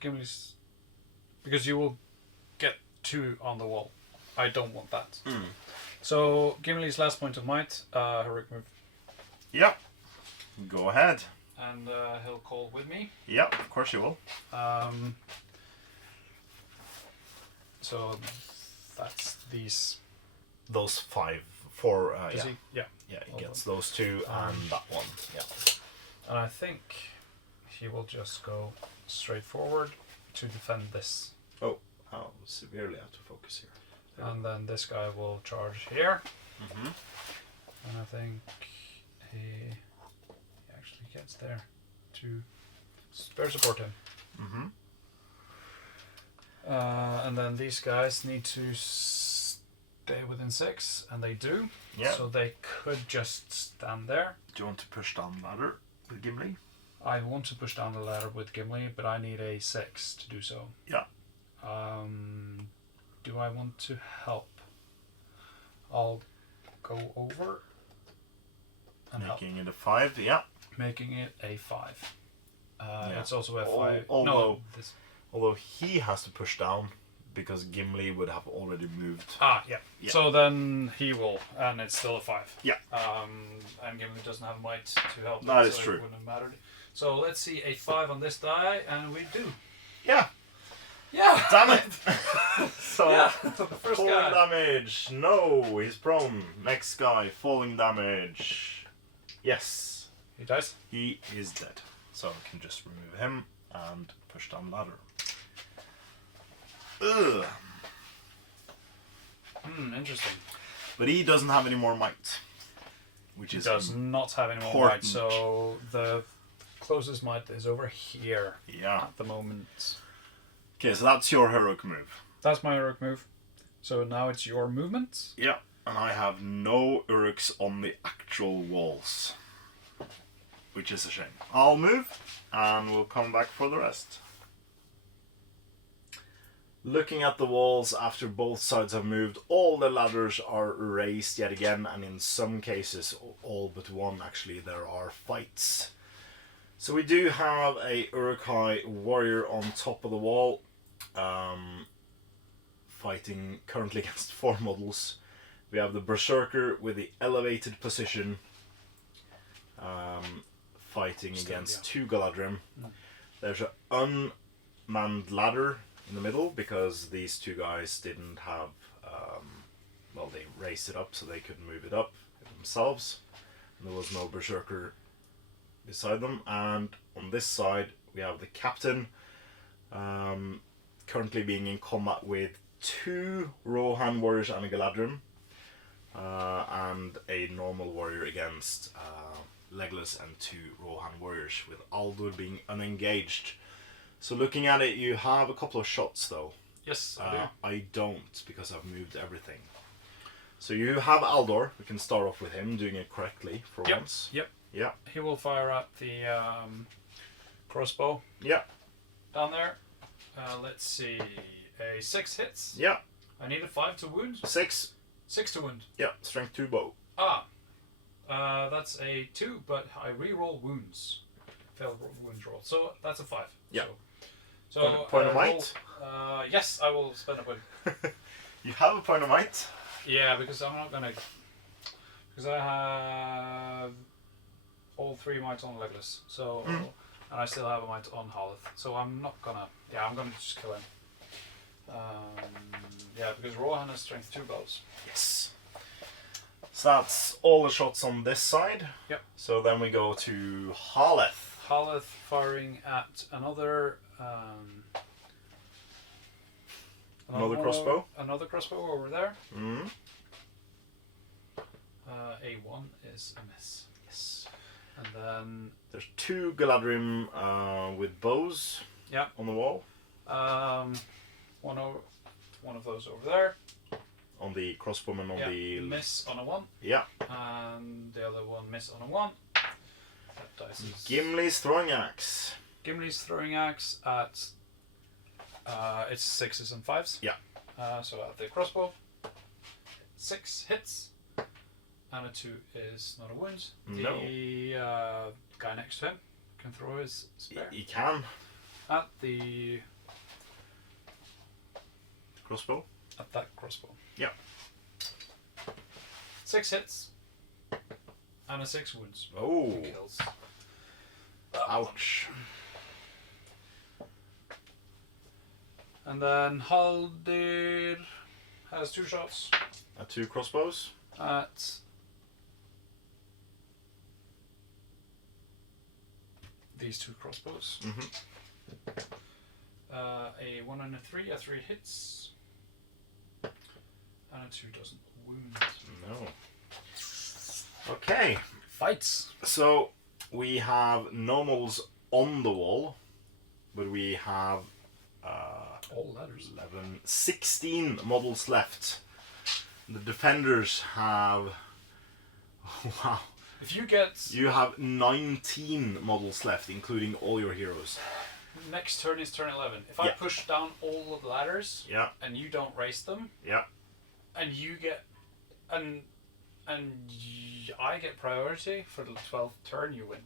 Gimli's... Because you will get 2 on the wall. I don't want that. So, Gimli's last point of might, heroic move. Yep. Go ahead. And he'll call with me. Yep, of course you will. So, that's these. Those 4, Does yeah. he? Yeah. Yeah, he gets those 2 and that one. Yeah. And I think he will just go straight forward to defend this. Oh, severely out of focus here. And then this guy will charge here. Mm-hmm. And I think he actually gets there to spare support him. Mm-hmm. And then these guys need to stay within 6, and they do. Yeah. So they could just stand there. Do you want to push down the ladder with Gimli? I want to push down the ladder with Gimli, but I need a 6 to do so. Yeah. Do I want to help? I'll go over and help. Making it a 5, yeah. Making it a 5. Yeah. It's also a 5. Although, no, this. although he has to push down because Gimli would have already moved. Yeah. So then he will, and it's still a 5. Yeah. And Gimli doesn't have might to help. That him, is so true. It wouldn't have mattered. So let's see a 5 on this die, and we do. Yeah. Yeah. Damn it! So, Yeah. The first falling guy. damage. No, he's prone. Next guy, falling damage. Yes, He dies. he is dead. So I can just remove him and push down ladder. Ugh. Interesting. But he doesn't have any more might. Which He is does not have any more important. might, so the closest might is over here Yeah. at the moment. Okay, so that's your heroic move. That's my Uruk move. So now it's your movement. Yeah. And I have no Uruks on the actual walls. Which is a shame. I'll move and we'll come back for the rest. Looking at the walls after both sides have moved, all the ladders are raised yet again, and in some cases, all but one actually, there are fights. So we do have a Uruk-hai warrior on top of the wall, fighting currently against 4 models. We have the berserker with the elevated position, fighting against 2 Galadrim. There's an unmanned ladder in the middle because these 2 guys didn't have, well, they raised it up so they couldn't move it up themselves. And there was no berserker beside them, and on this side we have the captain, currently being in combat with 2 Rohan warriors and a Galadrim, and a normal warrior against Legolas and 2 Rohan warriors, with Aldur being unengaged. So looking at it, you have a couple of shots though. Yes, I do. I don't, because I've moved everything. So you have Aldor. We can start off with him doing it correctly for once. Yep. Yeah. He will fire at the crossbow. Yeah. Down there. Let's see. A 6 hits. Yeah. I need a 5 to wound. 6. 6 to wound. Yeah. Strength 2 bow. That's a 2, but I re-roll wounds. Failed wounds roll. So that's a 5. Yeah. So point of might? Yes, I will spend a point. You have a point of might? Yeah, because I'm not gonna. Because I have all 3 mites on Legolas, so and I still have a mite on Haleth, so I'm not gonna. Yeah, I'm gonna just kill him. Yeah, because Rohan has strength 2 bows. Yes. So that's all the shots on this side. Yep. So then we go to Haleth. Haleth firing at another. Another crossbow. Another crossbow over there. Mm. A1 is a miss. Yes. And then There's 2 Galadrim with bows. Yeah. On the wall. one of those over there. On the crossbowman on the miss on a 1. Yeah. And the other one miss on a 1. That dice is Gimli's throwing axe. Gimli's throwing axe at it's 6s and 5s. Yeah. So at the crossbow, 6 hits, and a 2 is not a wound. No. The guy next to him can throw his spear He can. at the Crossbow. at that crossbow. Yeah. 6 hits and a 6 wounds. Oh. Kills. Ouch. And then Haldir has 2 shots 2 crossbows. at these 2 crossbows. Mm-hmm. A 1 and a 3. A 3 hits. And a 2 doesn't wound. No. Okay. Fights. So we have normals on the wall, but we have All ladders. 11, 16 models left. The defenders have. Wow. If you get You have 19 models left, including all your heroes. next turn is turn 11. If I Yeah. push down all of the ladders Yeah. and you don't raise them, Yeah. and you get and I get priority for the 12th turn, you win.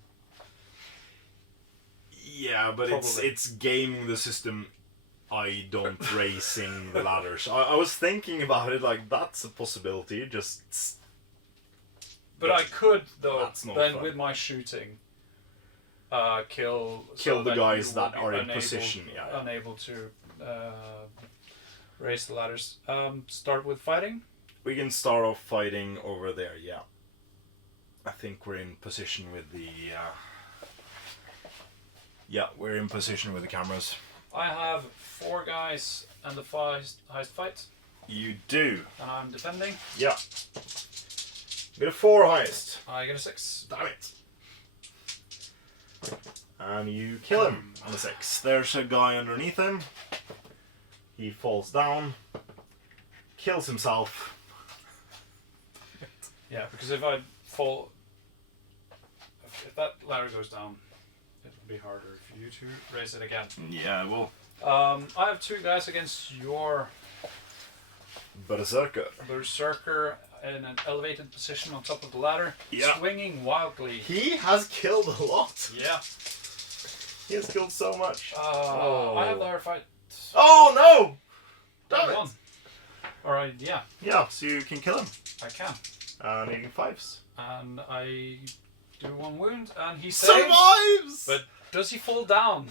Yeah, but Probably. it's gaming the system. I don't racing the ladders. I was thinking about it, like that's a possibility. Just But I could though That's not then fun. with my shooting kill Kill the that guys you that will be are in unable- position, yeah. Unable to raise the ladders. Start with fighting. we can start off fighting over there. Yeah, I think we're in position with the. Yeah, we're in position with the cameras. I have 4 guys and the highest fight, You do. and I'm defending. Yeah. Get a 4 highest. I get a 6. Damn it. And you kill him on a 6. There's a guy underneath him. He falls down. Kills himself. Yeah, because if I fall, if that ladder goes down, it will be harder for you to raise it again. Yeah, well. I have 2 guys against your Berserker. berserker in an elevated position on top of the ladder, Yeah. swinging wildly. He has killed a lot. Yeah. He has killed so much. I have the hard fight. Oh no! Damn I it! won. Alright, yeah, Yeah, so you can kill him. I can. Needing 5s. And I do 1 wound, and he saves. Survives! But does he fall down?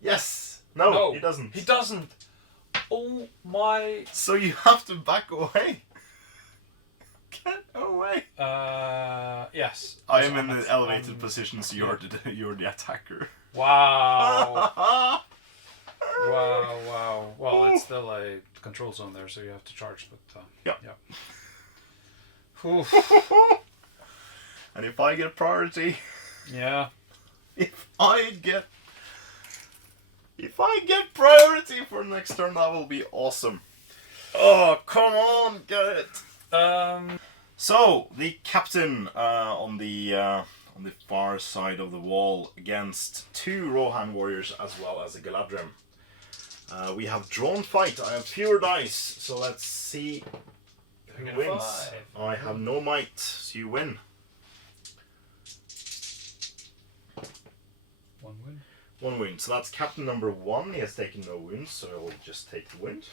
yes. No, No, he doesn't. He doesn't. Oh my. So you have to back away. Get away. Yes. I am in I'm the at- elevated position, so you're the attacker. Wow. Wow. Well, it's still a control zone there, so you have to charge. But yeah. Oof. And if I get priority, Yeah. if I get priority for next turn, that will be awesome. Oh, come on, get it. So the captain on the far side of the wall against 2 Rohan warriors as well as a Galadrim. We have drawn fight. I have fewer dice, so let's see who get a wins. 5. I have no might, so you win. 1 win. 1 wound. So that's captain number 1. He has taken no wounds, so I will just take the wound.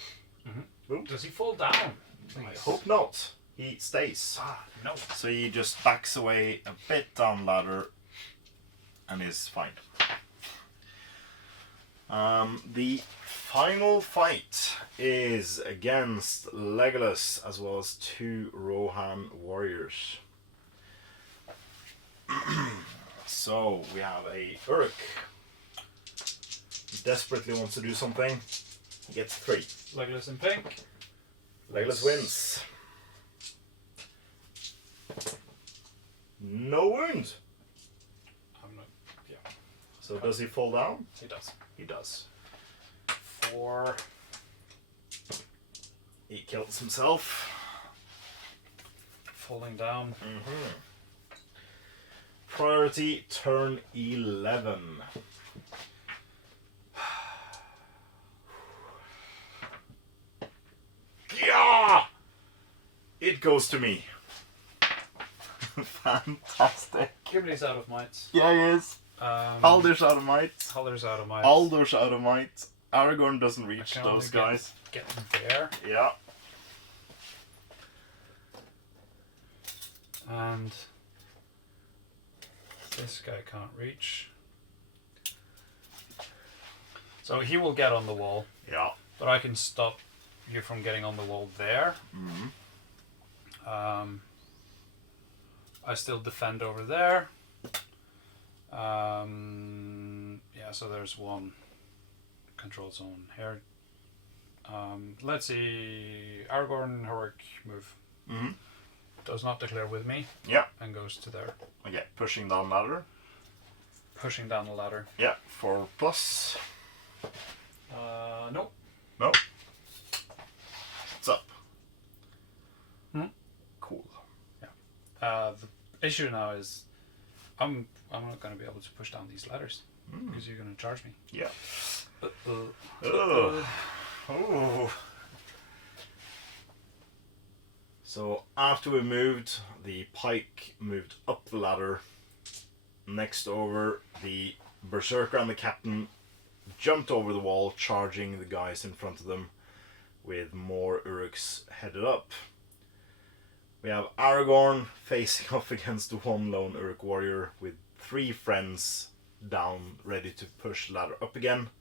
Boom. Does he fall down? I hope not. He stays. No. So he just backs away a bit down ladder and is fine. The final fight is against Legolas as well as 2 Rohan warriors. So we have a Uruk. He desperately wants to do something. He gets 3. Legolas in pink. Legolas wins. No wound. I'm not. Yeah. So does he fall down? He does. He does. 4. He kills himself. Falling down. Priority turn 11. Yeah! It goes to me. Fantastic. Ghibli's out of might. Yeah, he is. Baldur's out of might. Haller's out of might. Aldor's out of might. Aragorn doesn't reach I can those only guys. Get there. Yeah. And this guy can't reach. So he will get on the wall, Yeah. but I can stop you from getting on the wall there. I still defend over there. Yeah, so there's 1 control zone here. Let's see. Aragorn heroic move. Does not declare with me. Yeah. And goes to there. Okay, pushing down ladder. Pushing down the ladder. Yeah, 4+. Nope. No. It's up. Cool. The issue now is I'm not going to be able to push down these ladders because you're going to charge me. Yeah. Oh. Oh. So after we moved, the pike moved up the ladder. Next over, the berserker and the captain jumped over the wall, charging the guys in front of them with more Uruks headed up. We have Aragorn facing off against the 1 lone Uruk warrior with 3 friends down, ready to push the ladder up again.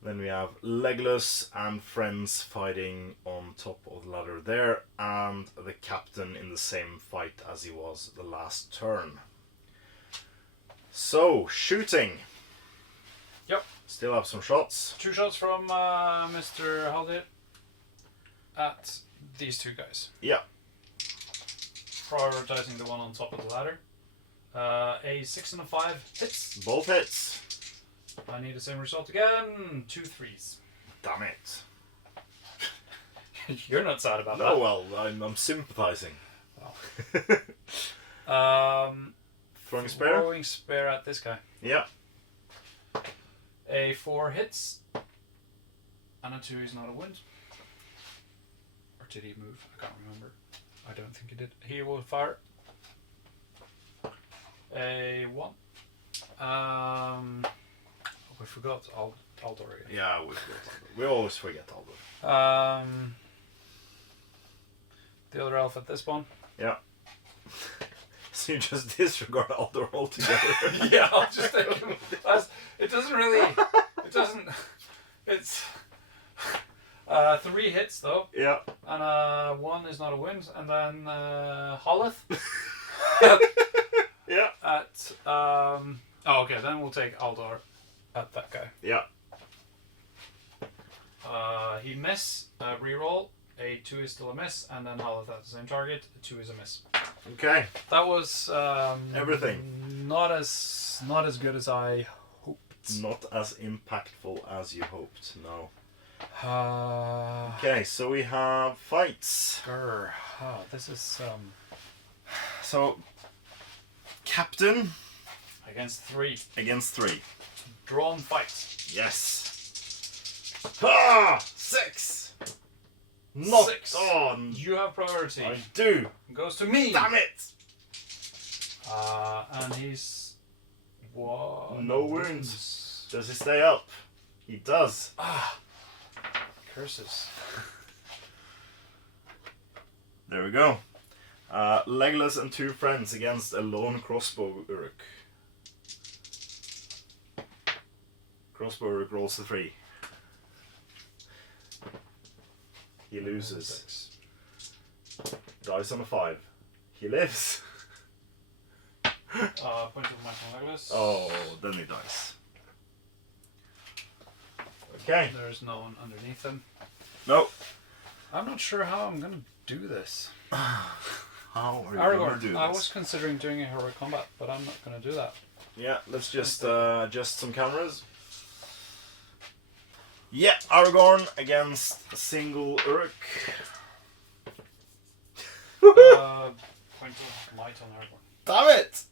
Then we have Legolas and friends fighting on top of the ladder there, and the captain in the same fight as he was the last turn. So, shooting. Yep. Still have some shots. 2 shots from Mr. Haldir at these 2 guys. Yeah. Prioritizing the one on top of the ladder. A 6 and a 5 hits. Both hits. I need the same result again. 2 3s. Damn it. You're not sad about No, well, I'm sympathizing. that. Throwing spare? Throwing spare at this guy. Yeah. A 4 hits. And a 2 is not a wound. Or did he move? I can't remember. I don't think he did. He will fire. A 1. We forgot Aldor again. Yeah, we always forget Aldor. The other elf at this one. Yeah. So you just disregard Aldor altogether. Yeah, I'll just take him. It doesn't really. It doesn't. It's 3 hits though. Yeah. And 1 is not a win. And then Holleth. Yeah. At okay, then we'll take Aldor at that guy. Yeah. He miss, reroll. A 2 is still a miss, and then Haleth at the same target. A 2 is a miss. Okay. That was Everything. Not as good as I hoped. Not as impactful as you hoped. No. Uh, Okay, so we have fights. grr. Oh, this is So, captain against 3 against 3. drawn fight. Yes. Ah, 6. Not 6. on. You have priority. I do. Goes to me. Damn it. And he's what? No wounds. Does he stay up? He does. Curses. There we go. Legolas and 2 friends against a lone crossbow Uruk. Crossbow Uruk rolls a 3. He loses. 6. Dies on a 5. He lives. Point of Michael Legolas. Oh, then he dies. Okay. There's no one underneath him. No. I'm not sure how I'm gonna do this. How are you going to Aragorn, do this? I was considering doing a heroic combat, but I'm not gonna do that. Yeah, let's just adjust some cameras. Yeah, Aragorn against a single Uruk. Point of might on Aragorn. Damn it!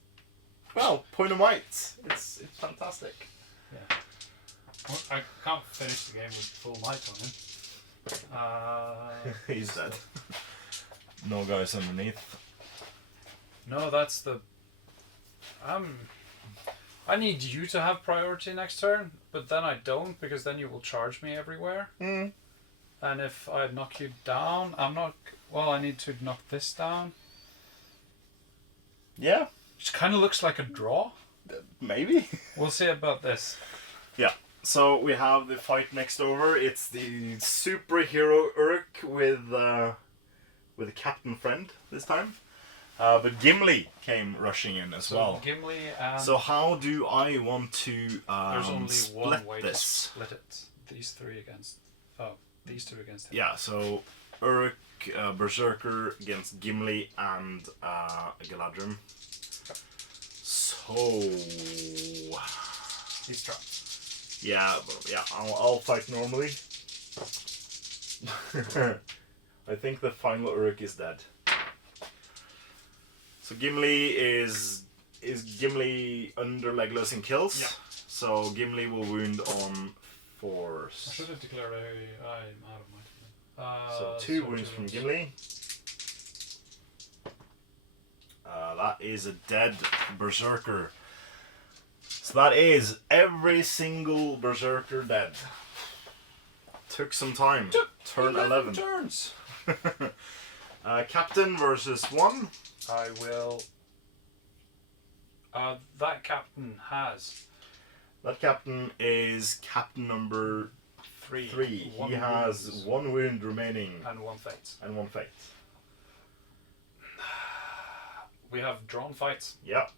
Well, point of might. It's fantastic. Yeah. Well, I can't finish the game with full might on him. He's dead. No guys underneath. No, that's the. I need you to have priority next turn, but then I don't because then you will charge me everywhere. Mm. And if I knock you down, I'm not. Well, I need to knock this down. Yeah, Which kind of looks like a draw. maybe. We'll see about this. Yeah. So we have the fight next over. It's the superhero Uruk with a captain friend this time. But Gimli came rushing in as well. Gimli and So how do I want to there's only split one way to this? split it. These 3 against. Oh, these 2 against him. Yeah, so Uruk, Berserker against Gimli and Galadrim. So He's trapped. yeah, I'll fight normally. I think the final Uruk is dead. So Gimli is Gimli under Legolas and kills. Yeah. So Gimli will wound on I 4s. should have declared I'm out of my. So 2 wounds from Gimli. That is a dead Berserker. So that is every single Berserker dead. Took some time. Turn 11. turns. Captain versus 1. I will. That captain has That captain is captain number 3. 3. One He has wounds 1 wound remaining and 1 fate. and 1 fate. We have drawn fights. Yep.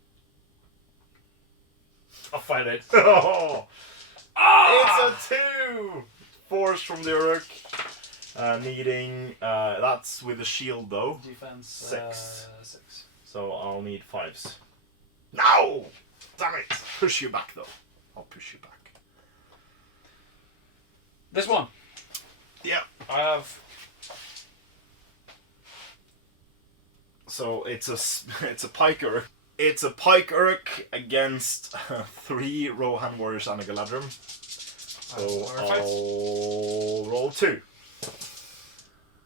I'll fight it. Oh! It's a 2! Force from the Uruk. Needing. That's with a shield though. Defense 6. 6. So I'll need 5s. No! Damn it! Push you back though. I'll push you back. This one. Yeah. I have. So it's a pike Uruk. It's a pike Uruk against 3 Rohan warriors and a Galadrim. So I'll roll 2.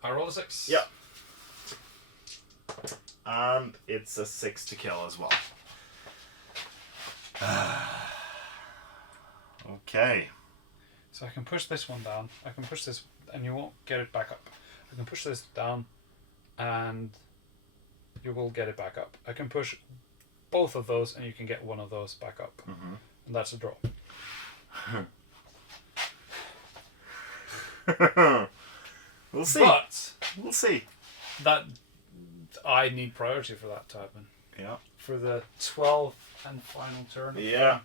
I roll a 6. Yeah. And it's a 6 to kill as well. Okay. So I can push this one down. I can push this, and you won't get it back up. I can push this down, and you will get it back up. I can push both of those, and you can get one of those back up. Mm-hmm. And that's a draw. We'll see. But We'll see. that I need priority for that to happen. Yeah. For the 12th and final turn. Yeah.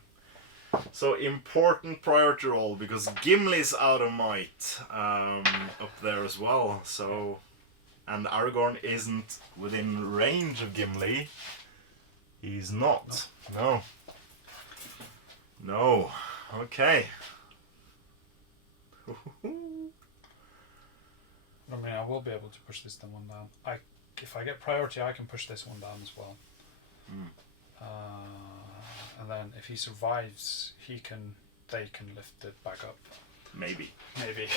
So important priority roll because Gimli's out of might up there as well. So, and Aragorn isn't within range of Gimli. He's not. No. No. Okay. I mean, I will be able to push this one down. If I get priority, I can push this one down as well. And then if he survives, they can lift it back up. Maybe. Maybe.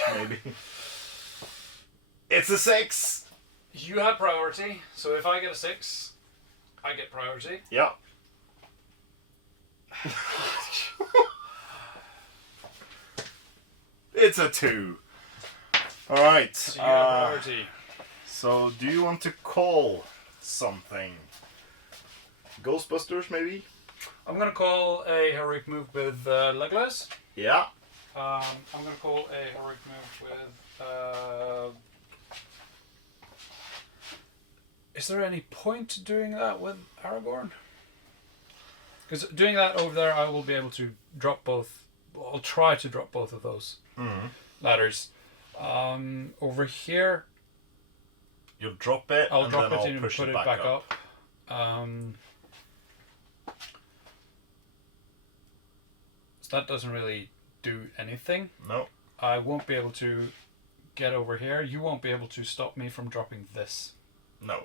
It's a 6. You have priority, so if I get a 6, I get priority. Yeah. It's a 2. All right. So you have priority. So do you want to call something? Ghostbusters, maybe? I'm gonna call a heroic move with Legolas. Yeah. I'm gonna call a heroic move with. Is there any point to doing that with Aragorn? Because doing that over there, I will be able to drop both. I'll try to drop both of those ladders. Over here, You'll drop it. I'll and drop then it I'll in and push put it back up. So that doesn't really do anything. No. I won't be able to get over here. You won't be able to stop me from dropping this. No.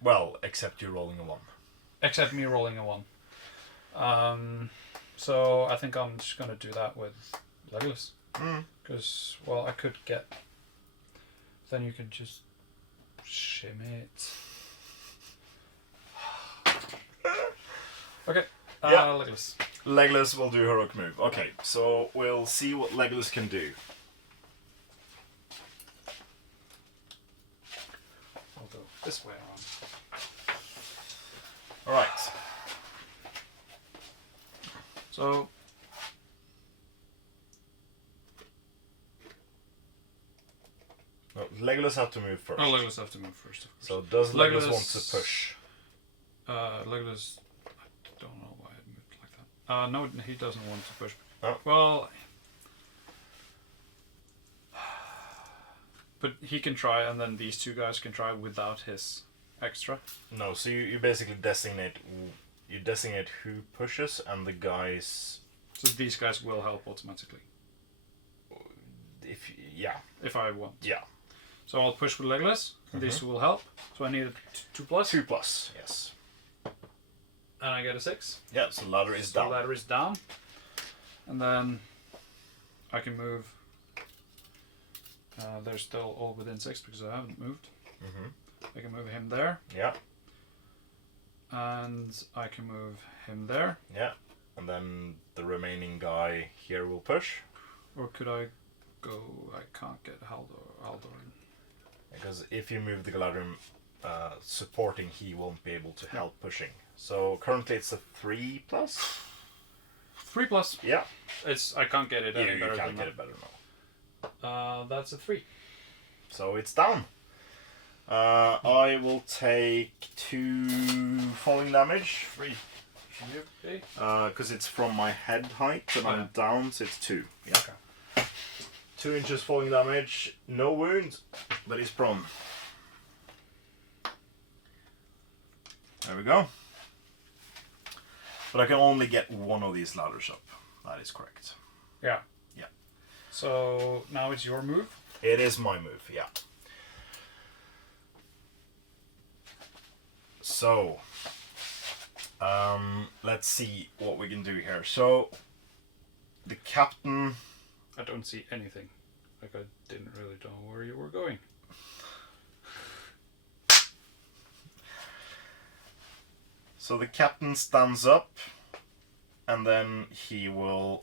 Well, except you're rolling a 1. Except me rolling a 1. So I think I'm just going to do that with Legolas. Because, well, I could get... Then you can just shimmy it. Okay. Yeah. Legolas. Legolas will do heroic move. Okay, so we'll see what Legolas can do. I'll go this way around. Alright. So... No, Legolas have to move first. Oh, Legolas have to move first, of course. So does Legolas Legolas- want to push? Legolas... I don't know why it moved like that. No, he doesn't want to push. Oh. Well... But he can try, and then these two guys can try without his extra. No, so you basically designate who pushes and the guys So these guys will help automatically, if I want. Yeah. So I'll push with Legolas, and these two will help. So I need a 2+. 2+, yes. And I get a 6. Yeah, so ladder is So down. the ladder is down. And then I can move. They're still all within 6 because I haven't moved. I can move him there. Yeah, And I can move him there. yeah. And then the remaining guy here will push. Or could I go... I can't get Haldor. Because if you move the Galadrim supporting, he won't be able to help pushing. So currently it's a 3+. 3+. Yeah. I can't get it any You better can't than get that. it better now. That's a 3. So it's down. I will take 2 falling damage. 3. Should you be? Because it's from my head height and I'm down, so it's 2. Yeah. Okay. 2 inches falling damage, no wounds, but he's prone. There we go. But I can only get one of these ladders up. That is correct. Yeah. Yeah. So now it's your move. It is my move, yeah. So, let's see what we can do here. So, the captain... I don't see anything. Like I didn't really know where you were going. So the captain stands up, and then he will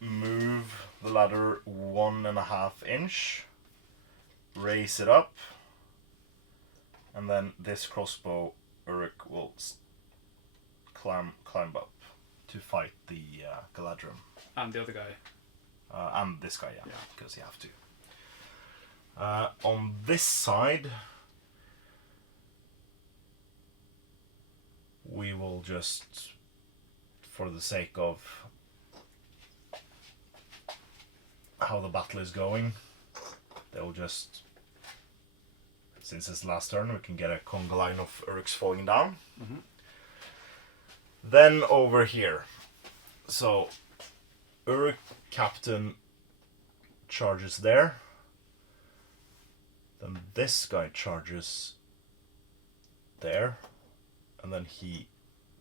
move the ladder 1.5 inch, raise it up, and then this crossbow Uruk will climb up to fight the Galadrim. And the other guy. And this guy, yeah, because you have to. On this side, we will just, for the sake of how the battle is going, they'll just, since it's last turn, we can get a conga line of Uruks falling down. Mm-hmm. Then over here, so Uruk captain charges there, then this guy charges there, and then he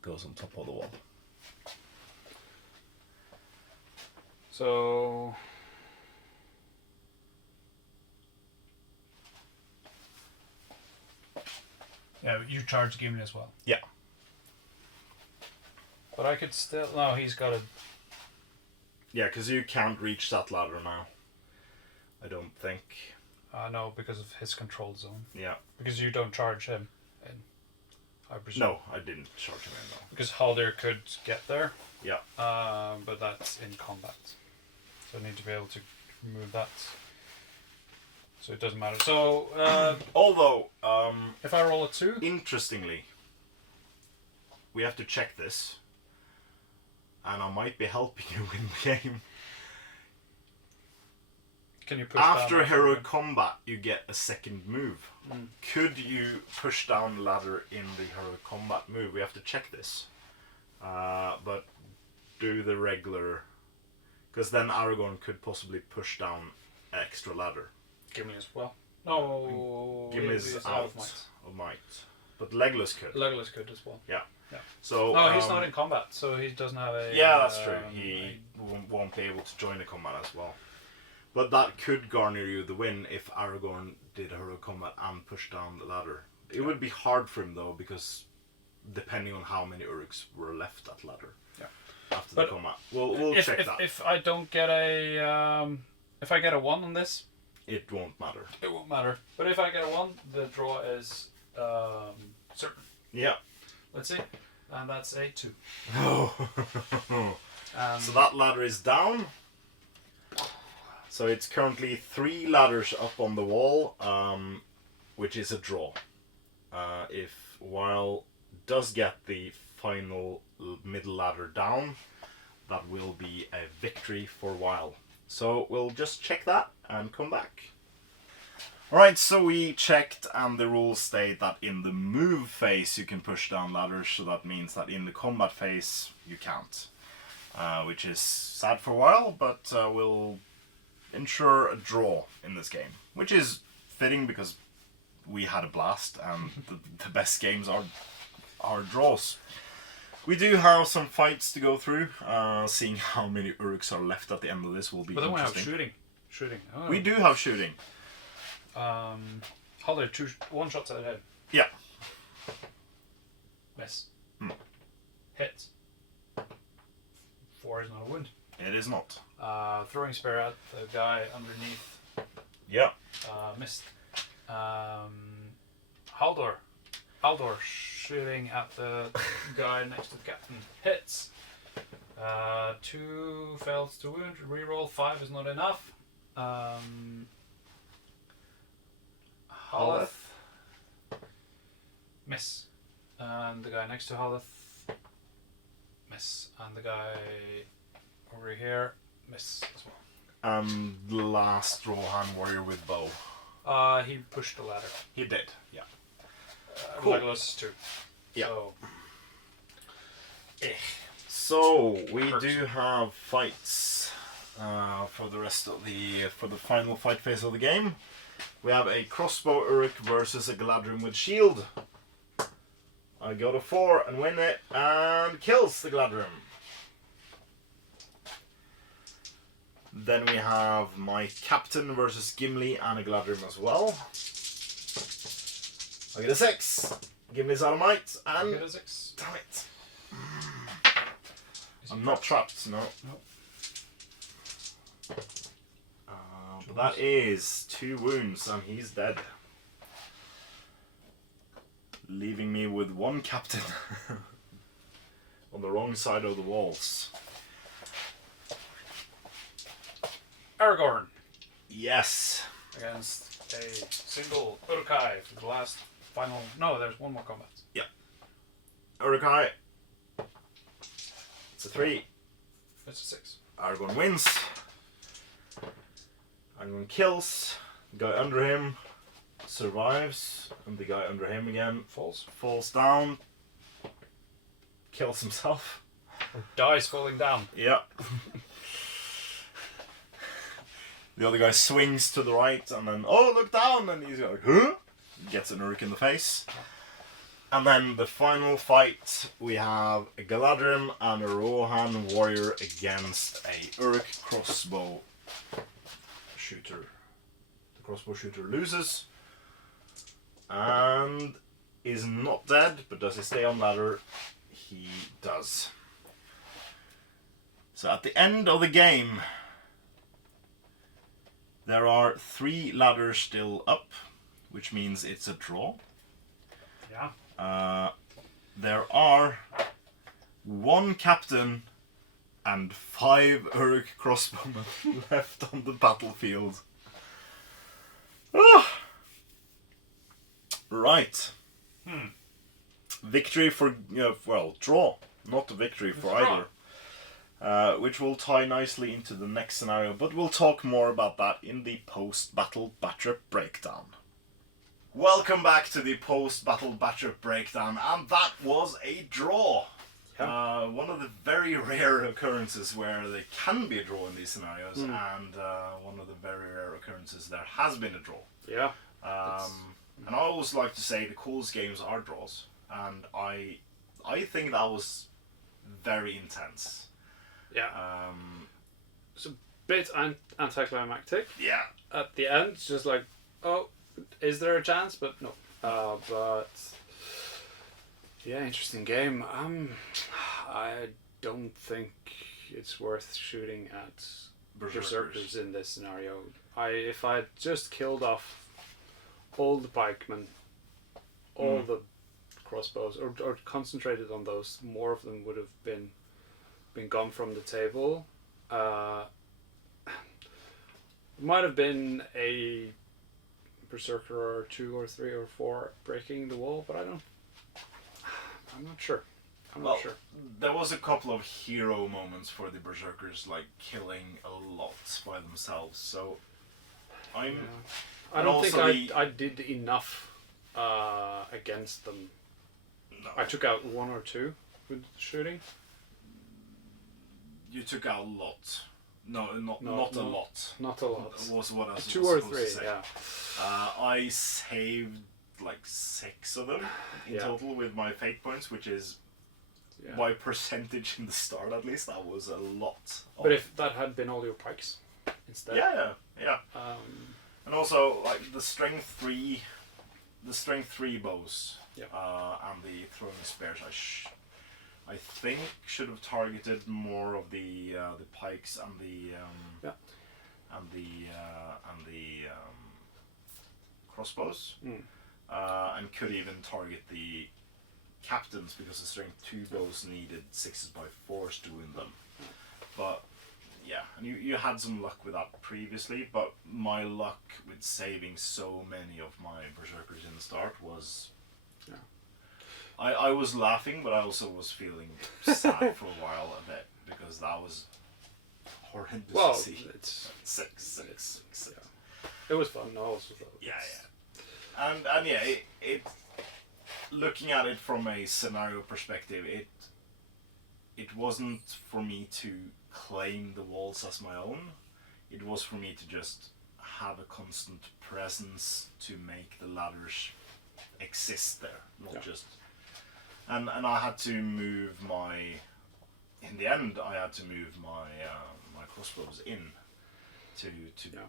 goes on top of the wall. So Yeah, you charge Gimli as well. Yeah. but I could still no. He's got a Yeah, because you can't reach that ladder now. I don't think. no because of his control zone. Yeah. Because you don't charge him. I presume. No, I didn't charge him in though. Because Haldir could get there. Yeah. But that's in combat. So I need to be able to remove that. So it doesn't matter. So Although, if I roll a 2, interestingly, we have to check this, and I might be helping you win the game. can you push After down heroic combat, you get a second move. Mm. Could you push down the ladder in the heroic combat move? We have to check this. But do the regular, because then Aragorn could possibly push down an extra ladder. Gimli as well. No, Gimli's he's out of might. of might. But Legolas could. Legolas could as well. So No, he's not in combat, so he doesn't have a. Yeah, that's true. He won't be able to join the combat as well. But that could garner you the win if Aragorn did heroic combat and pushed down the ladder. It would be hard for him though, because depending on how many Uruks were left at ladder. Yeah. After But the combat, we'll if, check if, that. If I don't get a, if I get a 1 on this, It won't matter. it won't matter. But if I get a 1, the draw is certain. Yeah. Let's see, and that's a 2. So that ladder is down. So it's currently 3 ladders up on the wall, which is a draw. If Weil does get the final middle ladder down, that will be a victory for Weil. So we'll just check that and come back. Alright, so we checked and the rules state that in the move phase you can push down ladders, so that means that in the combat phase you can't. Which is sad for Weil, but will ensure a draw in this game. Which is fitting because we had a blast and the best games are draws. We do have some fights to go through. Seeing how many Uruks are left at the end of this will be But then we have interesting. shooting. Oh. We do have shooting. Haldir 1 shot to the head. Yeah. Miss. Hmm. Hit. 4 is not a wound. It is not. Throwing spear at the guy underneath. Yeah. Missed. Haldor shooting at the guy next to the captain. Hits. 2 fails to wound. Reroll. 5 is not enough. Haleth. Miss. And the guy next to Haleth. Miss. And the guy over here. Miss as well. The last Rohan warrior with bow. He pushed the ladder. He did. Yeah. Cool. Legolas too. Yeah. So, So we do have fights for the rest of for the final fight phase of the game. We have a crossbow Uruk versus a Galadrim with shield. I go to 4 and win it and kills the Galadrim. Then we have my captain versus Gimli and a Galadrim as well. I get a 6. Gimli's out of might and get a 6. damn it. I'm not trapped, no. But that is 2 wounds and he's dead. Leaving me with 1 captain on the wrong side of the walls. Aragorn Yes. against a single Uruk-hai for the last final. No, there's 1 more combat. Uruk-hai. It's a 3. That's a 6. Aragorn wins. Aragorn kills. The guy under him survives, and the guy under him again falls down, kills himself. Or dies falling down. Yeah. The other guy swings to the right, and then, oh, look down, and he's like, huh? Gets an Uruk in the face. And then the final fight, we have a Galadrim and a Rohan warrior against a Uruk crossbow shooter. The crossbow shooter loses and is not dead, but does he stay on ladder? He does. So at the end of the game, there are 3 ladders still up, which means it's a draw. Yeah. There are 1 captain and 5 Uruk crossbowmen left on the battlefield. Ah! Right. Victory for, draw. Not a victory for Draw. either. Which will tie nicely into the next scenario, but we'll talk more about that in the post-battle Batcher breakdown. Welcome back to the post-battle Batcher breakdown, and that was a draw. Yeah. One of the very rare occurrences where there can be a draw in these scenarios, and one of the very rare occurrences there has been a draw. Yeah. And I always like to say the coolest games are draws, and I think that was very intense. Yeah. It's a bit anticlimactic. Yeah. At the end, it's just like, oh, is there a chance? But no. But yeah, interesting game. I don't think it's worth shooting at berserkers in this scenario. If I just killed off all the pikemen, all the crossbows, or concentrated on those, more of them would have been gone from the table. Might have been a berserker or 2 or 3 or 4 breaking the wall, but I'm not sure. I'm not sure. There was a couple of hero moments for the berserkers, like killing a lot by themselves. So I don't think I did enough against them. No. I took out 1 or 2 with shooting. You took out a lot. No, not a lot. Not a lot. Was what I was 2 or supposed 3, to say. yeah. I saved like 6 of them in total with my fate points, which is by percentage in the start at least. That was a lot. But if that had been all your pikes instead. Yeah. And also like the strength 3 bows. Yeah. And the throwing spears. I think should have targeted more of the pikes and the crossbows, and could even target the captains because the strength 2 bows needed 6x4s to win them. But yeah, and you had some luck with that previously, but my luck with saving so many of my berserkers in the start was. I was laughing, but I also was feeling sad for a while a bit, because that was horrendous to see. It's 6. It was fun. No, And it looking at it from a scenario perspective, it wasn't for me to claim the walls as my own. It was for me to just have a constant presence to make the ladders exist there, not just. And I had to move in the end, I had to move my crossbows in to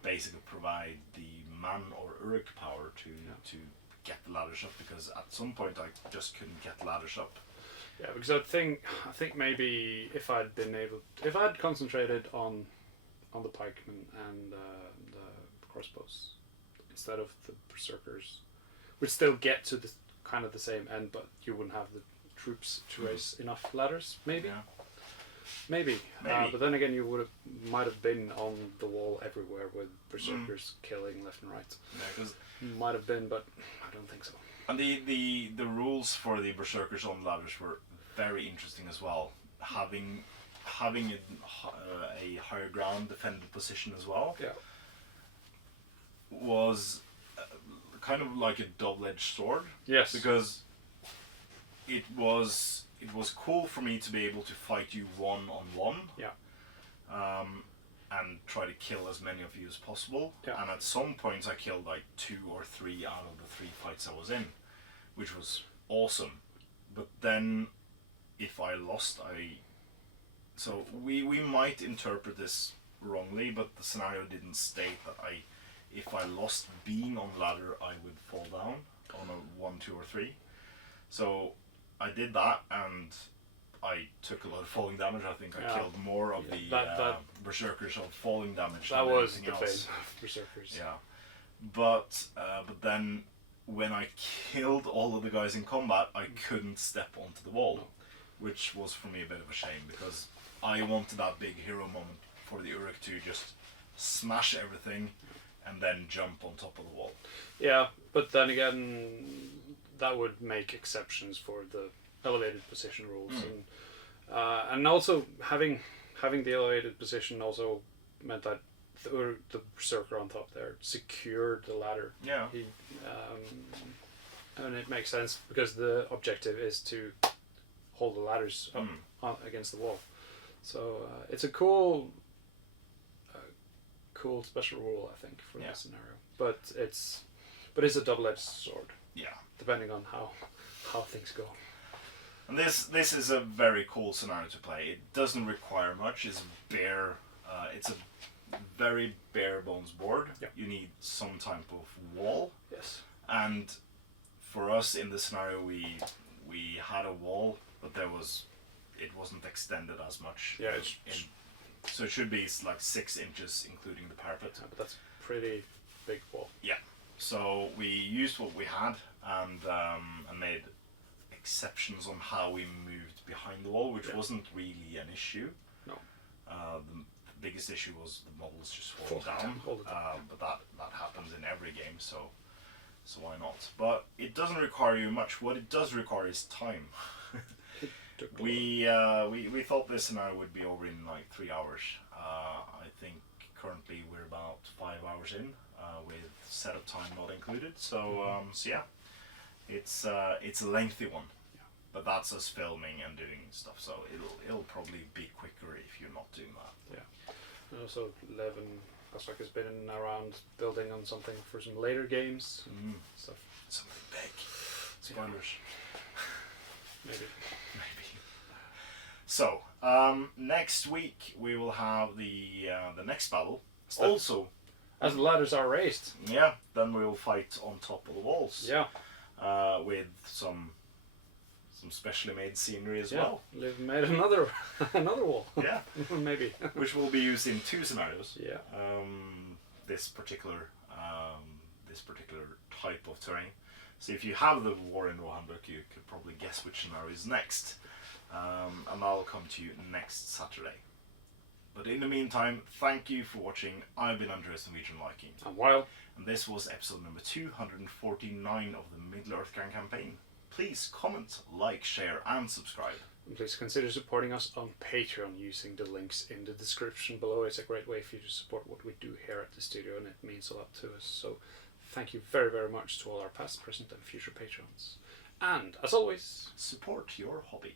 basically provide the man or Uruk power to get the ladders up, because at some point I just couldn't get the ladders up. Yeah, because I think maybe if I'd concentrated on the pikemen and the crossbows instead of the berserkers, we'd still get to the kind of the same end, but you wouldn't have the troops to raise enough ladders. Maybe. But then again, you might have been on the wall everywhere with berserkers killing left and right. Yeah, 'cause might have been, but I don't think so. And the rules for the berserkers on ladders were very interesting as well. Having a higher ground defended position as well Yeah. was kind of like a double-edged sword. Yes. Because it was cool for me to be able to fight you one-on-one. Yeah. And try to kill as many of you as possible. Yeah. And at some points I killed like 2 or 3 out of the 3 fights I was in, which was awesome. But then if I lost, so we might interpret this wrongly, but the scenario didn't state that if I lost being on ladder, I would fall down on a 1, 2, or 3. So I did that, and I took a lot of falling damage. I think I killed more of the berserkers of falling damage. That than was anything the else. thing of berserkers. Yeah, but then when I killed all of the guys in combat, I couldn't step onto the wall, which was for me a bit of a shame, because I wanted that big hero moment for the Uruk to just smash everything and then jump on top of the wall. Yeah, but then again, that would make exceptions for the elevated position rules, and also having the elevated position also meant that the berserker on top there secured the ladder. Yeah. And it makes sense because the objective is to hold the ladders up against the wall. So it's a cool special rule, I think, for this scenario. But it's a double-edged sword. Yeah. Depending on how things go. And this is a very cool scenario to play. It doesn't require much. It's bare. It's a very bare bones board. Yeah. You need some type of wall. Yes. And for us in this scenario, we had a wall, but it wasn't extended as much. Yeah. So it should be like 6 inches, including the parapet. But that's pretty big wall. Yeah. So we used what we had and made exceptions on how we moved behind the wall, which wasn't really an issue. No. The biggest issue was the models just falling down. But that happens in every game, so why not? But it doesn't require you much. What it does require is time. We thought this scenario would be over in like 3 hours. I think currently we're about 5 hours in, with setup time not included. So yeah, it's a lengthy one, but that's us filming and doing stuff. So it'll probably be quicker if you're not doing that. Yeah, and also Levin looks like has been around building on something for some later games stuff. Something big. Spoilers. Maybe. So next week we will have the next battle. Also, as the ladders are raised. Yeah, then we will fight on top of the walls. Yeah. With some specially made scenery as well. Liv made another wall. Yeah. Maybe. Which will be used in 2 scenarios. Yeah. This particular type of terrain. So if you have the War in Rohan book, you could probably guess which scenario is next. And I'll come to you next Saturday. But in the meantime, thank you for watching. I've been Andreas Norwegian Viking. I'm Wild. And this was episode number 249 of the Middle-earth Grand Campaign. Please comment, like, share and subscribe. And please consider supporting us on Patreon using the links in the description below. It's a great way for you to support what we do here at the studio, and it means a lot to us. So thank you very, very much to all our past, present and future patrons. And as always, support your hobby.